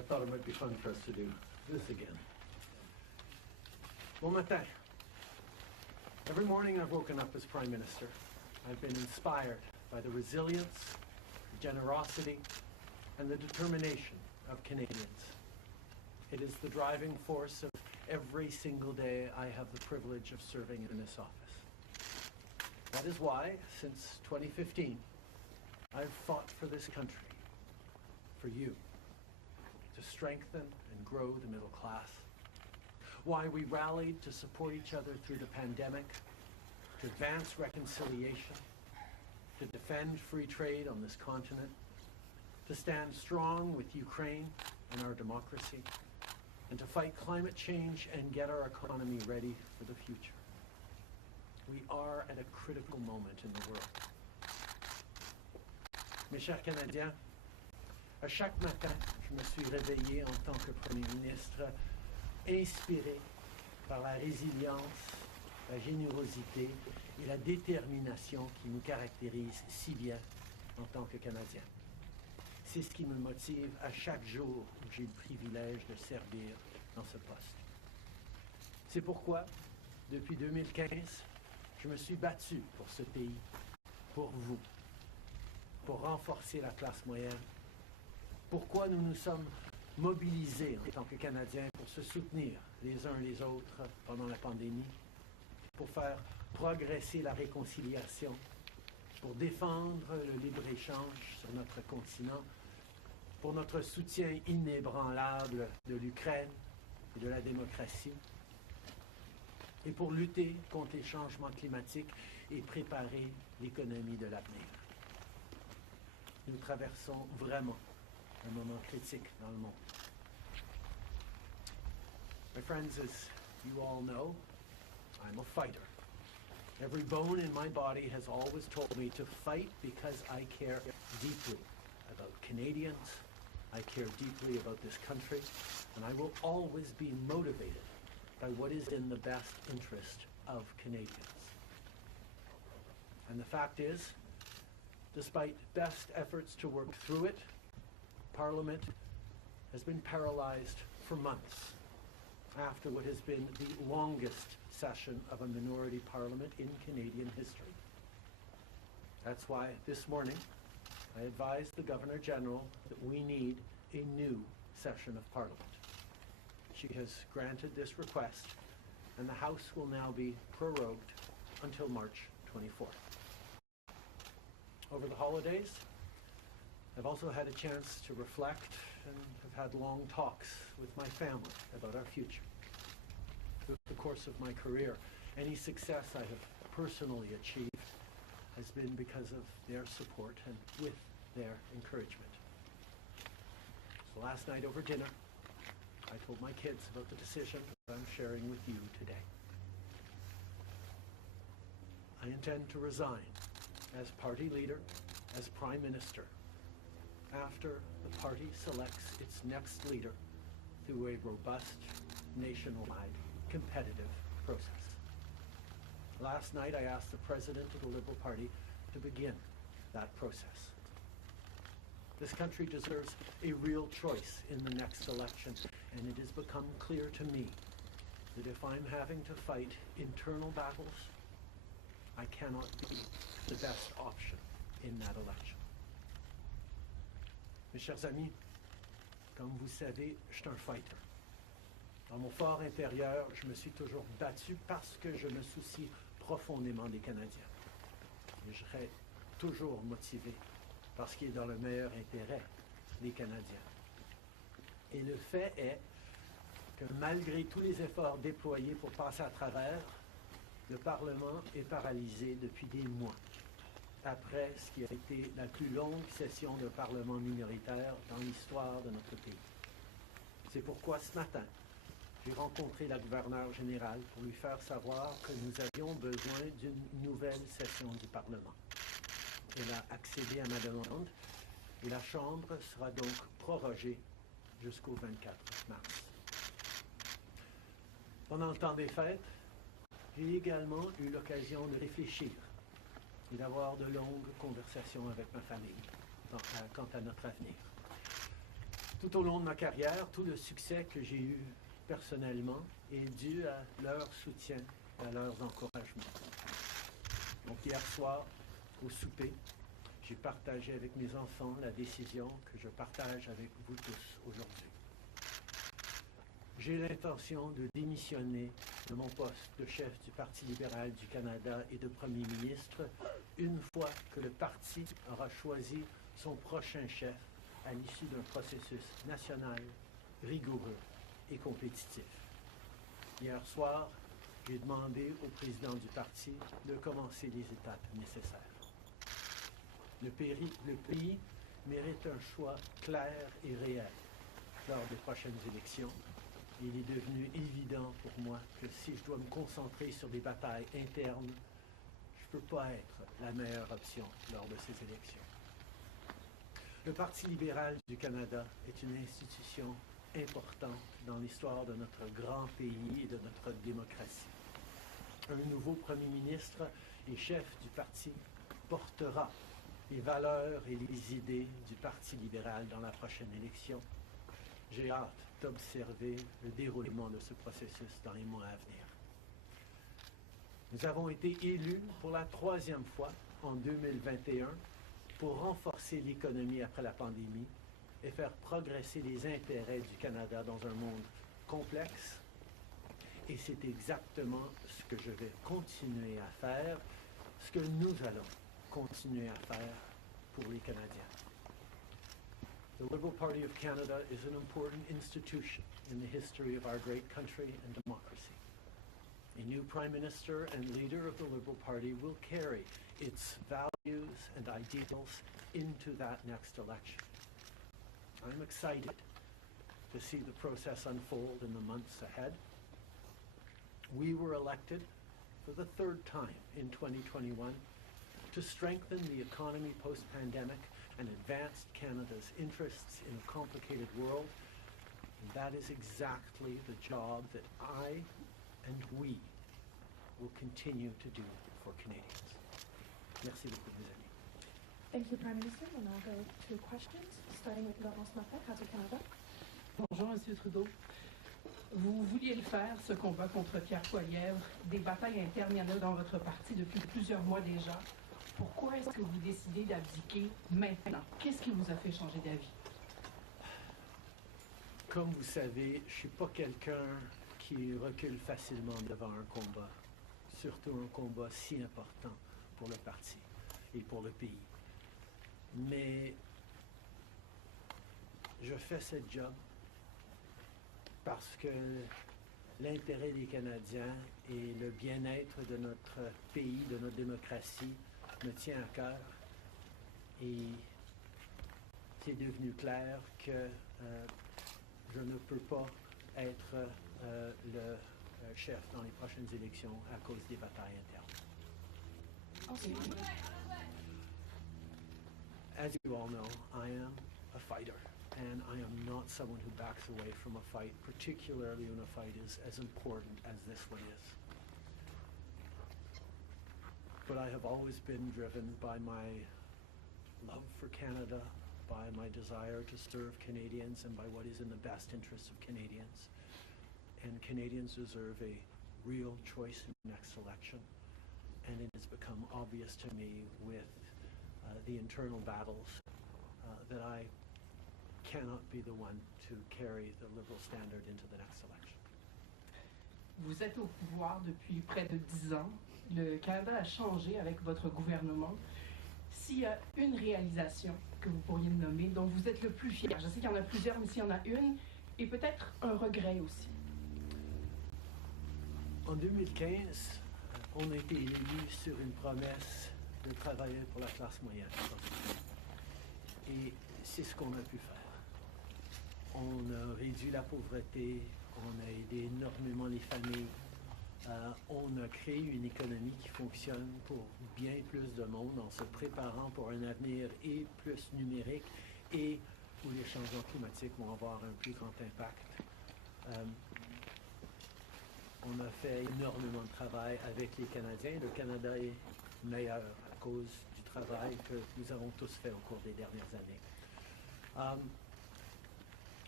I thought it might be fun for us to do this again. Bon matin. Every morning I've woken up as Prime Minister. I've been inspired by the resilience, the generosity, and the determination of Canadians. It is the driving force of every single day I have the privilege of serving in this office. That is why, since 2015, I've fought for this country, for you, to strengthen and grow the middle class. Why we rallied to support each other through the pandemic, to advance reconciliation, to defend free trade on this continent, to stand strong with Ukraine and our democracy, and to fight climate change and get our economy ready for the future. We are at a critical moment in the world. Mes chers Canadiens, à chaque matin, je me suis réveillé en tant que Premier ministre, inspiré par la résilience, la générosité et la détermination qui nous caractérisent si bien en tant que Canadiens. C'est ce qui me motive à chaque jour où j'ai le privilège de servir dans ce poste. C'est pourquoi, depuis 2015, je me suis battu pour ce pays, pour vous, pour renforcer la classe moyenne. Pourquoi nous nous sommes mobilisés en tant que Canadiens pour se soutenir les uns les autres pendant la pandémie, pour faire progresser la réconciliation, pour défendre le libre-échange sur notre continent, pour notre soutien inébranlable de l'Ukraine et de la démocratie, et pour lutter contre les changements climatiques et préparer l'économie de l'avenir. Nous traversons vraiment un moment critique dans le monde. My friends, as you all know, I'm a fighter. Every bone in my body has always told me to fight because I care deeply about Canadians, I care deeply about this country, and I will always be motivated by what is in the best interest of Canadians. And the fact is, despite best efforts to work through it, Parliament has been paralyzed for months after what has been the longest session of a minority parliament in Canadian history. That's why this morning I advised the Governor-General that we need a new session of Parliament. She has granted this request, and the House will now be prorogued until March 24th. Over the holidays, I've also had a chance to reflect and have had long talks with my family about our future. Through the course of my career, any success I have personally achieved has been because of their support and with their encouragement. So last night over dinner, I told my kids about the decision that I'm sharing with you today. I intend to resign as party leader, as Prime Minister, after the party selects its next leader through a robust, nationwide, competitive process. Last night I asked the President of the Liberal Party to begin that process. This country deserves a real choice in the next election, and it has become clear to me that if I'm having to fight internal battles, I cannot be the best option in that election. Mes chers amis, comme vous savez, je suis un fighter. Dans mon fort intérieur, je me suis toujours battu parce que je me soucie profondément des Canadiens. Et je serai toujours motivé par ce qui est dans le meilleur intérêt des Canadiens. Et le fait est que malgré tous les efforts déployés pour passer à travers, le Parlement est paralysé depuis des mois, après ce qui a été la plus longue session de Parlement minoritaire dans l'histoire de notre pays. C'est pourquoi ce matin, j'ai rencontré la gouverneure générale pour lui faire savoir que nous avions besoin d'une nouvelle session du Parlement. Elle a accédé à ma demande et la Chambre sera donc prorogée jusqu'au 24 mars. Pendant le temps des fêtes, j'ai également eu l'occasion de réfléchir et d'avoir de longues conversations avec ma famille quant à notre avenir. Tout au long de ma carrière, tout le succès que j'ai eu personnellement est dû à leur soutien, à leurs encouragements. Donc hier soir, au souper, j'ai partagé avec mes enfants la décision que je partage avec vous tous aujourd'hui. J'ai l'intention de démissionner de mon poste de chef du Parti libéral du Canada et de Premier ministre une fois que le parti aura choisi son prochain chef à l'issue d'un processus national, rigoureux et compétitif. Hier soir, j'ai demandé au président du parti de commencer les étapes nécessaires. Le pays mérite un choix clair et réel lors des prochaines élections. Il est devenu évident pour moi que si je dois me concentrer sur des batailles internes, je ne peux pas être la meilleure option lors de ces élections. Le Parti libéral du Canada est une institution importante dans l'histoire de notre grand pays et de notre démocratie. Un nouveau Premier ministre et chef du parti portera les valeurs et les idées du Parti libéral dans la prochaine élection. J'ai hâte d'observer le déroulement de ce processus dans les mois à venir. Nous avons été élus pour la 3e fois en 2021 pour renforcer l'économie après la pandémie et faire progresser les intérêts du Canada dans un monde complexe. Et c'est exactement ce que je vais continuer à faire, ce que nous allons continuer à faire pour les Canadiens. The Liberal Party of Canada is an important institution in the history of our great country and democracy. A new Prime Minister and leader of the Liberal Party will carry its values and ideals into that next election. I'm excited to see the process unfold in the months ahead. We were elected for the 3rd time in 2021 to strengthen the economy post-pandemic and advance Canada's interests in a complicated world. And that is exactly the job that I and we will continue to do for Canadians. Merci beaucoup, mes amis. Thank you, Prime Minister. We'll now go to questions, starting with Laurence Martin, Radio-Canada. Bonjour, M. Trudeau. Vous vouliez le faire, ce combat contre Pierre Poilievre. Des batailles internes, il y en a dans votre parti depuis plusieurs mois déjà. Pourquoi est-ce que vous décidez d'abdiquer maintenant? Qu'est-ce qui vous a fait changer d'avis? Comme vous savez, je ne suis pas quelqu'un qui recule facilement devant un combat, surtout un combat si important pour le parti et pour le pays. Mais je fais ce job parce que l'intérêt des Canadiens et le bien-être de notre pays, de notre démocratie, me tient à cœur. Et c'est devenu clair que je ne peux pas être le chef dans les prochaines élections à cause des batailles internes. As you all know, I am a fighter, and I am not someone who backs away from a fight, particularly when a fight is as important as this one is. But I have always been driven by my love for Canada, by my desire to serve Canadians, and by what is in the best interests of Canadians. And Canadians deserve a real choice in the next election. And it has become obvious to me with the internal battles that I cannot be the one to carry the Liberal standard into the next election. Vous êtes au pouvoir depuis près de 10 ans. Le Canada a changé avec votre gouvernement. S'il y a une réalisation que vous pourriez nommer, dont vous êtes le plus fier, je sais qu'il y en a plusieurs, mais s'il y en a une, et peut-être un regret aussi. En 2015, on a été élus sur une promesse de travailler pour la classe moyenne. Et c'est ce qu'on a pu faire. On a réduit la pauvreté, on a aidé énormément les familles, on a créé une économie qui fonctionne pour bien plus de monde en se préparant pour un avenir et plus numérique et où les changements climatiques vont avoir un plus grand impact. On a fait énormément de travail avec les Canadiens. Le Canada est meilleur à cause du travail que nous avons tous fait au cours des dernières années.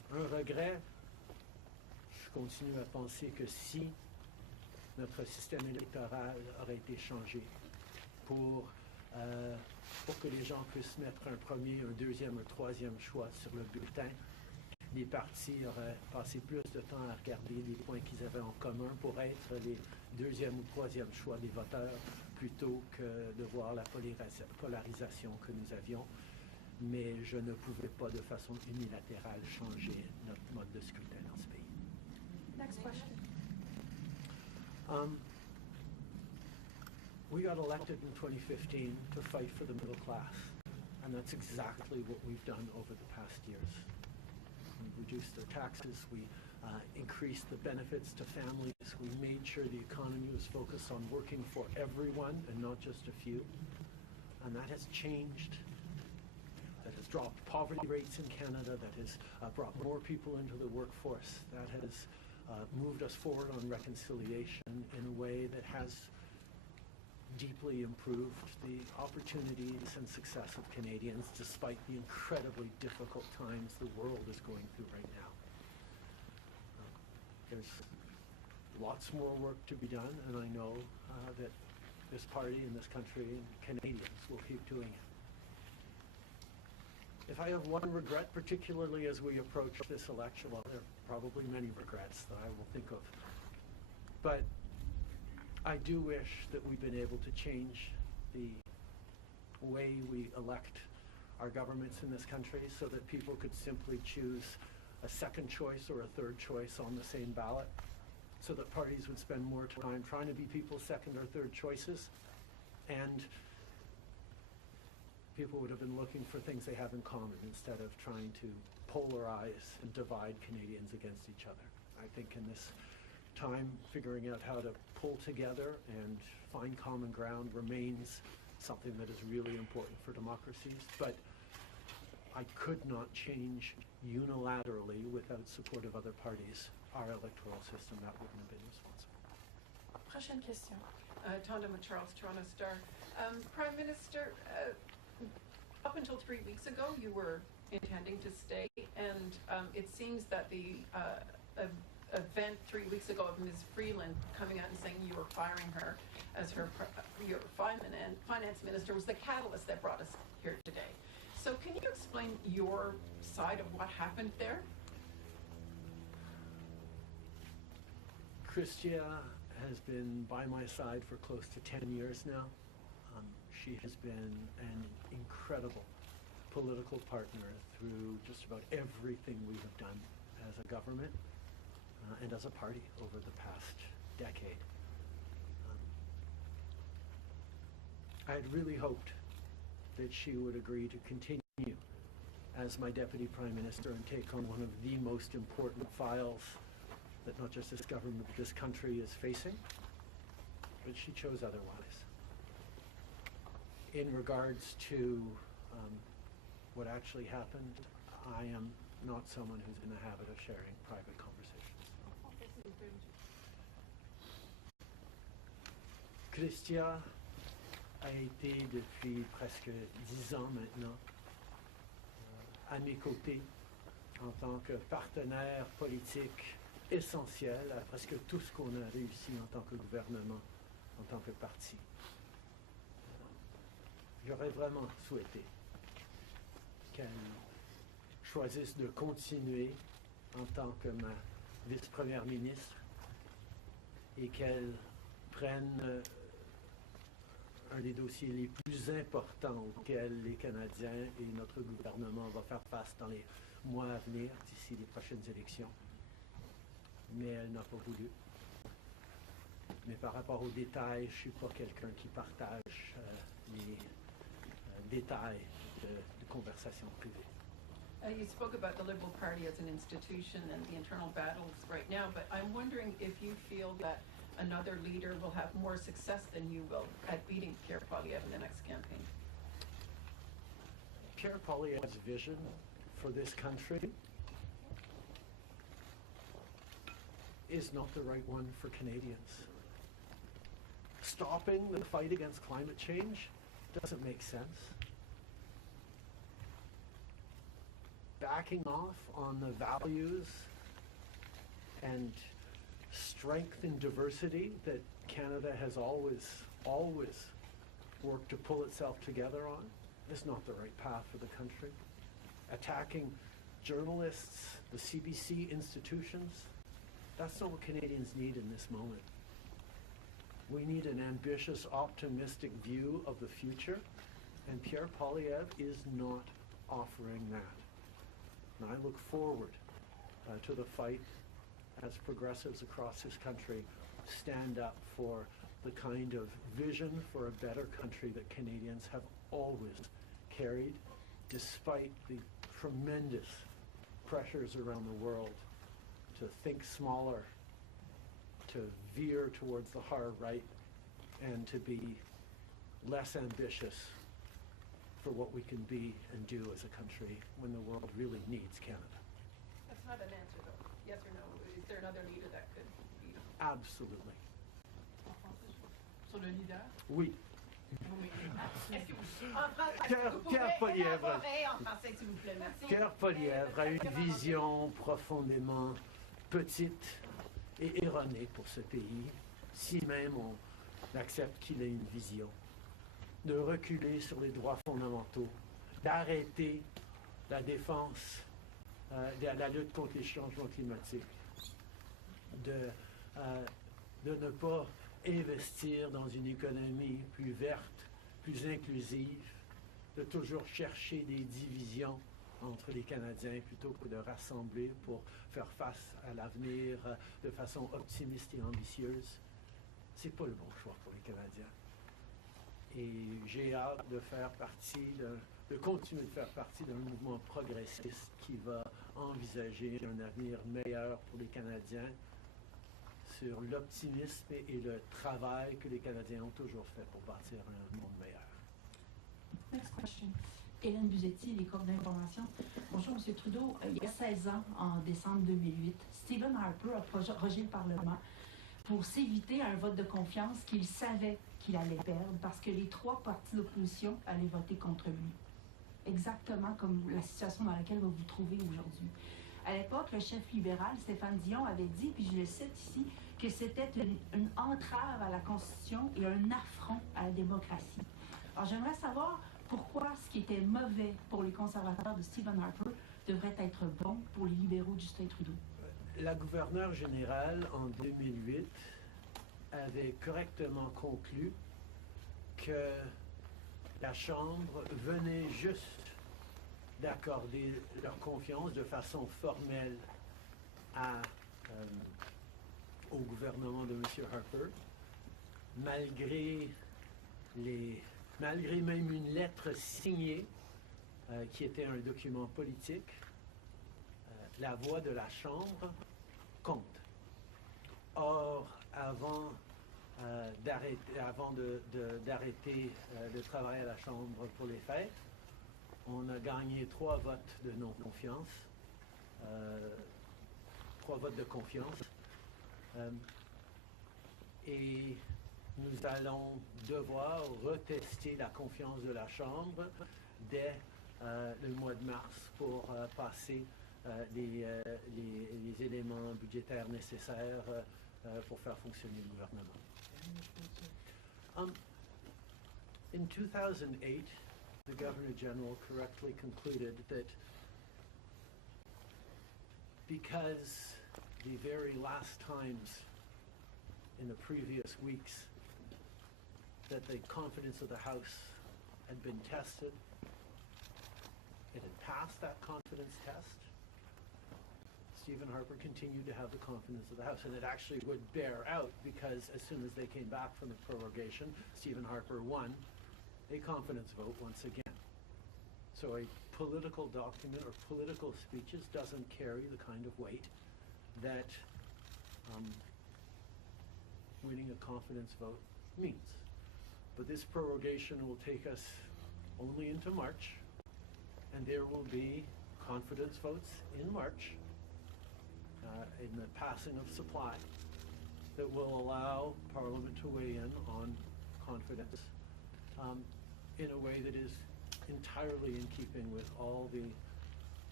Un regret, je continue à penser que si notre système électoral aurait été changé pour que les gens puissent mettre un premier, un deuxième, un troisième choix sur le bulletin, les partis auraient passé plus de temps à regarder les points qu'ils avaient en commun pour être les deuxième ou troisième choix des voteurs plutôt que de voir la polarisation que nous avions. Mais je ne pouvais pas de façon unilatérale changer notre mode de scrutin dans ce pays. Next question. We got elected in 2015 to fight for the middle class, and that's exactly what we've done over the past years. We reduced their taxes, we increased the benefits to families, we made sure the economy was focused on working for everyone and not just a few, and that has changed. That has dropped poverty rates in Canada, that has brought more people into the workforce, that has moved us forward on reconciliation in a way that has deeply improved the opportunities and success of Canadians despite the incredibly difficult times the world is going through right now. There's lots more work to be done, and I know that this party and this country and Canadians will keep doing it. If I have one regret, particularly as we approach this election, well, there are probably many regrets that I will think of, but I do wish that we've been able to change the way we elect our governments in this country so that people could simply choose a second choice or a third choice on the same ballot, so that parties would spend more time trying to be people's second or third choices, and people would have been looking for things they have in common instead of trying to polarize and divide Canadians against each other. I think in this time, figuring out how to pull together and find common ground remains something that is really important for democracies, but I could not change unilaterally without support of other parties our electoral system. That wouldn't have been responsible. Prochaine question. Tonda Charles, Toronto Star. Prime Minister, up until 3 weeks ago, you were intending to stay, and it seems that the event 3 weeks ago of Ms. Freeland coming out and saying you were firing her as your finance minister was the catalyst that brought us here today. So can you explain your side of what happened there? Chrystia has been by my side for close to 10 years now. She has been an incredible political partner through just about everything we have done as a government and as a party over the past decade. I had really hoped that she would agree to continue as my Deputy Prime Minister and take on one of the most important files that not just this government but this country is facing, but she chose otherwise. In regards to what actually happened, I am not someone who's in the habit of sharing private conversations. Chrystia a été depuis presque 10 ans maintenant à mes côtés en tant que partenaire politique essentiel à presque tout ce qu'on a réussi en tant que gouvernement, en tant que parti. J'aurais vraiment souhaité qu'elle choisisse de continuer en tant que ma vice-première ministre et qu'elle prenne un des dossiers les plus importants auxquels les Canadiens et notre gouvernement va faire face dans les mois à venir, d'ici les prochaines élections. Mais elle n'a pas voulu. Mais par rapport aux détails, je ne suis pas quelqu'un qui partage les détails de conversations privées. You spoke about the Liberal Party as an institution and the internal battles right now, but I'm wondering if you feel that another leader will have more success than you will at beating Pierre Poilievre in the next campaign. Pierre Poilievre's vision for this country is not the right one for Canadians. Stopping the fight against climate change doesn't make sense. backing off on the values and strength and diversity that Canada has always worked to pull itself together on is not the right path for the country. Attacking journalists, the CBC institutions, that's not what Canadians need in this moment. We need an ambitious, optimistic view of the future, and Pierre Poilievre is not offering that. And I look forward to the fight as progressives across this country stand up for the kind of vision for a better country that Canadians have always carried, despite the tremendous pressures around the world to think smaller, to veer towards the hard right, and to be less ambitious for what we can be and do as a country when the world really needs Canada. That's not an answer, though. Yes or no? Is there another leader that could be? Absolutely. Sur le leader? Oui. Est-ce que vous Pierre pouvez Poilievre. élaborer en français, s'il vous plaît? Merci. Pierre Poilievre a une vision profondément petite et erronée pour ce pays, si même on accepte qu'il ait une vision, de reculer sur les droits fondamentaux, d'arrêter la défense, la lutte contre les changements climatiques, de ne pas investir dans une économie plus verte, plus inclusive, de toujours chercher des divisions entre les Canadiens plutôt que de rassembler pour faire face à l'avenir de façon optimiste et ambitieuse. C'est pas le bon choix pour les Canadiens. Et j'ai hâte de faire partie, de continuer de faire partie d'un mouvement progressiste qui va envisager un avenir meilleur pour les Canadiens sur l'optimisme et le travail que les Canadiens ont toujours fait pour bâtir un monde meilleur. Next question. Hélène Buzetti, les corps d'information. Bonjour, M. Trudeau. Il y a 16 ans, en décembre 2008, Stephen Harper a prorogé le Parlement pour s'éviter un vote de confiance qu'il savait qu'il allait perdre parce que les 3 partis d'opposition allaient voter contre lui. Exactement comme la situation dans laquelle vous vous trouvez aujourd'hui. À l'époque, le chef libéral, Stéphane Dion, avait dit, puis je le cite ici, que c'était une entrave à la Constitution et un affront à la démocratie. Alors, j'aimerais savoir pourquoi ce qui était mauvais pour les conservateurs de Stephen Harper devrait être bon pour les libéraux de Justin Trudeau. La gouverneure générale, en 2008, avait correctement conclu que la Chambre venait juste d'accorder leur confiance de façon formelle au gouvernement de M. Harper, malgré même une lettre signée qui était un document politique. La voix de la Chambre compte. Or, avant d'arrêter de travailler à la Chambre pour les fêtes, on a gagné 3 votes de non-confiance, 3 votes de confiance, et nous allons devoir retester la confiance de la Chambre dès le mois de mars pour passer les éléments budgétaires nécessaires pour faire fonctionner le gouvernement. In 2008, the Governor General correctly concluded that because the very last times in the previous weeks that the confidence of the House had been tested, it had passed that confidence test, Stephen Harper continued to have the confidence of the House, and it actually would bear out because as soon as they came back from the prorogation, Stephen Harper won a confidence vote once again. So a political document or political speeches doesn't carry the kind of weight that winning a confidence vote means. But this prorogation will take us only into March, and there will be confidence votes in March in the passing of supply that will allow Parliament to weigh in on confidence in a way that is entirely in keeping with all the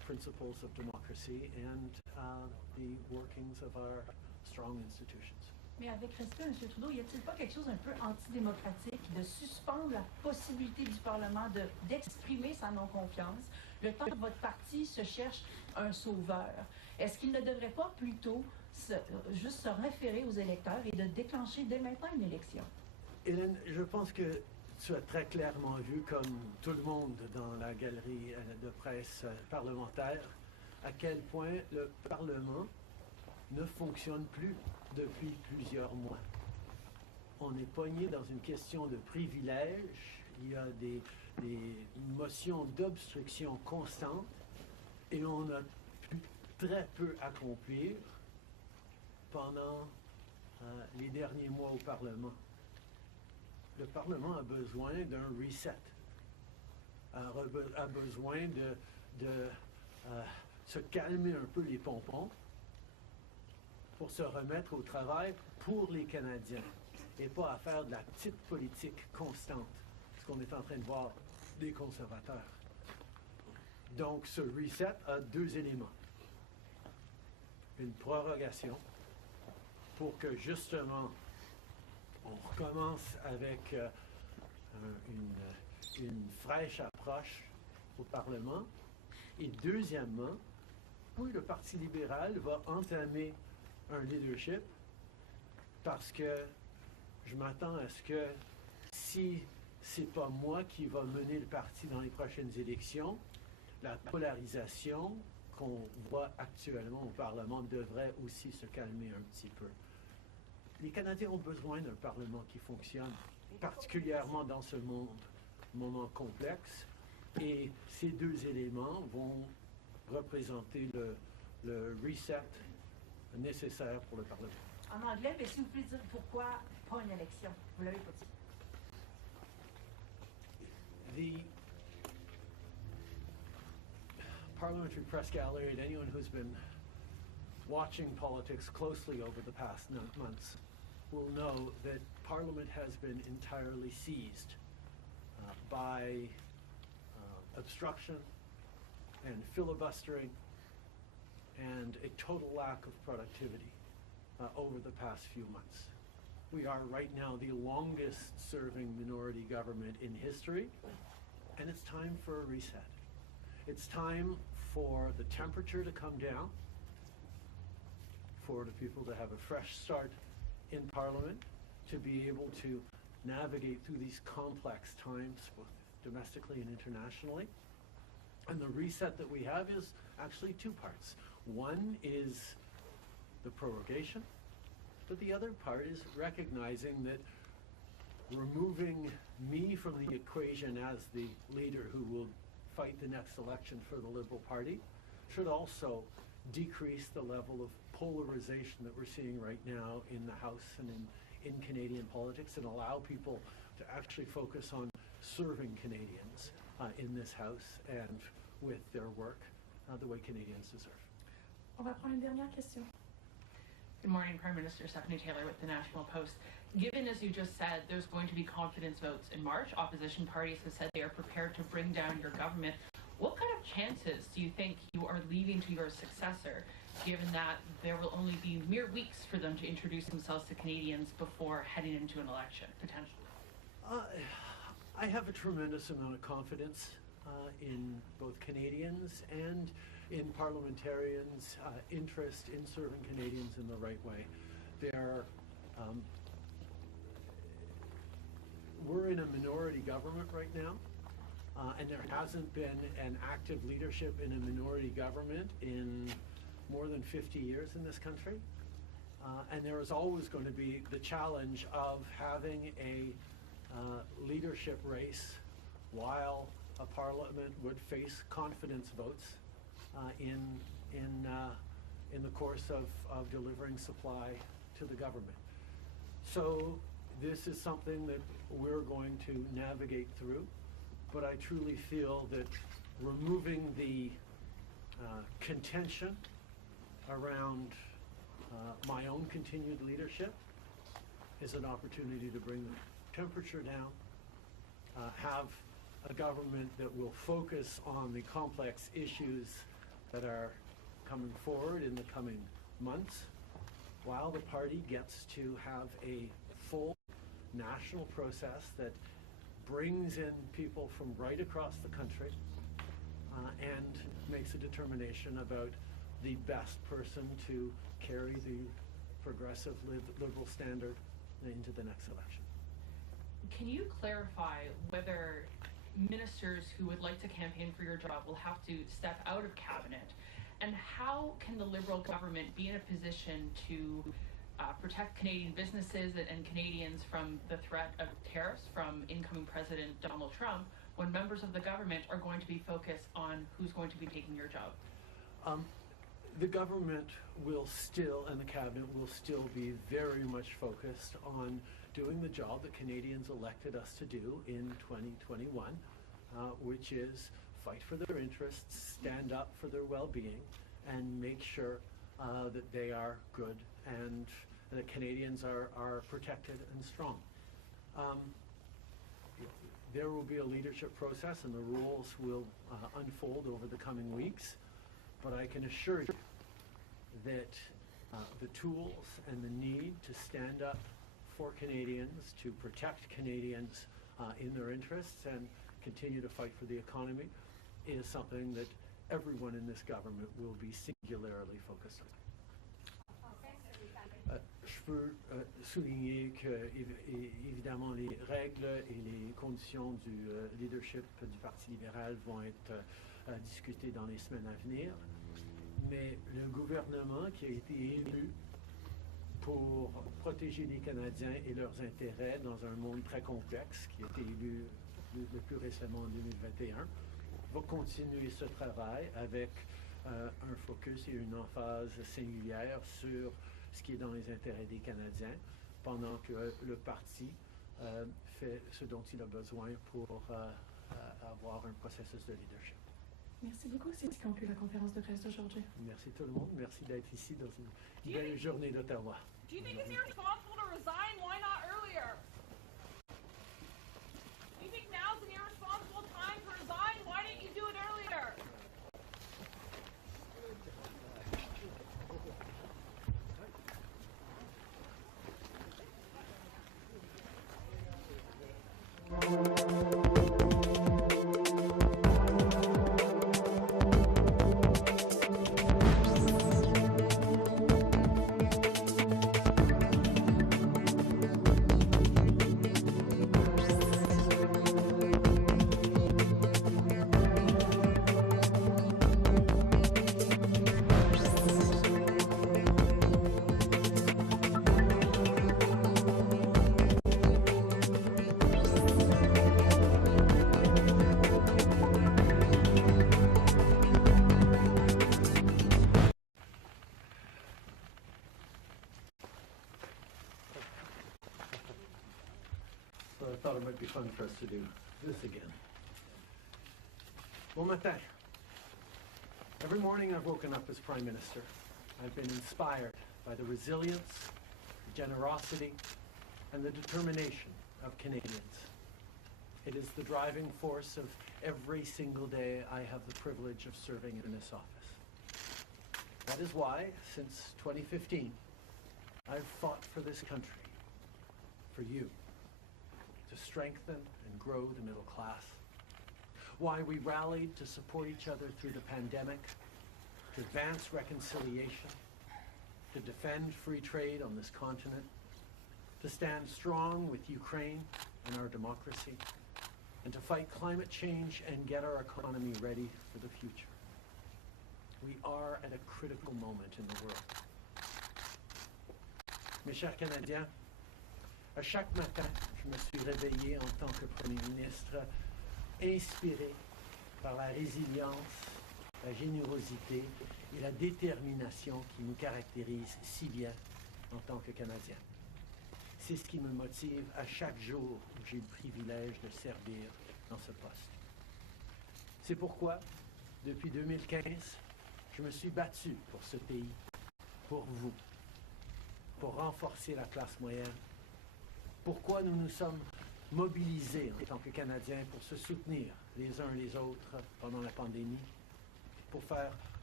principles of democracy and the workings of our strong institutions. Mais avec respect, M. Trudeau, y a-t-il pas quelque chose un peu antidémocratique de suspendre la possibilité du Parlement d'exprimer sa non-confiance le temps que votre parti se cherche un sauveur? Est-ce qu'il ne devrait pas plutôt juste se référer aux électeurs et de déclencher dès maintenant une élection? Hélène, je pense que tu as très clairement vu, comme tout le monde dans la galerie de presse parlementaire, à quel point le Parlement ne fonctionne plus depuis plusieurs mois. On est pogné dans une question de privilège, il y a des motions d'obstruction constantes et on a pu très peu accomplir pendant les derniers mois au Parlement. Le Parlement a besoin d'un reset, a besoin de se calmer un peu les pompons pour se remettre au travail pour les Canadiens et pas à faire de la petite politique constante, ce qu'on est en train de voir des conservateurs. Donc, ce reset a deux éléments. Une prorogation pour que, justement, on recommence avec une fraîche approche au Parlement. Et deuxièmement, oui, le Parti libéral va entamer un leadership parce que je m'attends à ce que si c'est pas moi qui va mener le parti dans les prochaines élections, la polarisation qu'on voit actuellement au Parlement devrait aussi se calmer un petit peu. Les Canadiens ont besoin d'un Parlement qui fonctionne, particulièrement dans ce moment complexe, et ces deux éléments vont représenter le reset nécessaire pour le Parlement. En anglais, mais si vous pouvez dire pourquoi pas une élection? Vous l'avez pas dit. The Parliamentary Press Gallery and anyone who's been watching politics closely over the past months will know that Parliament has been entirely seized by obstruction and filibustering and a total lack of productivity over the past few months. We are right now the longest serving minority government in history, and it's time for a reset. It's time for the temperature to come down, for the people to have a fresh start in Parliament, to be able to navigate through these complex times, both domestically and internationally. And the reset that we have is actually two parts. One is the prorogation, but the other part is recognizing that removing me from the equation as the leader who will fight the next election for the Liberal Party should also decrease the level of polarization that we're seeing right now in the House and in Canadian politics, and allow people to actually focus on serving Canadians in this House and with their work the way Canadians deserve. On va prendre une dernière question. Good morning, Prime Minister Stephanie Taylor with the National Post. Given, as you just said, there's going to be confidence votes in March, opposition parties have said they are prepared to bring down your government. What kind of chances do you think you are leaving to your successor, given that there will only be mere weeks for them to introduce themselves to Canadians before heading into an election, potentially? I have a tremendous amount of confidence in both Canadians and in parliamentarians' interest in serving Canadians in the right way. We're in a minority government right now, and there hasn't been an active leadership in a minority government in more than 50 years in this country. And there is always going to be the challenge of having a leadership race while a parliament would face confidence votes in the course of delivering supply to the government. So this is something that we're going to navigate through, but I truly feel that removing the contention around my own continued leadership is an opportunity to bring the temperature down, have a government that will focus on the complex issues that are coming forward in the coming months, while the party gets to have a full national process that brings in people from right across the country and makes a determination about the best person to carry the progressive liberal standard into the next election. Can you clarify whether ministers who would like to campaign for your job will have to step out of cabinet? And how can the Liberal government be in a position to protect Canadian businesses and Canadians from the threat of tariffs from incoming President Donald Trump when members of the government are going to be focused on who's going to be taking your job? The government will still, and the cabinet will still be very much focused on doing the job that Canadians elected us to do in 2021, which is fight for their interests, stand up for their well-being, and make sure that they are good and that Canadians are protected and strong. There will be a leadership process and the rules will unfold over the coming weeks, but I can assure you that the tools and the need to stand up for Canadians, to protect Canadians in their interests and continue to fight for the economy is something that everyone in this government will be singularly focused on. Je peux souligner que, évidemment, les règles et les conditions du leadership du Parti libéral vont être discutées dans les semaines à venir, mais le gouvernement qui a été élu pour protéger les Canadiens et leurs intérêts dans un monde très complexe, qui a été élu le plus récemment en 2021, va continuer ce travail avec un focus et une emphase singulière sur ce qui est dans les intérêts des Canadiens, pendant que le parti fait ce dont il a besoin pour avoir un processus de leadership. Merci beaucoup, c'est ce qui conclut la conférence de presse d'aujourd'hui. Merci tout le monde, merci d'être ici dans une belle journée d'Ottawa. Do you think it's irresponsible to resign? Why not earlier? Do you think now's an irresponsible time to resign? Why didn't you do it earlier? So I thought it might be fun for us to do this again. Bon matin. Every morning I've woken up as Prime Minister. I've been inspired by the resilience, generosity, and the determination of Canadians. It is the driving force of every single day I have the privilege of serving in this office. That is why, since 2015, I've fought for this country, for you, to strengthen and grow the middle class. Why we rallied to support each other through the pandemic, to advance reconciliation, to defend free trade on this continent, to stand strong with Ukraine and our democracy, and to fight climate change and get our economy ready for the future. We are at a critical moment in the world. Mes chers Canadiens, à chaque matin, je me suis réveillé en tant que Premier ministre, inspiré par la résilience, la générosité et la détermination qui nous caractérisent si bien en tant que Canadiens. C'est ce qui me motive à chaque jour où j'ai le privilège de servir dans ce poste. C'est pourquoi, depuis 2015, je me suis battu pour ce pays, pour vous, pour renforcer la classe moyenne. Pourquoi nous nous sommes mobilisés en tant que Canadiens pour se soutenir les uns les autres pendant la pandémie, pour faire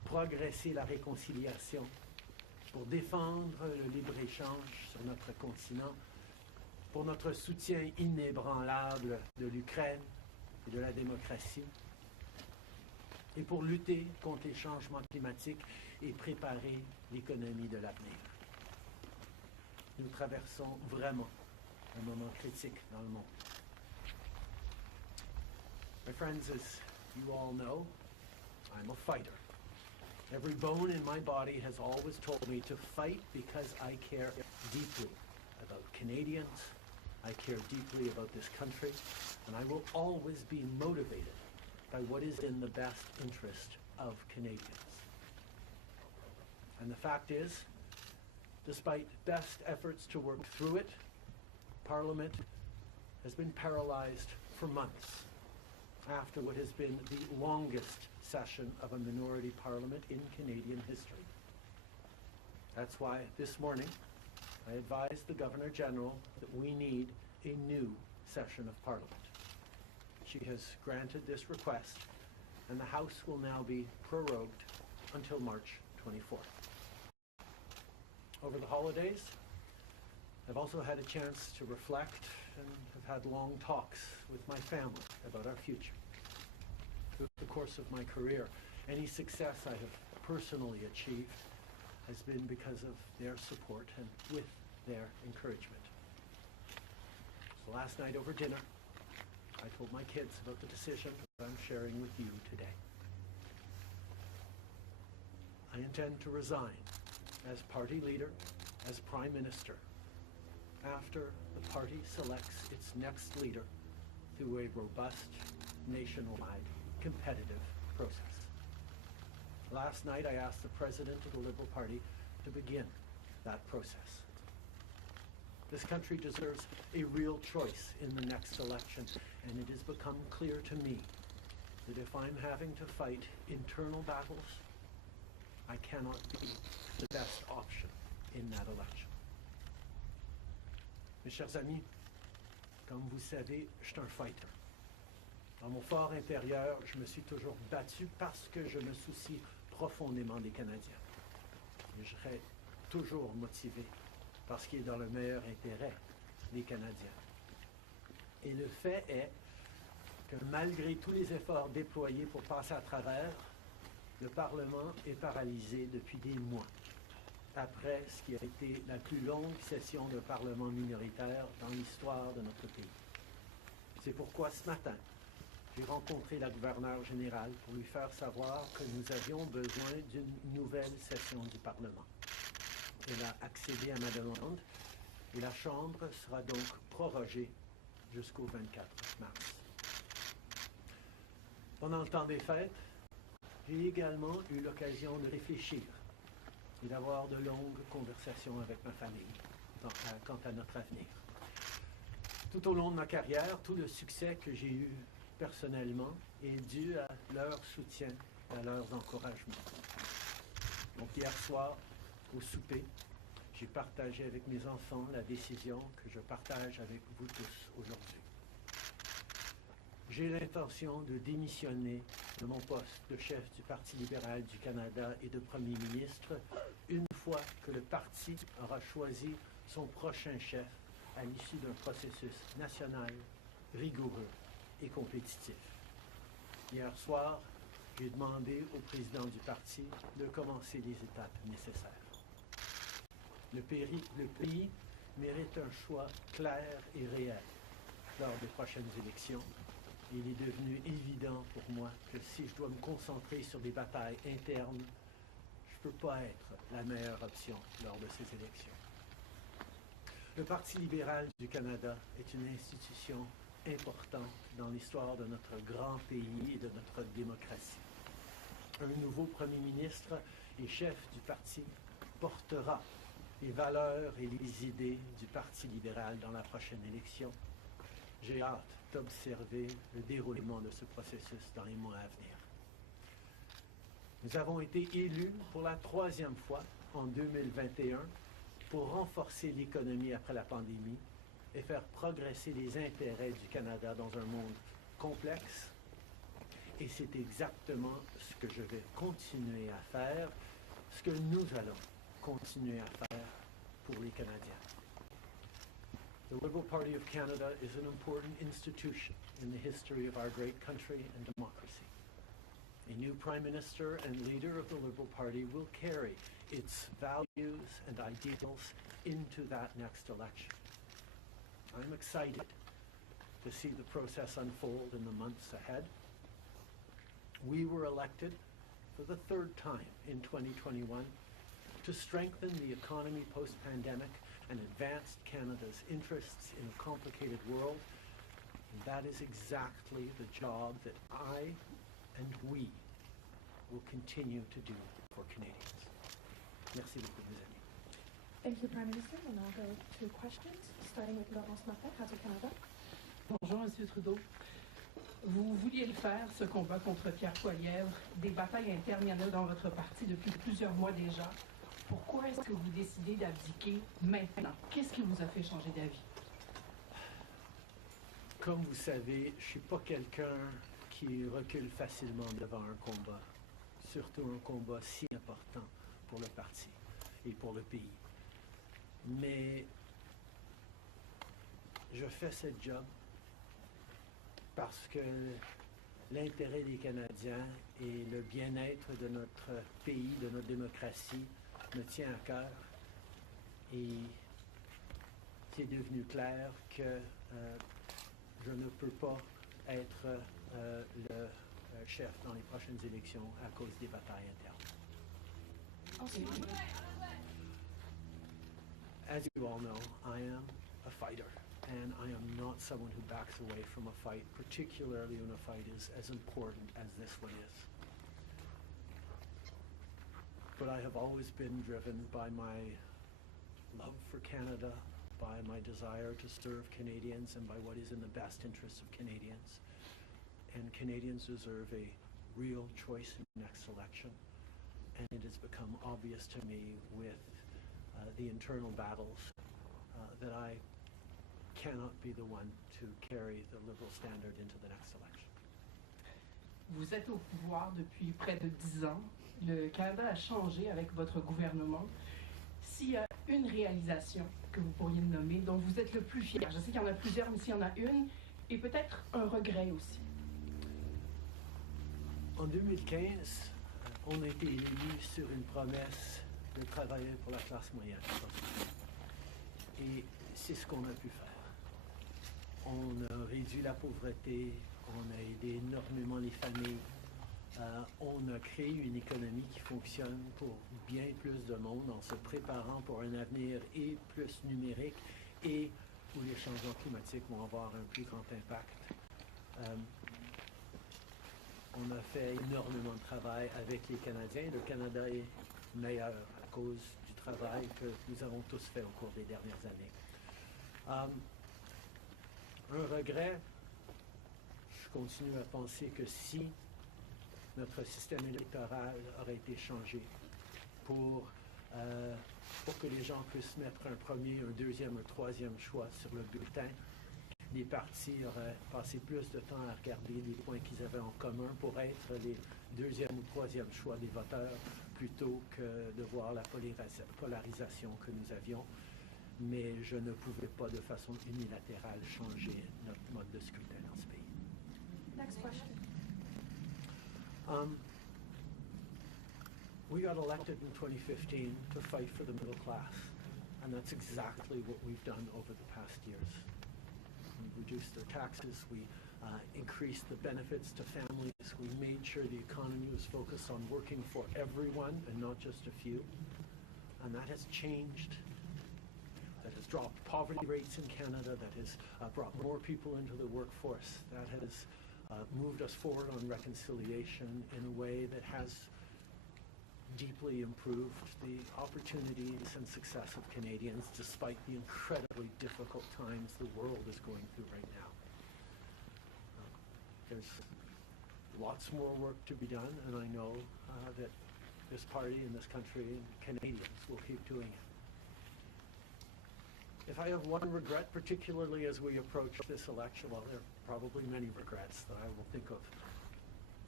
progresser la réconciliation, pour défendre le libre-échange sur notre continent, pour notre soutien inébranlable de l'Ukraine et de la démocratie, et pour lutter contre les changements climatiques et préparer l'économie de l'avenir. Nous traversons vraiment un moment critique dans le monde. My friends, as you all know, I'm a fighter. Every bone in my body has always told me to fight because I care deeply about Canadians, I care deeply about this country, and I will always be motivated by what is in the best interest of Canadians. And the fact is, despite best efforts to work through it, Parliament has been paralyzed for months after what has been the longest session of a minority parliament in Canadian history. That's why this morning I advised the Governor-General that we need a new session of Parliament. She has granted this request, and the House will now be prorogued until March 24th. Over the holidays, I've also had a chance to reflect and have had long talks with my family about our future. Through the course of my career, any success I have personally achieved has been because of their support and with their encouragement. So last night over dinner, I told my kids about the decision that I'm sharing with you today. I intend to resign as party leader, as Prime Minister, after the party selects its next leader through a robust, nationwide, competitive process. Last night I asked the President of the Liberal Party to begin that process. This country deserves a real choice in the next election, and it has become clear to me that if I'm having to fight internal battles, I cannot be the best option in that election. Mes chers amis, comme vous savez, je suis un fighter. Dans mon fort intérieur, je me suis toujours battu parce que je me soucie profondément des Canadiens. Et je serai toujours motivé parce qu'il est dans le meilleur intérêt des Canadiens. Et le fait est que malgré tous les efforts déployés pour passer à travers, le Parlement est paralysé depuis des mois, après ce qui a été la plus longue session de Parlement minoritaire dans l'histoire de notre pays. C'est pourquoi ce matin, j'ai rencontré la gouverneure générale pour lui faire savoir que nous avions besoin d'une nouvelle session du Parlement. Elle a accédé à ma demande et la Chambre sera donc prorogée jusqu'au 24 mars. Pendant le temps des fêtes, j'ai également eu l'occasion de réfléchir et d'avoir de longues conversations avec ma famille quant à notre avenir. Tout au long de ma carrière, tout le succès que j'ai eu personnellement est dû à leur soutien, à leurs encouragements. Donc hier soir, au souper, j'ai partagé avec mes enfants la décision que je partage avec vous tous aujourd'hui. J'ai l'intention de démissionner de mon poste de chef du Parti libéral du Canada et de Premier ministre une fois que le parti aura choisi son prochain chef à l'issue d'un processus national, rigoureux et compétitif. Hier soir, j'ai demandé au président du parti de commencer les étapes nécessaires. Le pays mérite un choix clair et réel lors des prochaines élections. Il est devenu évident pour moi que si je dois me concentrer sur des batailles internes, je ne peux pas être la meilleure option lors de ces élections. Le Parti libéral du Canada est une institution importante dans l'histoire de notre grand pays et de notre démocratie. Un nouveau Premier ministre et chef du parti portera les valeurs et les idées du Parti libéral dans la prochaine élection. J'ai hâte d'observer le déroulement de ce processus dans les mois à venir. Nous avons été élus pour la 3e fois en 2021 pour renforcer l'économie après la pandémie et faire progresser les intérêts du Canada dans un monde complexe Et c'est exactement ce que je vais continuer à faire, ce que nous allons continuer à faire pour les Canadiens. The Liberal Party of Canada is an important institution in the history of our great country and democracy. A new Prime Minister and leader of the Liberal Party will carry its values and ideals into that next election. I'm excited to see the process unfold in the months ahead. We were elected for the third time in 2021 to strengthen the economy post-pandemic and advance Canada's interests in a complicated world. And that is exactly the job that I and we will continue to do for Canadians. Merci beaucoup, mes amis. Thank you, Prime Minister. We'll now go to questions, starting with Laurence Martin, Radio-Canada. Bonjour, Monsieur Trudeau. Vous vouliez le faire, ce combat contre Pierre Poilievre. Des batailles internes, il y en a dans votre parti depuis plusieurs mois déjà. Pourquoi est-ce que vous décidez d'abdiquer maintenant? Qu'est-ce qui vous a fait changer d'avis? Comme vous savez, je ne suis pas quelqu'un qui recule facilement devant un combat, surtout un combat si important pour le parti et pour le pays. Mais je fais ce job parce que l'intérêt des Canadiens et le bien-être de notre pays, de notre démocratie, me tient à cœur. Et c'est devenu clair que je ne peux pas être le chef dans les prochaines élections à cause des batailles internes. As you all know, I am a fighter, and I am not someone who backs away from a fight, particularly when a fight is as important as this one is. But I have always been driven by my love for Canada, by my desire to serve Canadians, and by what is in the best interests of Canadians. And Canadians deserve a real choice in the next election. And it has become obvious to me with the internal battles that I cannot be the one to carry the Liberal standard into the next election. Vous êtes au pouvoir depuis près de 10 ans. Le Canada a changé avec votre gouvernement. S'il y a une réalisation que vous pourriez nommer, dont vous êtes le plus fier, je sais qu'il y en a plusieurs, mais s'il y en a une, et peut-être un regret aussi. En 2015, on a été élus sur une promesse de travailler pour la classe moyenne. Et c'est ce qu'on a pu faire. On a réduit la pauvreté, on a aidé énormément les familles, on a créé une économie qui fonctionne pour bien plus de monde en se préparant pour un avenir et plus numérique et où les changements climatiques vont avoir un plus grand impact. On a fait énormément de travail avec les Canadiens. Le Canada est meilleur à cause du travail que nous avons tous fait au cours des dernières années. Un regret, je continue à penser que si notre système électoral aurait été changé pour que les gens puissent mettre un premier, un deuxième, un troisième choix sur le bulletin, les partis auraient passé plus de temps à regarder les points qu'ils avaient en commun pour être les deuxième ou troisième choix des voteurs plutôt que de voir la polarisation que nous avions. Mais je ne pouvais pas de façon unilatérale changer notre mode de scrutin dans ce pays. Next question. We got elected in 2015 to fight for the middle class, and that's exactly what we've done over the past years. We reduced their taxes, we increased the benefits to families, we made sure the economy was focused on working for everyone and not just a few, and that has changed. That has dropped poverty rates in Canada, that has brought more people into the workforce, that has moved us forward on reconciliation in a way that has deeply improved the opportunities and success of Canadians despite the incredibly difficult times the world is going through right now. There's lots more work to be done, and I know that this party and this country and Canadians will keep doing it. If I have one regret, particularly as we approach this election, well, there are probably many regrets that I will think of.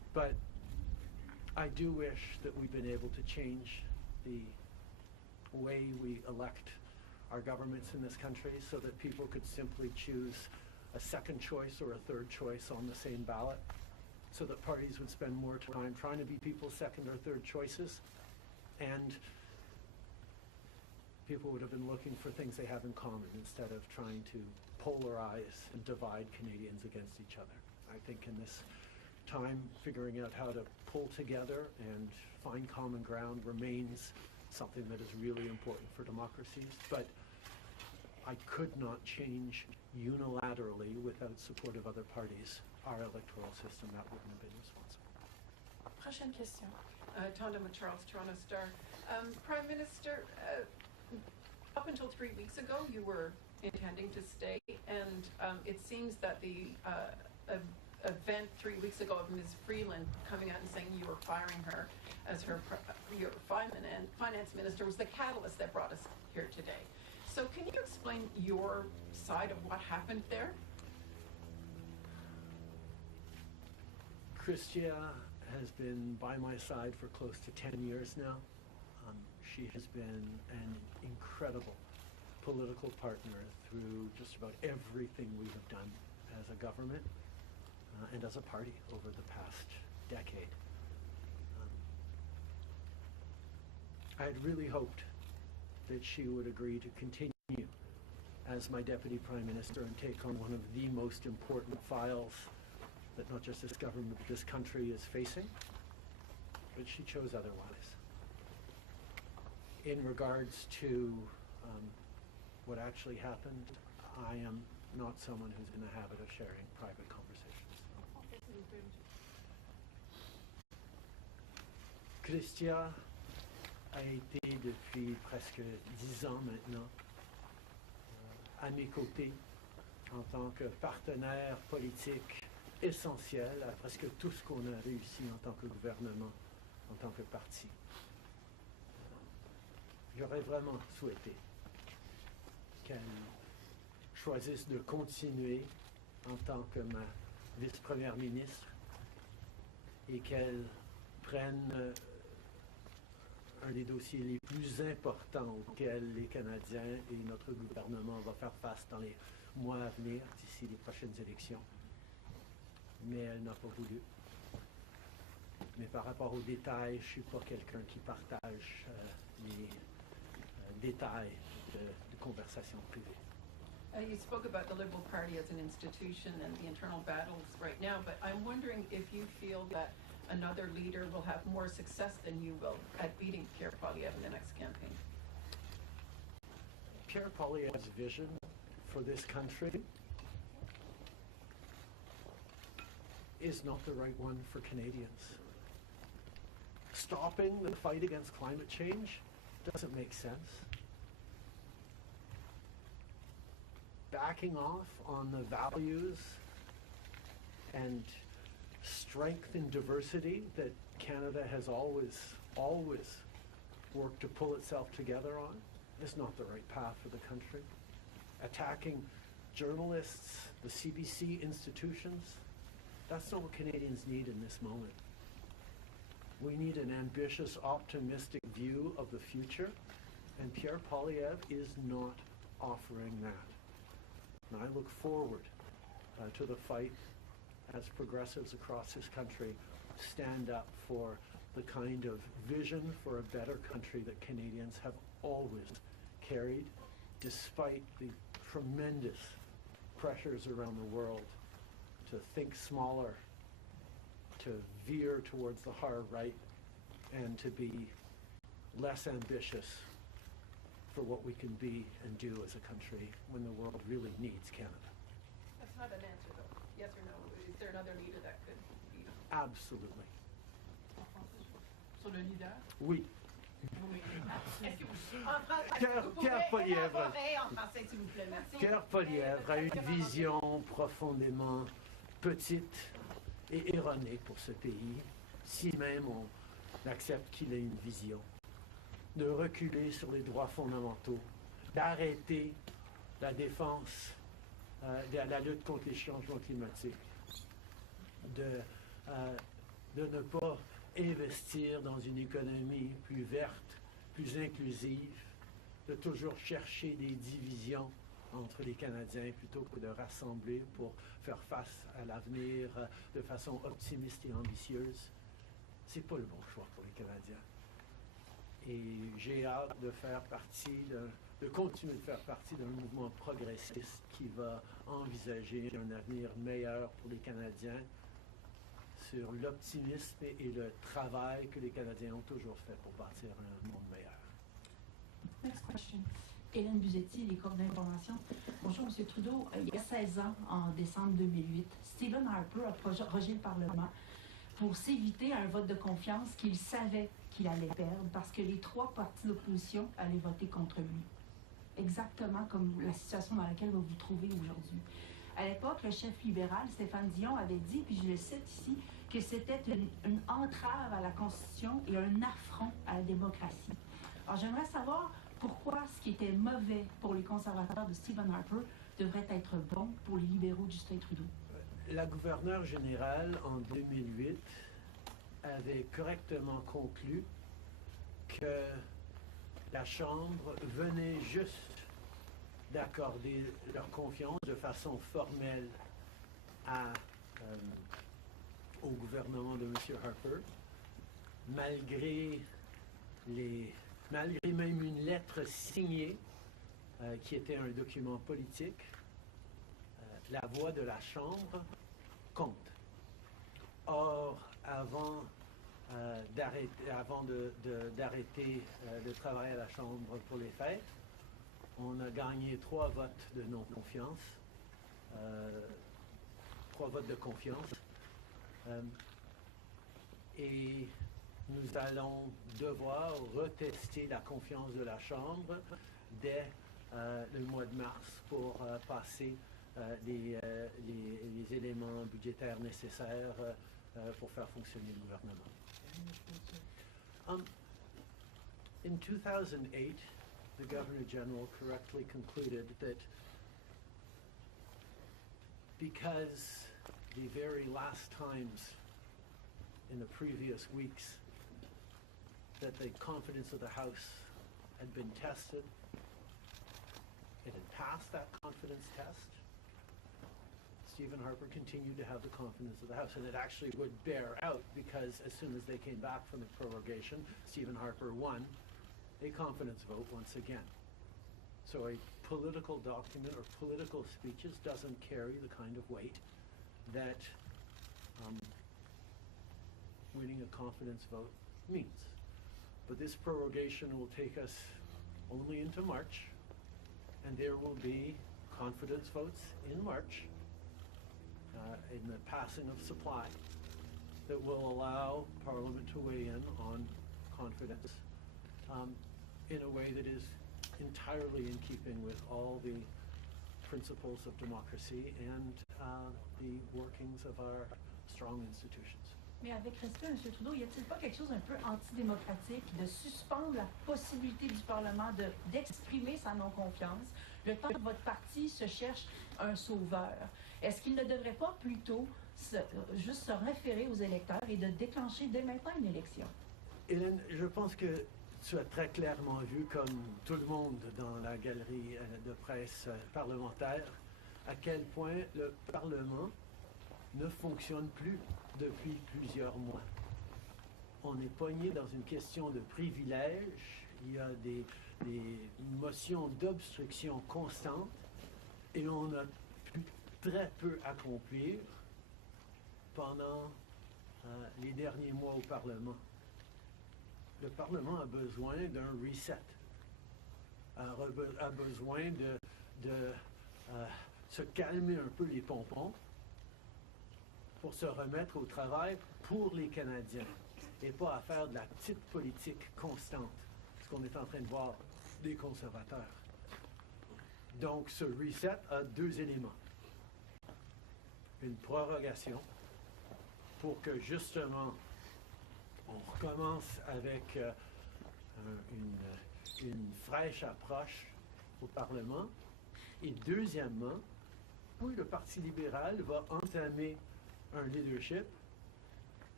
But I do wish that we've been able to change the way we elect our governments in this country so that people could simply choose a second choice or a third choice on the same ballot, so that parties would spend more time trying to be people's second or third choices, and people would have been looking for things they have in common instead of trying to polarize and divide Canadians against each other. I think in this time, figuring out how to pull together and find common ground remains something that is really important for democracies, but I could not change unilaterally without support of other parties our electoral system. That wouldn't have been responsible. Prochaine question. Tonda Charles, Toronto Star. Prime Minister, up until 3 weeks ago, you were intending to stay, and it seems that the event 3 weeks ago of Ms. Freeland coming out and saying you were firing her as your finance minister was the catalyst that brought us here today. So can you explain your side of what happened there? Chrystia has been by my side for close to 10 years now. She has been an incredible political partner through just about everything we have done as a government and as a party over the past decade. I had really hoped that she would agree to continue as my Deputy Prime Minister and take on one of the most important files that not just this government but this country is facing, but she chose otherwise. In regards to what actually happened, I am not someone who's in the habit of sharing private conversations. Chrystia a été depuis presque 10 ans maintenant à mes côtés en tant que partenaire politique essentiel à presque tout ce qu'on a réussi en tant que gouvernement, en tant que parti. J'aurais vraiment souhaité qu'elle choisisse de continuer en tant que ma vice-première ministre et qu'elle prenne un des dossiers les plus importants auxquels les Canadiens et notre gouvernement vont faire face dans les mois à venir, d'ici les prochaines élections. Mais elle n'a pas voulu. Mais par rapport aux détails, je ne suis pas quelqu'un qui partage les détails de conversations privées. You spoke about the Liberal Party as an institution and the internal battles right now, but I'm wondering if you feel that another leader will have more success than you will at beating Pierre Poilievre in the next campaign. Pierre Poilievre's vision for this country is not the right one for Canadians. Stopping the fight against climate change doesn't make sense. Backing off on the values and strength and diversity that Canada has always worked to pull itself together on is not the right path for the country. Attacking journalists, the CBC institutions, that's not what Canadians need in this moment. We need an ambitious, optimistic view of the future, and Pierre Poilievre is not offering that. And I look forward to the fight as progressives across this country stand up for the kind of vision for a better country that Canadians have always carried, despite the tremendous pressures around the world to think smaller, to veer towards the hard right, and to be less ambitious for what we can be and do as a country when the world really needs Canada. That's not an answer, though. Yes or no? Is there another leader that could beat him? Absolutely. Sur le leader? Oui. Pierre Poilievre a une vision profondément petite et erronée pour ce pays, si même on accepte qu'il ait une vision, de reculer sur les droits fondamentaux, d'arrêter la défense, la lutte contre les changements climatiques, de de ne pas investir dans une économie plus verte, plus inclusive, de toujours chercher des divisions entre les Canadiens plutôt que de rassembler pour faire face à l'avenir de façon optimiste et ambitieuse. C'est pas le bon choix pour les Canadiens. Et j'ai hâte de faire partie, de continuer de faire partie d'un mouvement progressiste qui va envisager un avenir meilleur pour les Canadiens sur l'optimisme et le travail que les Canadiens ont toujours fait pour bâtir un monde meilleur. Next question. Hélène Buzetti, les corps d'information. Bonjour, M. Trudeau. Il y a 16 ans, en décembre 2008, Stephen Harper a prorogé le Parlement pour s'éviter un vote de confiance qu'il savait qu'il allait perdre parce que les 3 partis d'opposition allaient voter contre lui. Exactement comme la situation dans laquelle vous vous trouvez aujourd'hui. À l'époque, le chef libéral, Stéphane Dion, avait dit, puis je le cite ici, que c'était une entrave à la Constitution et un affront à la démocratie. Alors, j'aimerais savoir pourquoi ce qui était mauvais pour les conservateurs de Stephen Harper devrait être bon pour les libéraux de Justin Trudeau. La gouverneure générale, en 2008, avait correctement conclu que la Chambre venait juste d'accorder leur confiance de façon formelle au gouvernement de M. Harper, malgré même une lettre signée qui était un document politique. La voix de la Chambre compte. Or, avant d'arrêter de travailler à la Chambre pour les fêtes, on a gagné 3 votes de non-confiance, 3 votes de confiance, et nous allons devoir retester la confiance de la Chambre dès le mois de mars pour passer les éléments budgétaires nécessaires pour faire fonctionner le gouvernement. In 2008, the Governor General correctly concluded that because the very last times in the previous weeks that the confidence of the House had been tested, it had passed that confidence test. Stephen Harper continued to have the confidence of the House, and it actually would bear out because as soon as they came back from the prorogation, Stephen Harper won a confidence vote once again. So a political document or political speeches doesn't carry the kind of weight that winning a confidence vote means. But this prorogation will take us only into March, and there will be confidence votes in March in the passing of supply that will allow Parliament to weigh in on confidence in a way that is entirely in keeping with all the principles of democracy and the workings of our strong institutions. Mais avec respect, M. Trudeau, y a-t-il pas quelque chose un peu antidémocratique de suspendre la possibilité du Parlement d'exprimer sa non-confiance le temps que votre parti se cherche un sauveur? Est-ce qu'il ne devrait pas plutôt juste se référer aux électeurs et de déclencher dès maintenant une élection? Hélène, je pense que tu as très clairement vu, comme tout le monde dans la galerie de presse parlementaire, à quel point le Parlement ne fonctionne plus depuis plusieurs mois. On est pogné dans une question de privilège, il y a des motions d'obstruction constantes et on a pu très peu accomplir pendant les derniers mois au Parlement. Le Parlement a besoin d'un reset, a besoin de se calmer un peu les pompons pour se remettre au travail pour les Canadiens et pas à faire de la petite politique constante, ce qu'on est en train de voir des conservateurs. Donc, ce reset a 2 éléments. Une prorogation pour que, justement, on recommence avec une fraîche approche au Parlement. Et deuxièmement, oui, le Parti libéral va entamer un leadership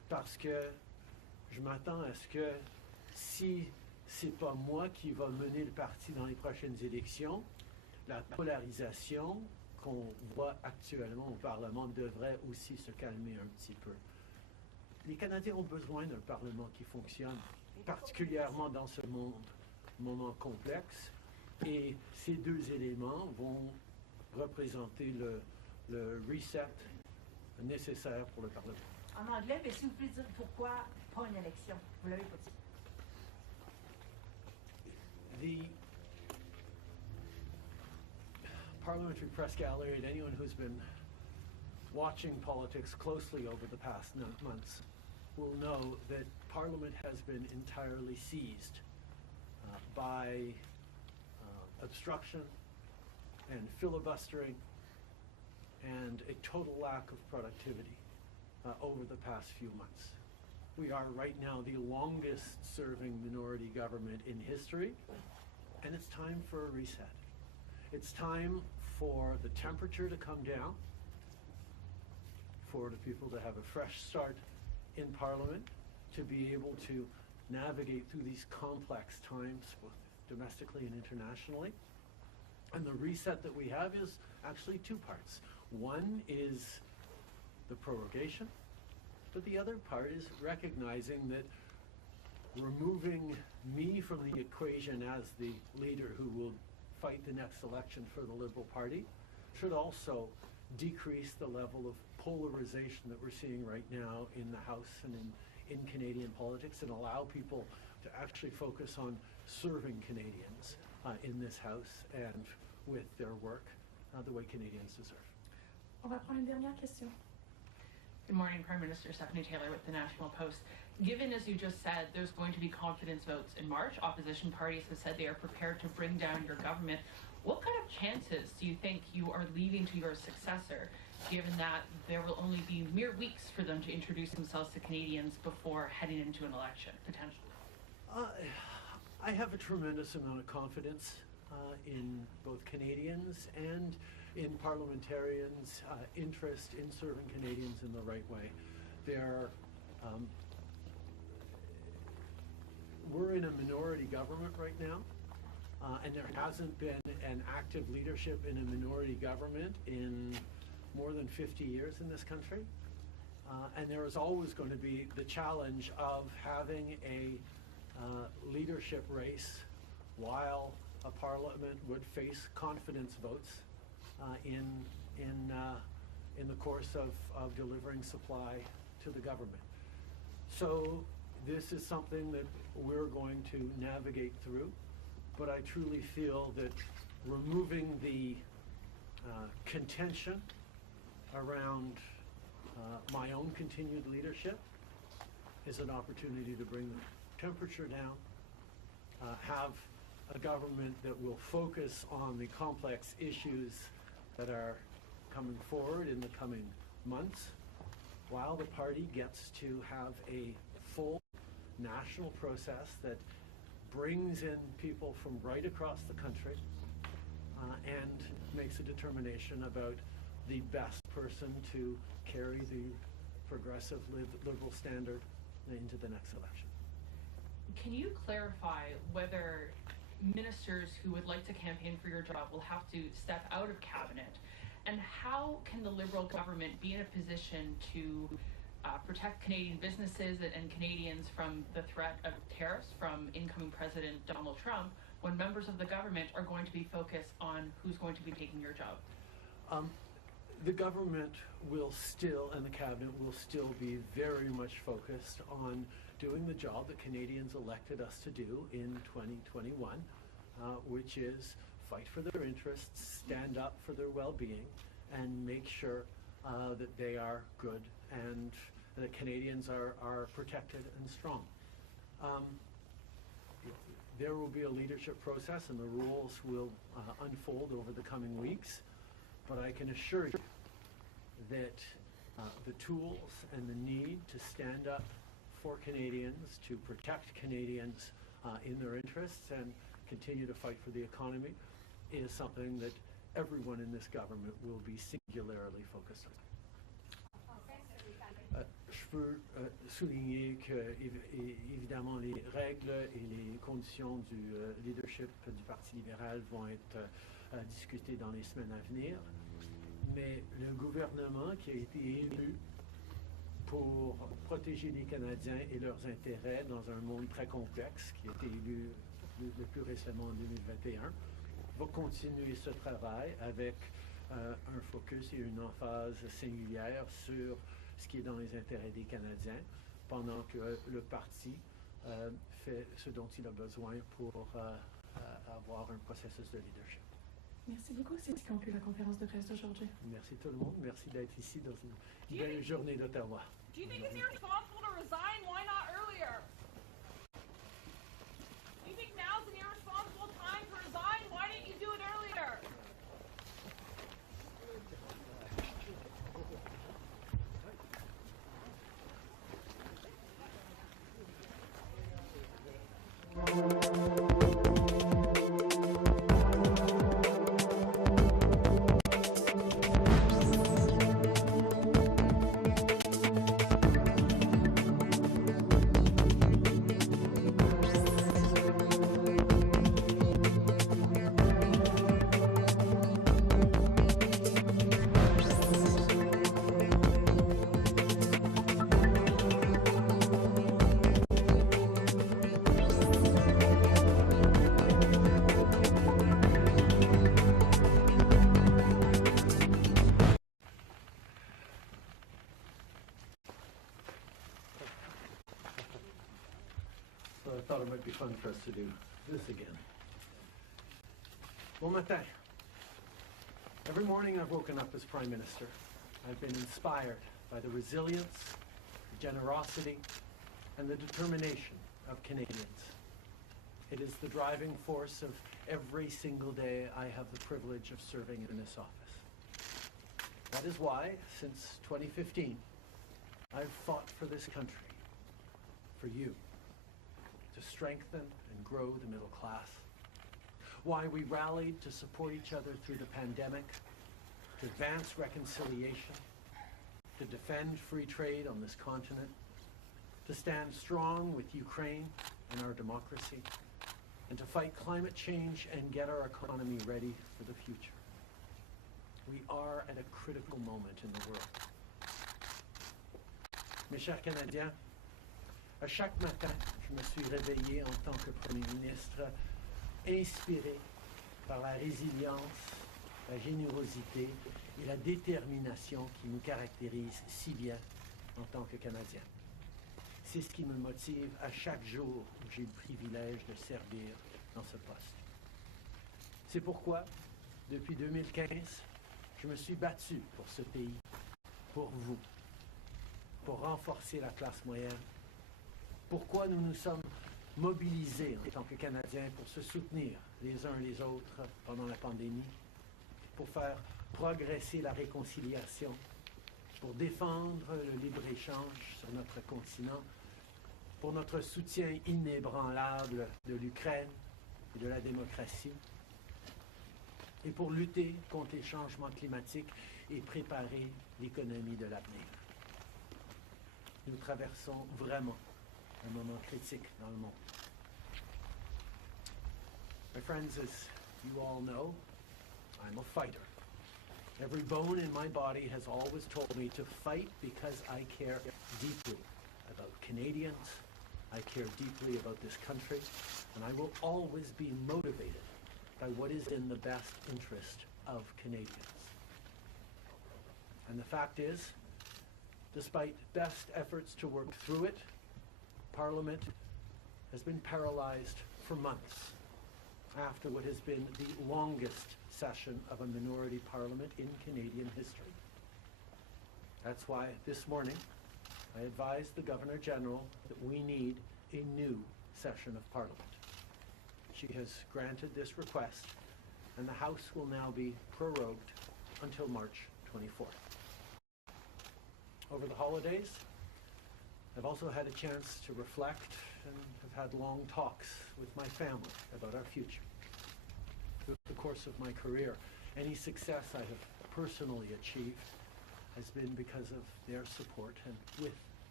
parce que je m'attends à ce que si c'est pas moi qui va mener le parti dans les prochaines élections, la polarisation qu'on voit actuellement au Parlement devrait aussi se calmer un petit peu. Les Canadiens ont besoin d'un Parlement qui fonctionne, particulièrement dans ce moment complexe, et ces deux éléments vont représenter le reset nécessaire pour le Parlement. En anglais, mais si vous pouvez dire pourquoi pas une élection, vous l'avez pas dit. The parliamentary press gallery and anyone who's been watching politics closely over the past months will know that Parliament has been entirely seized by obstruction and filibustering and a total lack of productivity over the past few months. We are right now the longest serving minority government in history, and it's time for a reset. It's time for the temperature to come down, for the people to have a fresh start in Parliament, to be able to navigate through these complex times, both domestically and internationally. And the reset that we have is actually two parts. One is the prorogation, but the other part is recognizing that removing me from the equation as the leader who will fight the next election for the Liberal Party should also decrease the level of polarization that we're seeing right now in the House and in Canadian politics, and allow people to actually focus on serving Canadians in this House and with their work the way Canadians deserve. On va prendre une dernière question. Good morning, Prime Minister Stephanie Taylor with the National Post. Given, as you just said, there's going to be confidence votes in March, opposition parties have said they are prepared to bring down your government. What kind of chances do you think you are leaving to your successor, given that there will only be mere weeks for them to introduce themselves to Canadians before heading into an election, potentially? I have a tremendous amount of confidence in both Canadians and in parliamentarians' interest in serving Canadians in the right way. We're in a minority government right now, and there hasn't been an active leadership in a minority government in more than 50 years in this country. And there is always going to be the challenge of having a leadership race while a parliament would face confidence votes in the course of delivering supply to the government. So this is something that we're going to navigate through, but I truly feel that removing the contention around my own continued leadership is an opportunity to bring the temperature down, have a government that will focus on the complex issues that are coming forward in the coming months, while the party gets to have a full national process that brings in people from right across the country and makes a determination about the best person to carry the progressive liberal standard into the next election. Can you clarify whether ministers who would like to campaign for your job will have to step out of cabinet? And how can the Liberal government be in a position to protect Canadian businesses and Canadians from the threat of tariffs from incoming President Donald Trump when members of the government are going to be focused on who's going to be taking your job? The government will still, and the cabinet will still be very much focused on doing the job that Canadians elected us to do in 2021, which is fight for their interests, stand up for their well-being, and make sure that they are good and that Canadians are protected and strong. There will be a leadership process, and the rules will unfold over the coming weeks, but I can assure you that the tools and the need to stand up for Canadians, to protect Canadians in their interests and continue to fight for the economy is something that everyone in this government will be singularly focused on. veux souligner que, évidemment, les règles et les conditions du leadership du Parti libéral vont être discutées dans les semaines à venir. Mais le gouvernement qui a été élu pour protéger les Canadiens et leurs intérêts dans un monde très complexe, qui a été élu le plus récemment en 2021, va continuer ce travail avec un focus et une emphase singulière sur ce qui est dans les intérêts des Canadiens, pendant que le parti fait ce dont il a besoin pour avoir un processus de leadership. Merci beaucoup. C'est ce qui conclut la conférence de presse d'aujourd'hui. Merci tout le monde. Merci d'être ici dans une belle journée d'Ottawa. Do you think it's irresponsible to resign? Why not earlier? Do you think now's an irresponsible time to resign? Why didn't you do it earlier? So I thought it might be fun for us to do this again. Bon matin. Every morning I've woken up as Prime Minister. I've been inspired by the resilience, the generosity, and the determination of Canadians. It is the driving force of every single day I have the privilege of serving in this office. That is why, since 2015, I've fought for this country, for you, to strengthen and grow the middle class. Why we rallied to support each other through the pandemic, to advance reconciliation, to defend free trade on this continent, to stand strong with Ukraine and our democracy, and to fight climate change and get our economy ready for the future. We are at a critical moment in the world. Mes chers Canadiens, à chaque matin, je me suis réveillé en tant que Premier ministre, inspiré par la résilience, la générosité et la détermination qui nous caractérisent si bien en tant que Canadiens. C'est ce qui me motive à chaque jour où j'ai le privilège de servir dans ce poste. C'est pourquoi, depuis 2015, je me suis battu pour ce pays, pour vous, pour renforcer la classe moyenne. Pourquoi nous nous sommes mobilisés en tant que Canadiens pour se soutenir les uns les autres pendant la pandémie, pour faire progresser la réconciliation, pour défendre le libre-échange sur notre continent, pour notre soutien inébranlable de l'Ukraine et de la démocratie, et pour lutter contre les changements climatiques et préparer l'économie de l'avenir. Nous traversons vraiment un moment critique dans le monde. My friends, as you all know, I'm a fighter. Every bone in my body has always told me to fight because I care deeply about Canadians, I care deeply about this country, and I will always be motivated by what is in the best interest of Canadians. And the fact is, despite best efforts to work through it, Parliament has been paralyzed for months after what has been the longest session of a minority parliament in Canadian history. That's why this morning I advised the Governor-General that we need a new session of Parliament. She has granted this request, and the House will now be prorogued until March 24th. Over the holidays, I've also had a chance to reflect and have had long talks with my family about our future. Through the course of my career, any success I have personally achieved has been because of their support and with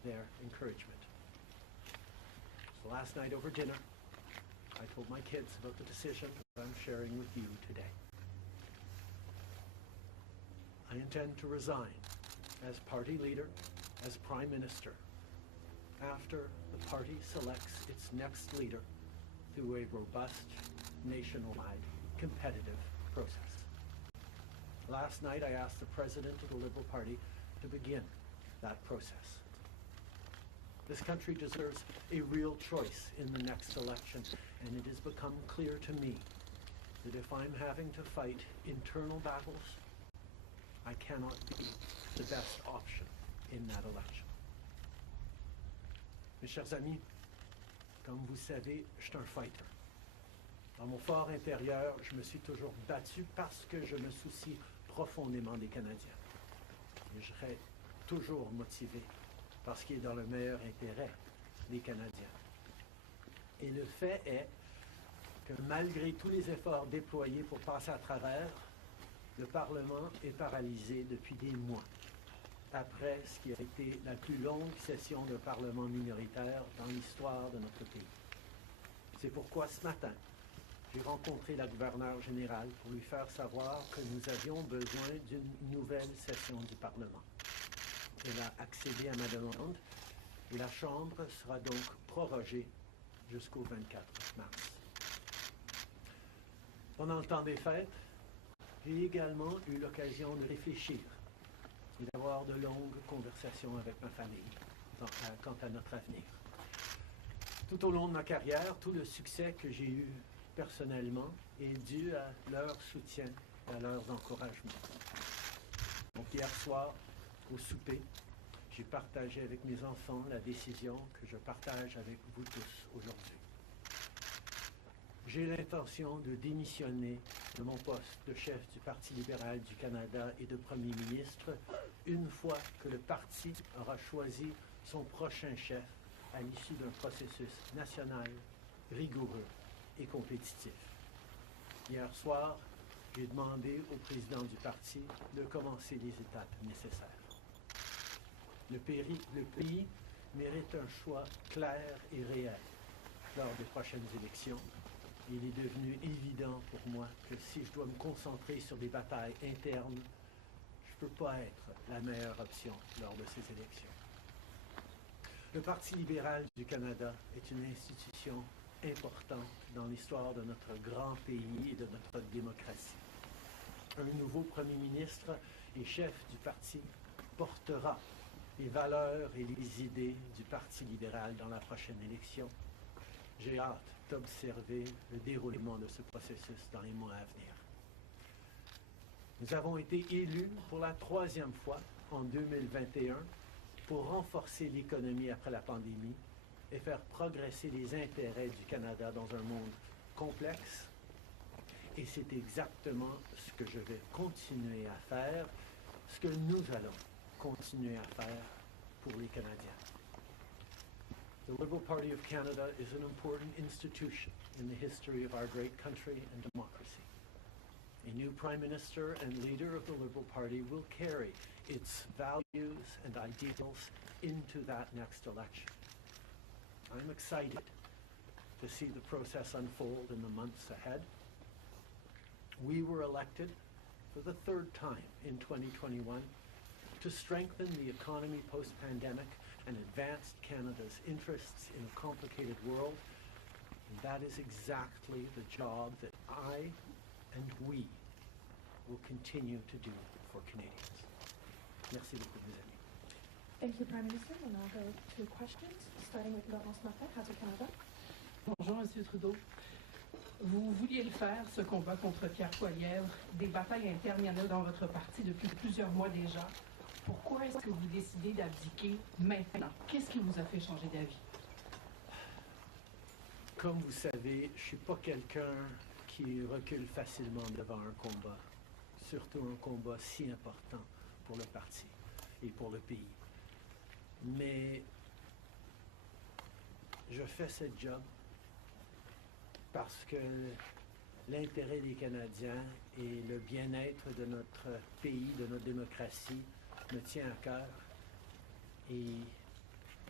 their encouragement. So last night over dinner, I told my kids about the decision that I'm sharing with you today. I intend to resign as party leader, as Prime Minister, after the party selects its next leader through a robust, nationwide, competitive process. Last night, I asked the President of the Liberal Party to begin that process. This country deserves a real choice in the next election, and it has become clear to me that if I'm having to fight internal battles, I cannot be the best option in that election. Mes chers amis, comme vous savez, je suis un fighter. Dans mon fort intérieur, je me suis toujours battu parce que je me soucie profondément des Canadiens. Et je serai toujours motivé par ce qui est dans le meilleur intérêt des Canadiens. Et le fait est que malgré tous les efforts déployés pour passer à travers, le Parlement est paralysé depuis des mois, après ce qui a été la plus longue session de Parlement minoritaire dans l'histoire de notre pays. C'est pourquoi ce matin, j'ai rencontré la gouverneure générale pour lui faire savoir que nous avions besoin d'une nouvelle session du Parlement. Elle a accédé à ma demande et la Chambre sera donc prorogée jusqu'au 24 mars. Pendant le temps des fêtes, j'ai également eu l'occasion de réfléchir et d'avoir de longues conversations avec ma famille quant à notre avenir. Tout au long de ma carrière, tout le succès que j'ai eu personnellement est dû à leur soutien et à leurs encouragements. Donc hier soir, au souper, j'ai partagé avec mes enfants la décision que je partage avec vous tous aujourd'hui. J'ai l'intention de démissionner de mon poste de chef du Parti libéral du Canada et de Premier ministre une fois que le parti aura choisi son prochain chef à l'issue d'un processus national, rigoureux et compétitif. Hier soir, j'ai demandé au président du parti de commencer les étapes nécessaires. Le pays mérite un choix clair et réel lors des prochaines élections. Il est devenu évident pour moi que si je dois me concentrer sur des batailles internes, je ne peux pas être la meilleure option lors de ces élections. Le Parti libéral du Canada est une institution importante dans l'histoire de notre grand pays et de notre démocratie. Un nouveau Premier ministre et chef du parti portera les valeurs et les idées du Parti libéral dans la prochaine élection. J'ai hâte d'observer le déroulement de ce processus dans les mois à venir. Nous avons été élus pour la 3e fois en 2021 pour renforcer l'économie après la pandémie et faire progresser les intérêts du Canada dans un monde complexe. Et c'est exactement ce que je vais continuer à faire, ce que nous allons continuer à faire pour les Canadiens. The Liberal Party of Canada is an important institution in the history of our great country and democracy. A new Prime Minister and leader of the Liberal Party will carry its values and ideals into that next election. I'm excited to see the process unfold in the months ahead. We were elected for the 3rd time in 2021 to strengthen the economy post-pandemic and advance Canada's interests in a complicated world. And that is exactly the job that I and we will continue to do for Canadians. Merci beaucoup, mes amis. Thank you, Prime Minister. We'll now go to questions, starting with Laurence Martin, House of Canada. Bonjour, Monsieur Trudeau. Vous vouliez le faire, ce combat contre Pierre Poilievre. Des batailles internes, il y en a dans votre parti depuis plusieurs mois déjà. Pourquoi est-ce que vous décidez d'abdiquer maintenant? Qu'est-ce qui vous a fait changer d'avis? Comme vous savez, je ne suis pas quelqu'un qui recule facilement devant un combat, surtout un combat si important pour le parti et pour le pays. Mais je fais ce job parce que l'intérêt des Canadiens et le bien-être de notre pays, de notre démocratie, me tient à cœur. Et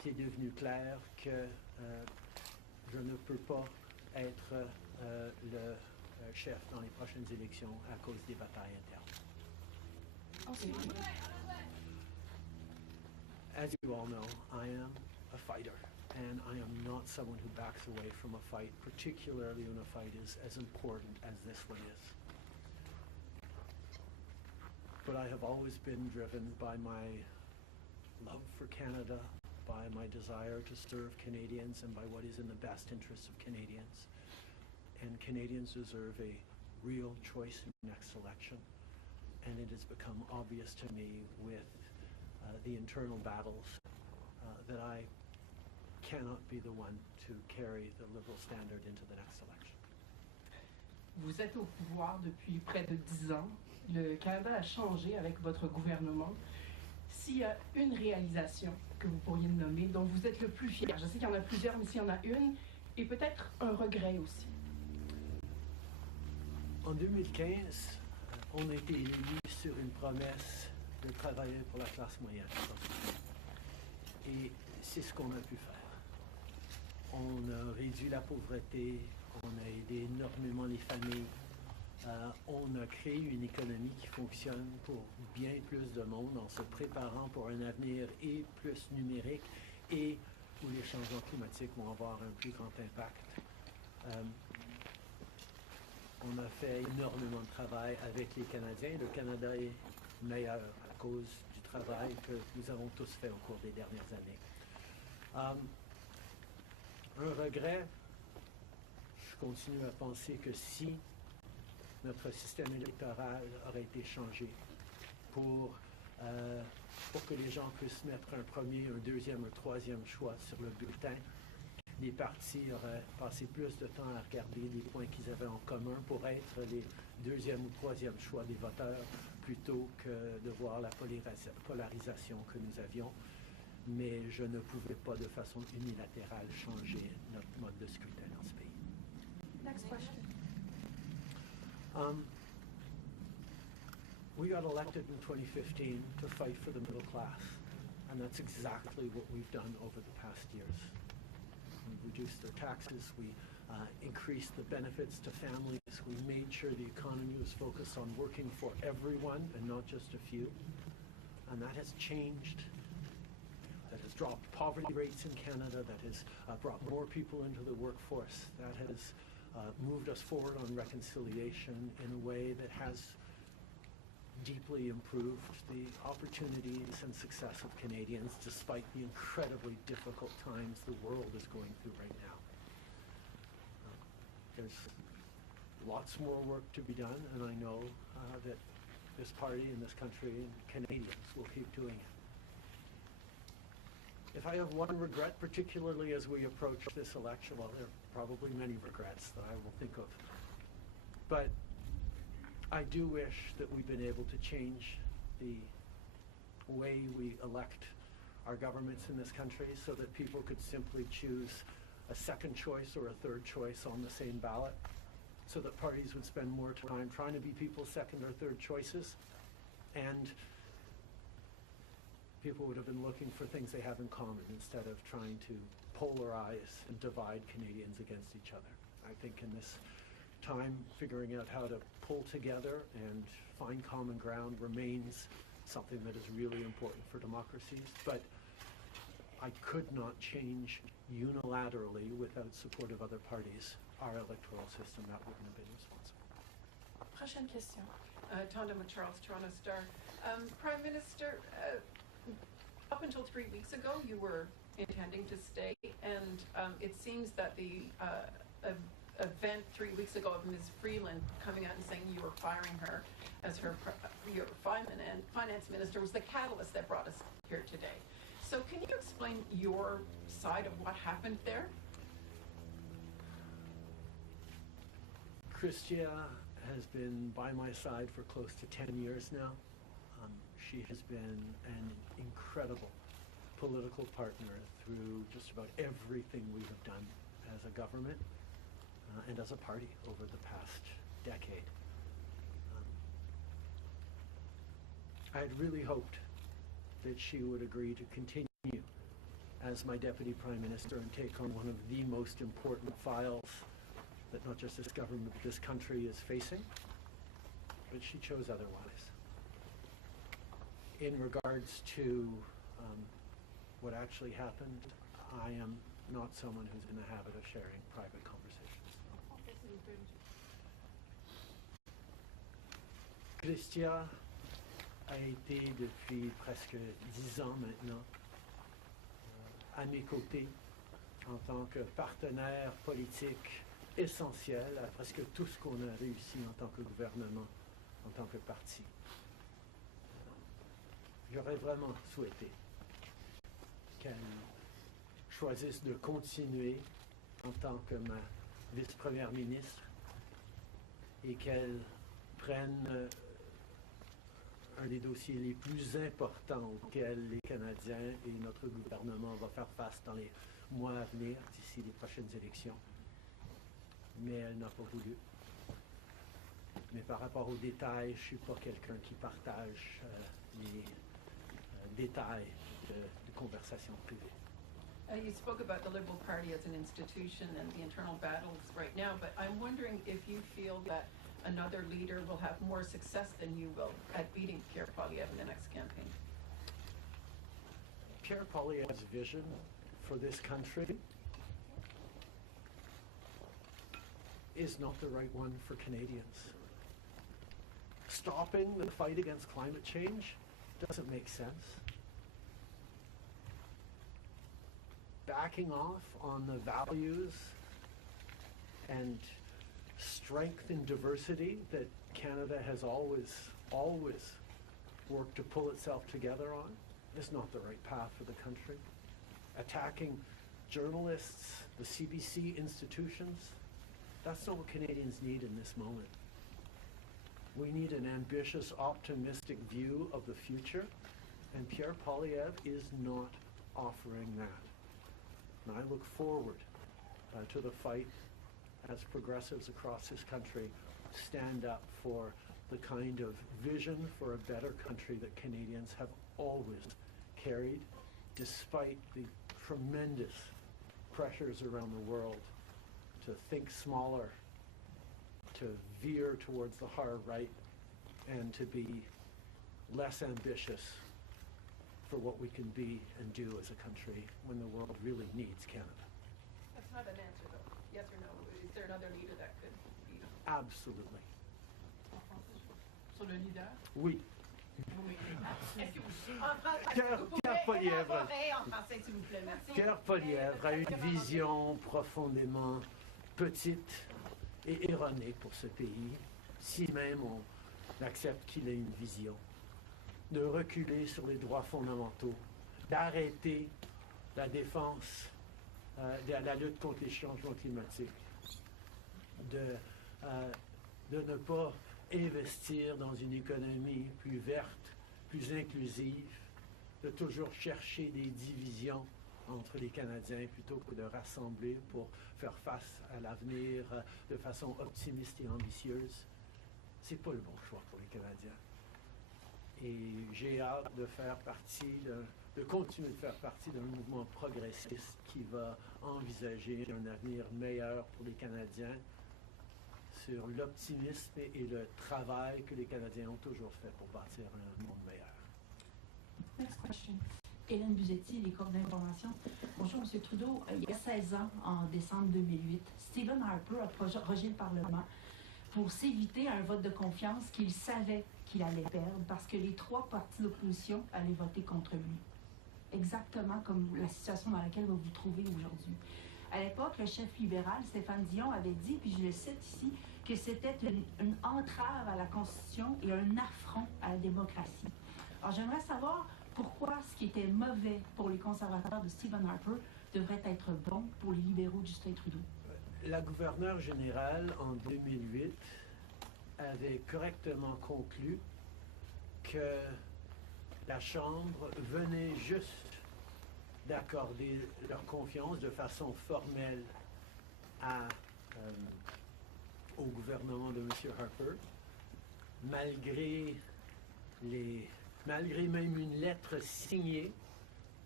c'est devenu clair que je ne peux pas être le chef dans les prochaines élections à cause des batailles internes. As you all know, I am a fighter, and I am not someone who backs away from a fight, particularly when a fight is as important as this one is. But I have always been driven by my love for Canada, by my desire to serve Canadians, and by what is in the best interests of Canadians. And Canadians deserve a real choice in the next election. And it has become obvious to me with the internal battles that I cannot be the one to carry the Liberal standard into the next election. Vous êtes au pouvoir depuis près de 10 ans. Le Canada a changé avec votre gouvernement. S'il y a une réalisation que vous pourriez nommer, dont vous êtes le plus fier, je sais qu'il y en a plusieurs, mais s'il y en a une, et peut-être un regret aussi. En 2015, on a été élus sur une promesse de travailler pour la classe moyenne. Et c'est ce qu'on a pu faire. On a réduit la pauvreté, on a aidé énormément les familles, on a créé une économie qui fonctionne pour bien plus de monde en se préparant pour un avenir et plus numérique et où les changements climatiques vont avoir un plus grand impact. On a fait énormément de travail avec les Canadiens. Le Canada est meilleur à cause du travail que nous avons tous fait au cours des dernières années. Un regret, je continue à penser que si notre système électoral aurait été changé pour que les gens puissent mettre un premier, un deuxième, un troisième choix sur le bulletin, les partis auraient passé plus de temps à regarder les points qu'ils avaient en commun pour être les deuxième ou troisième choix des voteurs plutôt que de voir la polarisation que nous avions. Mais je ne pouvais pas de façon unilatérale changer notre mode de scrutin dans ce pays. Next question. We got elected in 2015 to fight for the middle class, and that's exactly what we've done over the past years. We reduced their taxes, we increased the benefits to families, we made sure the economy was focused on working for everyone and not just a few, and that has changed. That has dropped poverty rates in Canada, that has brought more people into the workforce, that has moved us forward on reconciliation in a way that has deeply improved the opportunities and success of Canadians despite the incredibly difficult times the world is going through right now. There's lots more work to be done, and I know that this party and this country and Canadians will keep doing it. If I have one regret, particularly as we approach this election, well, there are probably many regrets that I will think of, but I do wish that we've been able to change the way we elect our governments in this country so that people could simply choose a second choice or a third choice on the same ballot, so that parties would spend more time trying to be people's second or third choices, and people would have been looking for things they have in common instead of trying to polarize and divide Canadians against each other. I think in this time, figuring out how to pull together and find common ground remains something that is really important for democracies, but I could not change unilaterally without support of other parties our electoral system. That wouldn't have been responsible. Prochaine question. Tonda with Charles Toronto Star. Prime Minister, up until 3 weeks ago, you were intending to stay, and it seems that the event 3 weeks ago of Ms. Freeland coming out and saying you were firing her as your finance minister was the catalyst that brought us here today. So can you explain your side of what happened there? Chrystia has been by my side for close to 10 years now. She has been an incredible political partner through just about everything we have done as a government and as a party over the past decade. I had really hoped that she would agree to continue as my Deputy Prime Minister and take on one of the most important files that not just this government but this country is facing. But she chose otherwise. In regards to what actually happened, I am not someone who's in the habit of sharing private conversations. Christia a été depuis presque 10 ans maintenant à mes côtés en tant que partenaire politique essentiel à presque tout ce qu'on a réussi en tant que gouvernement, en tant que parti. J'aurais vraiment souhaité qu'elle choisisse de continuer en tant que ma vice-première ministre et qu'elle prenne un des dossiers les plus importants auxquels les Canadiens et notre gouvernement vont faire face dans les mois à venir, d'ici les prochaines élections. Mais elle n'a pas voulu. Mais par rapport aux détails, je ne suis pas quelqu'un qui partage les détails de conversations privées. You spoke about the Liberal Party as an institution and the internal battles right now, but I'm wondering if you feel that another leader will have more success than you will at beating Pierre Poilievre in the next campaign. Pierre Poilievre's vision for this country is not the right one for Canadians. Stopping the fight against climate change doesn't make sense. Backing off on the values and strength and diversity that Canada has always worked to pull itself together on is not the right path for the country. Attacking journalists, the CBC institutions, that's not what Canadians need in this moment. We need an ambitious, optimistic view of the future, and Pierre Poilievre is not offering that. And I look forward to the fight as progressives across this country stand up for the kind of vision for a better country that Canadians have always carried, despite the tremendous pressures around the world to think smaller, to veer towards the hard right, and to be less ambitious for what we can be and do as a country when the world really needs Canada. That's not an answer, though. Yes or no? Is there another leader that could be? Absolutely. Sur le leader? Oui. Est-ce que vous... Pierre Poilievre. En français, s'il vous plaît. Merci. Pierre Poilievre a une vision profondément petite et erronée pour ce pays, si même on accepte qu'il ait une vision, de reculer sur les droits fondamentaux, d'arrêter la défense de la lutte contre les changements climatiques, de ne pas investir dans une économie plus verte, plus inclusive, de toujours chercher des divisions entre les Canadiens plutôt que de rassembler pour faire face à l'avenir de façon optimiste et ambitieuse. C'est pas le bon choix pour les Canadiens. Et j'ai hâte de faire partie, de continuer de faire partie d'un mouvement progressiste qui va envisager un avenir meilleur pour les Canadiens sur l'optimisme et le travail que les Canadiens ont toujours fait pour bâtir un monde meilleur. Next question. Hélène Buzetti, les corps d'information. Bonjour, M. Trudeau. Il y a 16 ans, en décembre 2008, Stephen Harper a prorogé le Parlement pour s'éviter un vote de confiance qu'il savait qu'il allait perdre parce que les 3 partis d'opposition allaient voter contre lui. Exactement comme la situation dans laquelle vous vous trouvez aujourd'hui. À l'époque, le chef libéral, Stéphane Dion, avait dit, puis je le cite ici, que c'était une entrave à la Constitution et un affront à la démocratie. Alors, j'aimerais savoir pourquoi ce qui était mauvais pour les conservateurs de Stephen Harper devrait être bon pour les libéraux de Justin Trudeau. La gouverneure générale, en 2008, avait correctement conclu que la Chambre venait juste d'accorder leur confiance de façon formelle au gouvernement de M. Harper, malgré même une lettre signée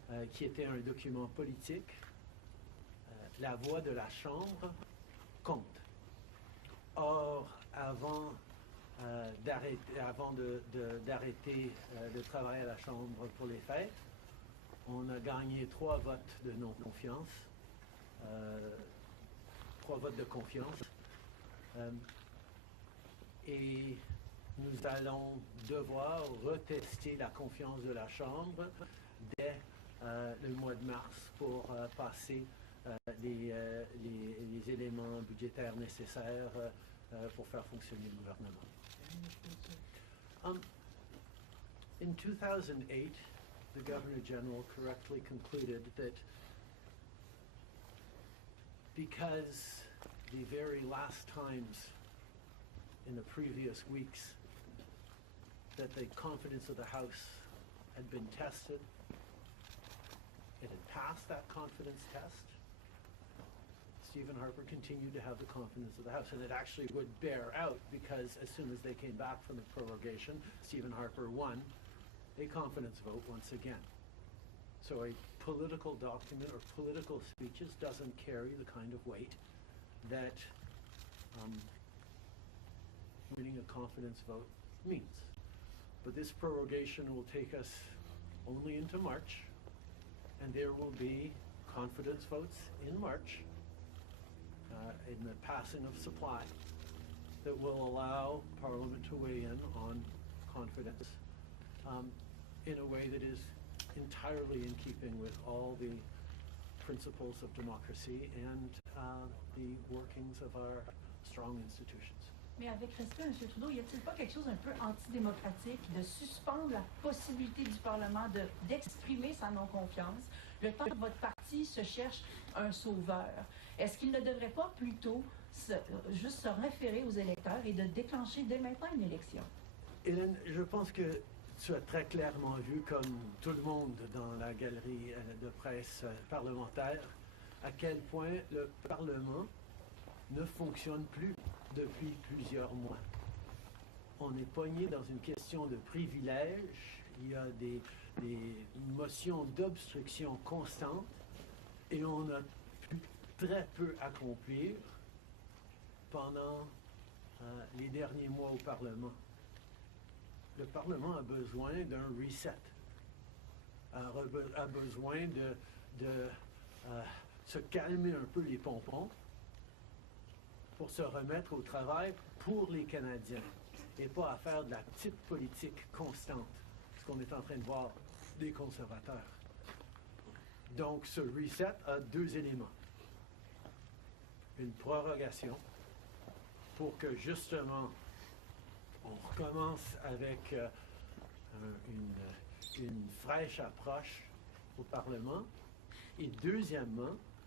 qui était un document politique, la voix de la Chambre compte. Or, avant d'arrêter le travail à la Chambre pour les fêtes, on a gagné 3 votes de non-confiance, 3 votes de confiance, et nous allons devoir retester la confiance de la Chambre dès le mois de mars pour passer les éléments budgétaires nécessaires pour faire fonctionner le gouvernement. In 2008, the Governor General correctly concluded that because the very last times in the previous weeks that the confidence of the House had been tested, it had passed that confidence test. Stephen Harper continued to have the confidence of the House, and it actually would bear out because as soon as they came back from the prorogation, Stephen Harper won a confidence vote once again. So a political document or political speeches doesn't carry the kind of weight that winning a confidence vote means. But this prorogation will take us only into March, and there will be confidence votes in March in the passing of supply that will allow Parliament to weigh in on confidence in a way that is entirely in keeping with all the principles of democracy and the workings of our strong institutions. Mais avec respect, M. Trudeau, y a-t-il pas quelque chose un peu antidémocratique de suspendre la possibilité du Parlement d'exprimer sa non-confiance le temps que votre parti se cherche un sauveur? Est-ce qu'il ne devrait pas plutôt juste se référer aux électeurs et de déclencher dès maintenant une élection? Hélène, je pense que tu as très clairement vu, comme tout le monde dans la galerie de presse parlementaire, à quel point le Parlement ne fonctionne plus depuis plusieurs mois. On est pogné dans une question de privilège, il y a des motions d'obstruction constantes et on a pu très peu accomplir pendant les derniers mois au Parlement. Le Parlement a besoin d'un reset, a besoin de se calmer un peu les pompons pour se remettre au travail pour les Canadiens et pas à faire de la petite politique constante, ce qu'on est en train de voir des conservateurs. Donc, ce reset a 2 éléments. Une prorogation pour que, justement, on recommence avec une fraîche approche au Parlement. Et deuxièmement,